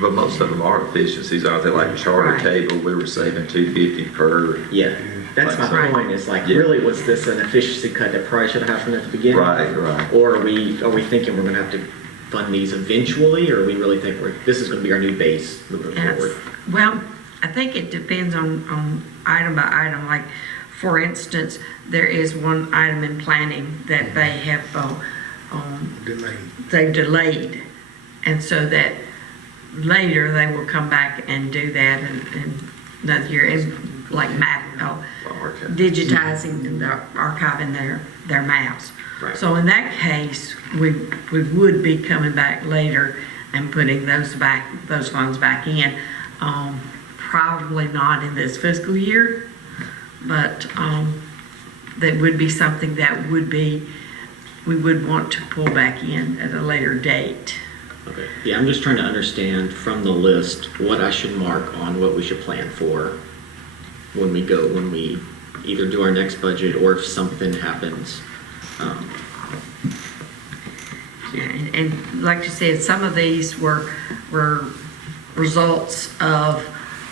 But most of them are efficiencies, aren't they? Like charter Right. cable, we were saving $250 per. Yeah, that's my Right. point. Is like, Yeah. really, was this an efficiency cut that probably should have happened at the beginning? Right, right. Or are we thinking we're going to have to fund these eventually, or we really think this is going to be our new base moving forward? Well, I think it depends on item by item. Like, for instance, there is one item in planning that they have they've delayed, and so that later they will come back and do that and another year, and like digitizing the archiving their maps. Right. So in that case, we would be coming back later and putting those funds back in. Probably not in this fiscal year, but that would be something that we would want to pull back in at a later date. Okay. Yeah, I'm just trying to understand from the list what I should mark on what we should plan for when we either do our next budget or if something happens. Yeah, and like you said, some of these were results of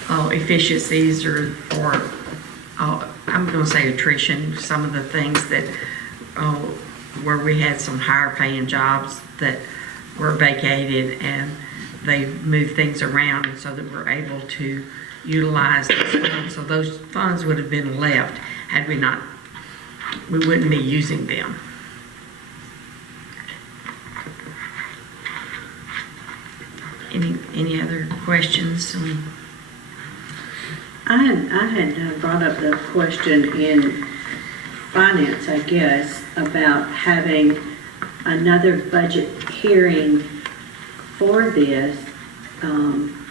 efficiencies or I'm going to say attrition. Some of the things that where we had some higher paying jobs that were vacated and they moved things around, and so that we're able to utilize those funds. So those funds would have been left had we not. We wouldn't be using them. Any other questions? I had brought up the question in finance, I guess, about having another budget hearing for this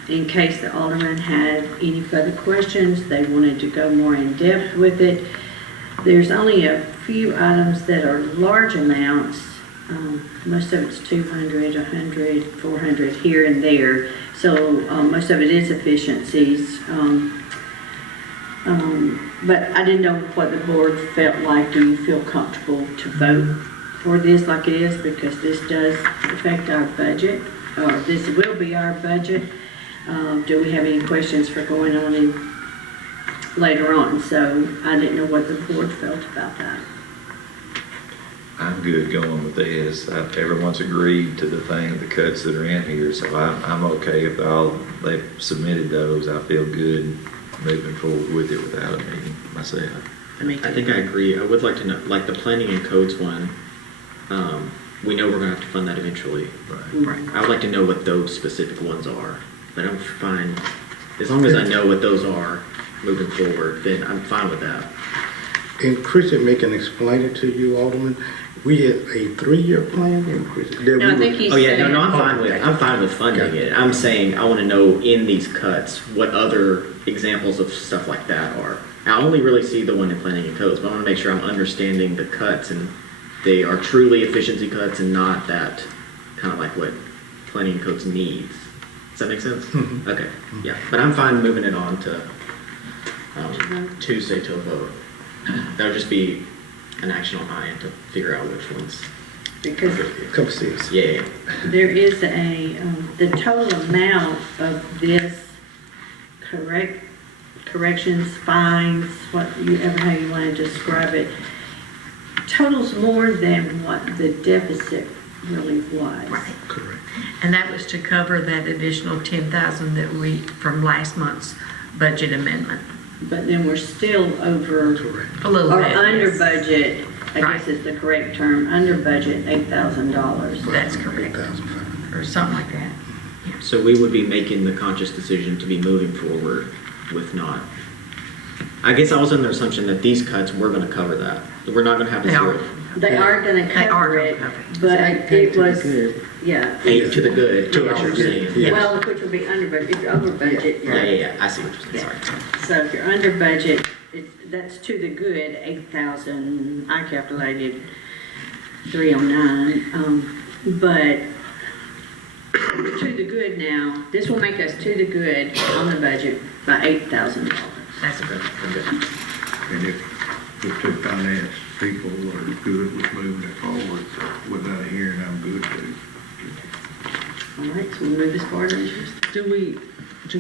in case the alderman had any further questions, they wanted to go more in depth with it. There's only a few items that are large amounts. Most of it's 200, 100, 400 here and there. So most of it is efficiencies. But I didn't know what the board felt like. Do you feel comfortable to vote for this like it is? Because this does affect our budget, or this will be our budget. Do we have any questions for going on in later on? So I didn't know what the board felt about that. I'm good going with this. Everyone's agreed to the cuts that are in here, so I'm okay if they've submitted those. I feel good moving forward with it without a meeting myself. I think I agree. I would like to know, like the planning and codes one, we know we're going to have to fund that eventually. Right. I would like to know what those specific ones are. But I'm fine, as long as I know what those are moving forward, then I'm fine with that. And Christian can explain it to you, Alderman. We had a 3-year plan increase. No, I think he Oh, yeah, said. no, I'm fine with funding it. I'm saying I want to know in these cuts, what other examples of stuff like that are. I only really see the one in planning and codes, but I want to make sure I'm understanding the cuts and they are truly efficiency cuts and not that kind of like what planning and codes needs. Does that make sense? Mhm. Okay, yeah, but I'm fine moving it on to Tuesday to a vote. That would just be an action on my end to figure out which ones. Because Couple seats. Yeah. there is the total amount of this corrections, fines, how you want to describe it, totals more than what the deficit really was. Right. And that was to cover that additional 10,000 that from last month's budget amendment. But then we're still over, A little or bit. under yes. budget, I Right. guess is the correct term, under budget $8,000. That's correct. Or something like that. So we would be making the conscious decision to be moving forward with not. I guess I was under the assumption that these cuts were going to cover that. We're not going to have a They zero. are. They are gonna They are cover gonna it, cover it. but it was, yeah. 8 to the good, to what Yeah. you're saying. Yeah. Well, which will be under budget, if you're over budget, Yeah. I see what you're saying, sorry. So if you're under budget, that's to the good, 8,000, I calculated 309, but to the good now, this will make us to the good on the budget by $8,000. That's good. And if the two finance people are good with moving it forward, without hearing, I'm good too. All right, so we'll move this forward, Regis. Do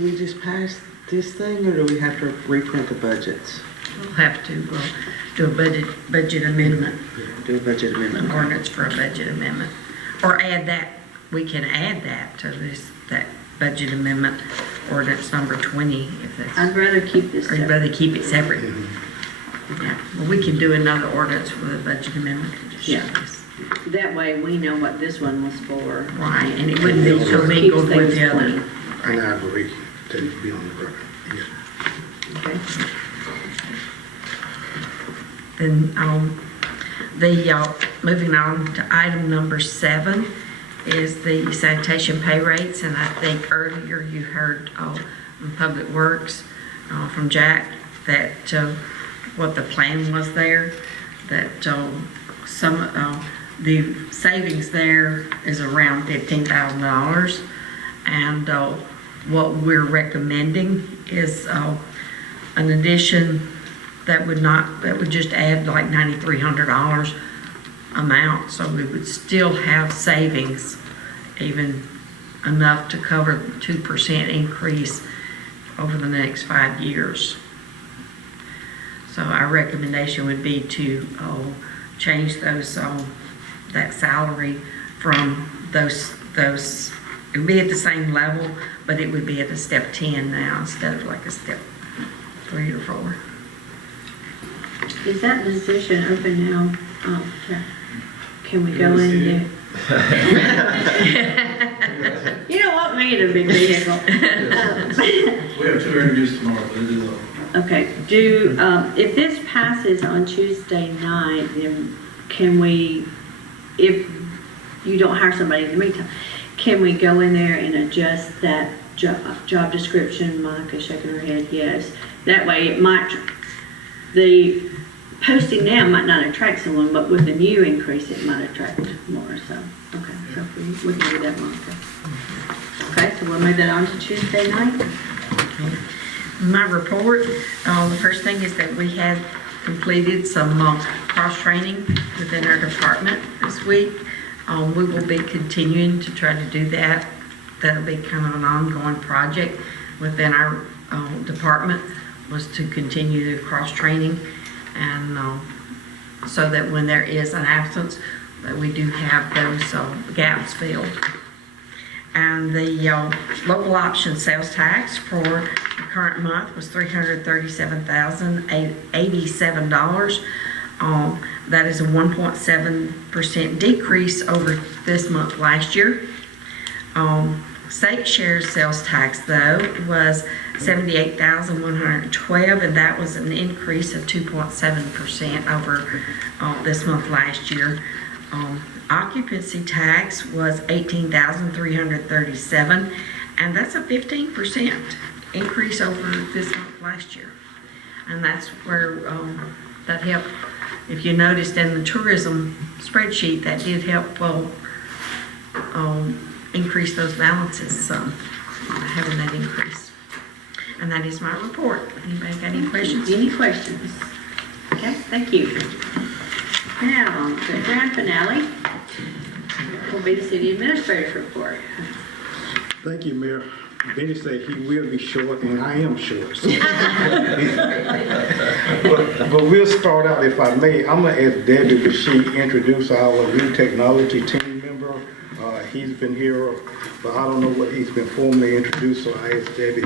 we just pass this thing, or do we have to reprint the budgets? We'll have to do a budget amendment, Do a budget an amendment? ordinance for a budget amendment. Or add that, we can add that to that budget amendment, ordinance number 20, if that's. I'd rather keep this Or you'd separate. rather keep it separate? Yeah, well, we can do another ordinance for the budget amendment. Yeah. That way we know what this one was for. Right, and it wouldn't be so mingled with the other. And I agree to be on the record. Yeah. Okay. Then, moving on to item number 7 is the sanitation pay rates, and I think earlier you heard from Public Works from Jack that what the plan was there, that the savings there is around $15,000, and what we're recommending is an addition that would just add like $9,300 amount, so we would still have savings, even enough to cover the 2% increase over the next 5 years. So our recommendation would be to change that salary from those, it would be at the same level, but it would be at a step 10 now instead of like a step 3 or 4. Is that position open now? Can we go in there? You don't want me in a big vehicle. We have 2 interviews tomorrow, but it is over. Okay, if this passes on Tuesday night, then can we, if you don't hire somebody in the meantime, can we go in there and adjust that job description? Monica's shaking her head, yes. That way the posting now might not attract someone, but with the new increase, it might attract more, so, okay, so we can do that, Monica. Okay, so we'll move that on to Tuesday night. My report, the first thing is that we had completed some cross-training within our department this week. We will be continuing to try to do that. That'll be kind of an ongoing project within our department, was to continue the cross-training, and so that when there is an absence, that we do have those gaps filled. And the local option sales tax for the current month was $337,087. That is a 1.7% decrease over this month last year. State share sales tax, though, was $78,112, and that was an increase of 2.7% over this month last year. Occupancy tax was $18,337, and that's a 15% increase over this month last year. And that's where that helped. If you noticed in the tourism spreadsheet, that did help increase those balances, having that increase. And that is my report. Anybody got any questions? Any questions? Okay, thank you. Now, the grand finale will be the city administrator's report. Thank you, Mayor. Benny said he will be short, and I am short. So. but we'll start out, if I may. I'm going to ask Debbie to introduce our new technology team member. He's been here, but I don't know what he's been formally introduced, so I asked Debbie,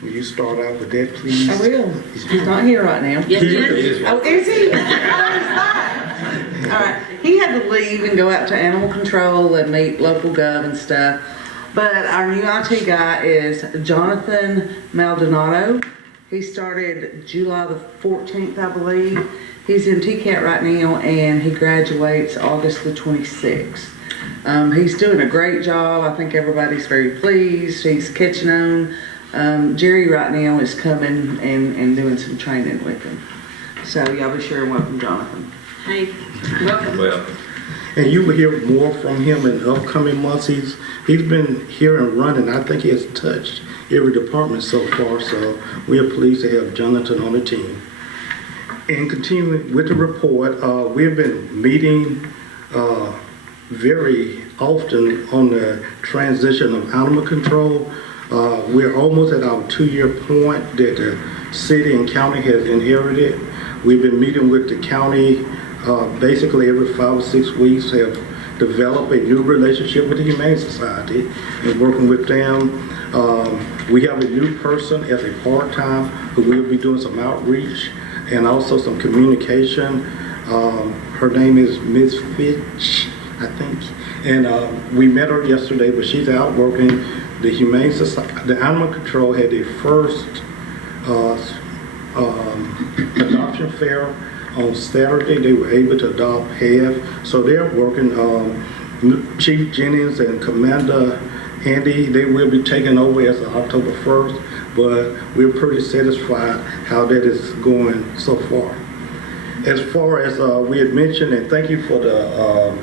will you start out with that, please? I will. He's not here right now. Yes, he is. Oh, is he? Oh, he's not. All right. He had to leave and go out to animal control and meet local gov and stuff. But our new IT guy is Jonathan Maldonado. He started July the 14th, I believe. He's in TCAT right now, and he graduates August the 26th. He's doing a great job. I think everybody's very pleased. He's catching on. Jerry right now is coming and doing some training with him. So y'all be sure and welcome Jonathan. Hey, welcome. Welcome. And you will hear more from him in upcoming months. He's been here and running. I think he has touched every department so far, so we are pleased to have Jonathan on the team. And continuing with the report, we've been meeting very often on the transition of animal control. We're almost at our 2-year point that the city and county has inherited. We've been meeting with the county basically every 5 or 6 weeks, have developed a new relationship with the Humane Society and working with them. We have a new person as a part-time who will be doing some outreach and also some communication. Her name is Ms. Fitch, I think. And we met her yesterday, but she's out working. The Humane Society, the Animal Control had their first adoption fair on Saturday. They were able to adopt half. So they're working, Chief Jennings and Commander Andy, they will be taking over as of October 1st, but we're pretty satisfied how that is going so far. As far as we had mentioned, and thank you for the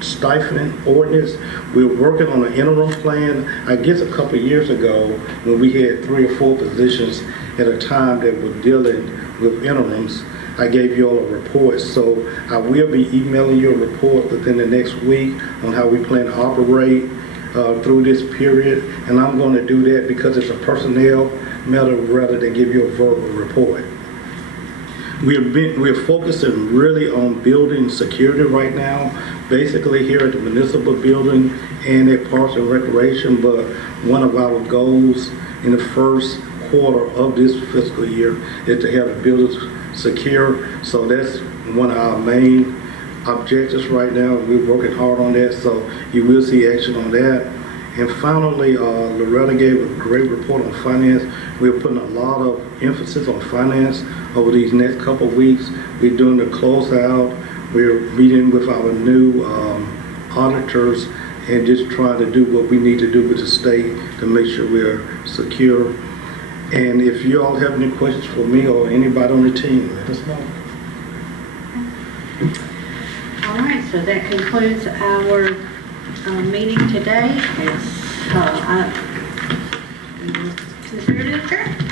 stifling ordinance, we're working on an interim plan. I guess a couple of years ago when we had 3 or 4 positions at a time that were dealing with interims, I gave you all a report. So I will be emailing you a report within the next week on how we plan to operate through this period. And I'm going to do that because it's a personnel matter rather than give you a verbal report. We're focusing really on building security right now, basically here at the municipal building and at Parks and Recreation, but one of our goals in the first quarter of this fiscal year is to have the buildings secure. So that's one of our main objectives right now. We're working hard on that, so you will see action on that. And finally, Loretta gave a great report on finance. We're putting a lot of emphasis on finance over these next couple of weeks. We're doing the closeout. We're meeting with our new auditors and just trying to do what we need to do with the state to make sure we're secure. And if you all have any questions for me or anybody on the team, let us know. All right, so that concludes our meeting today. It's considered adjourned.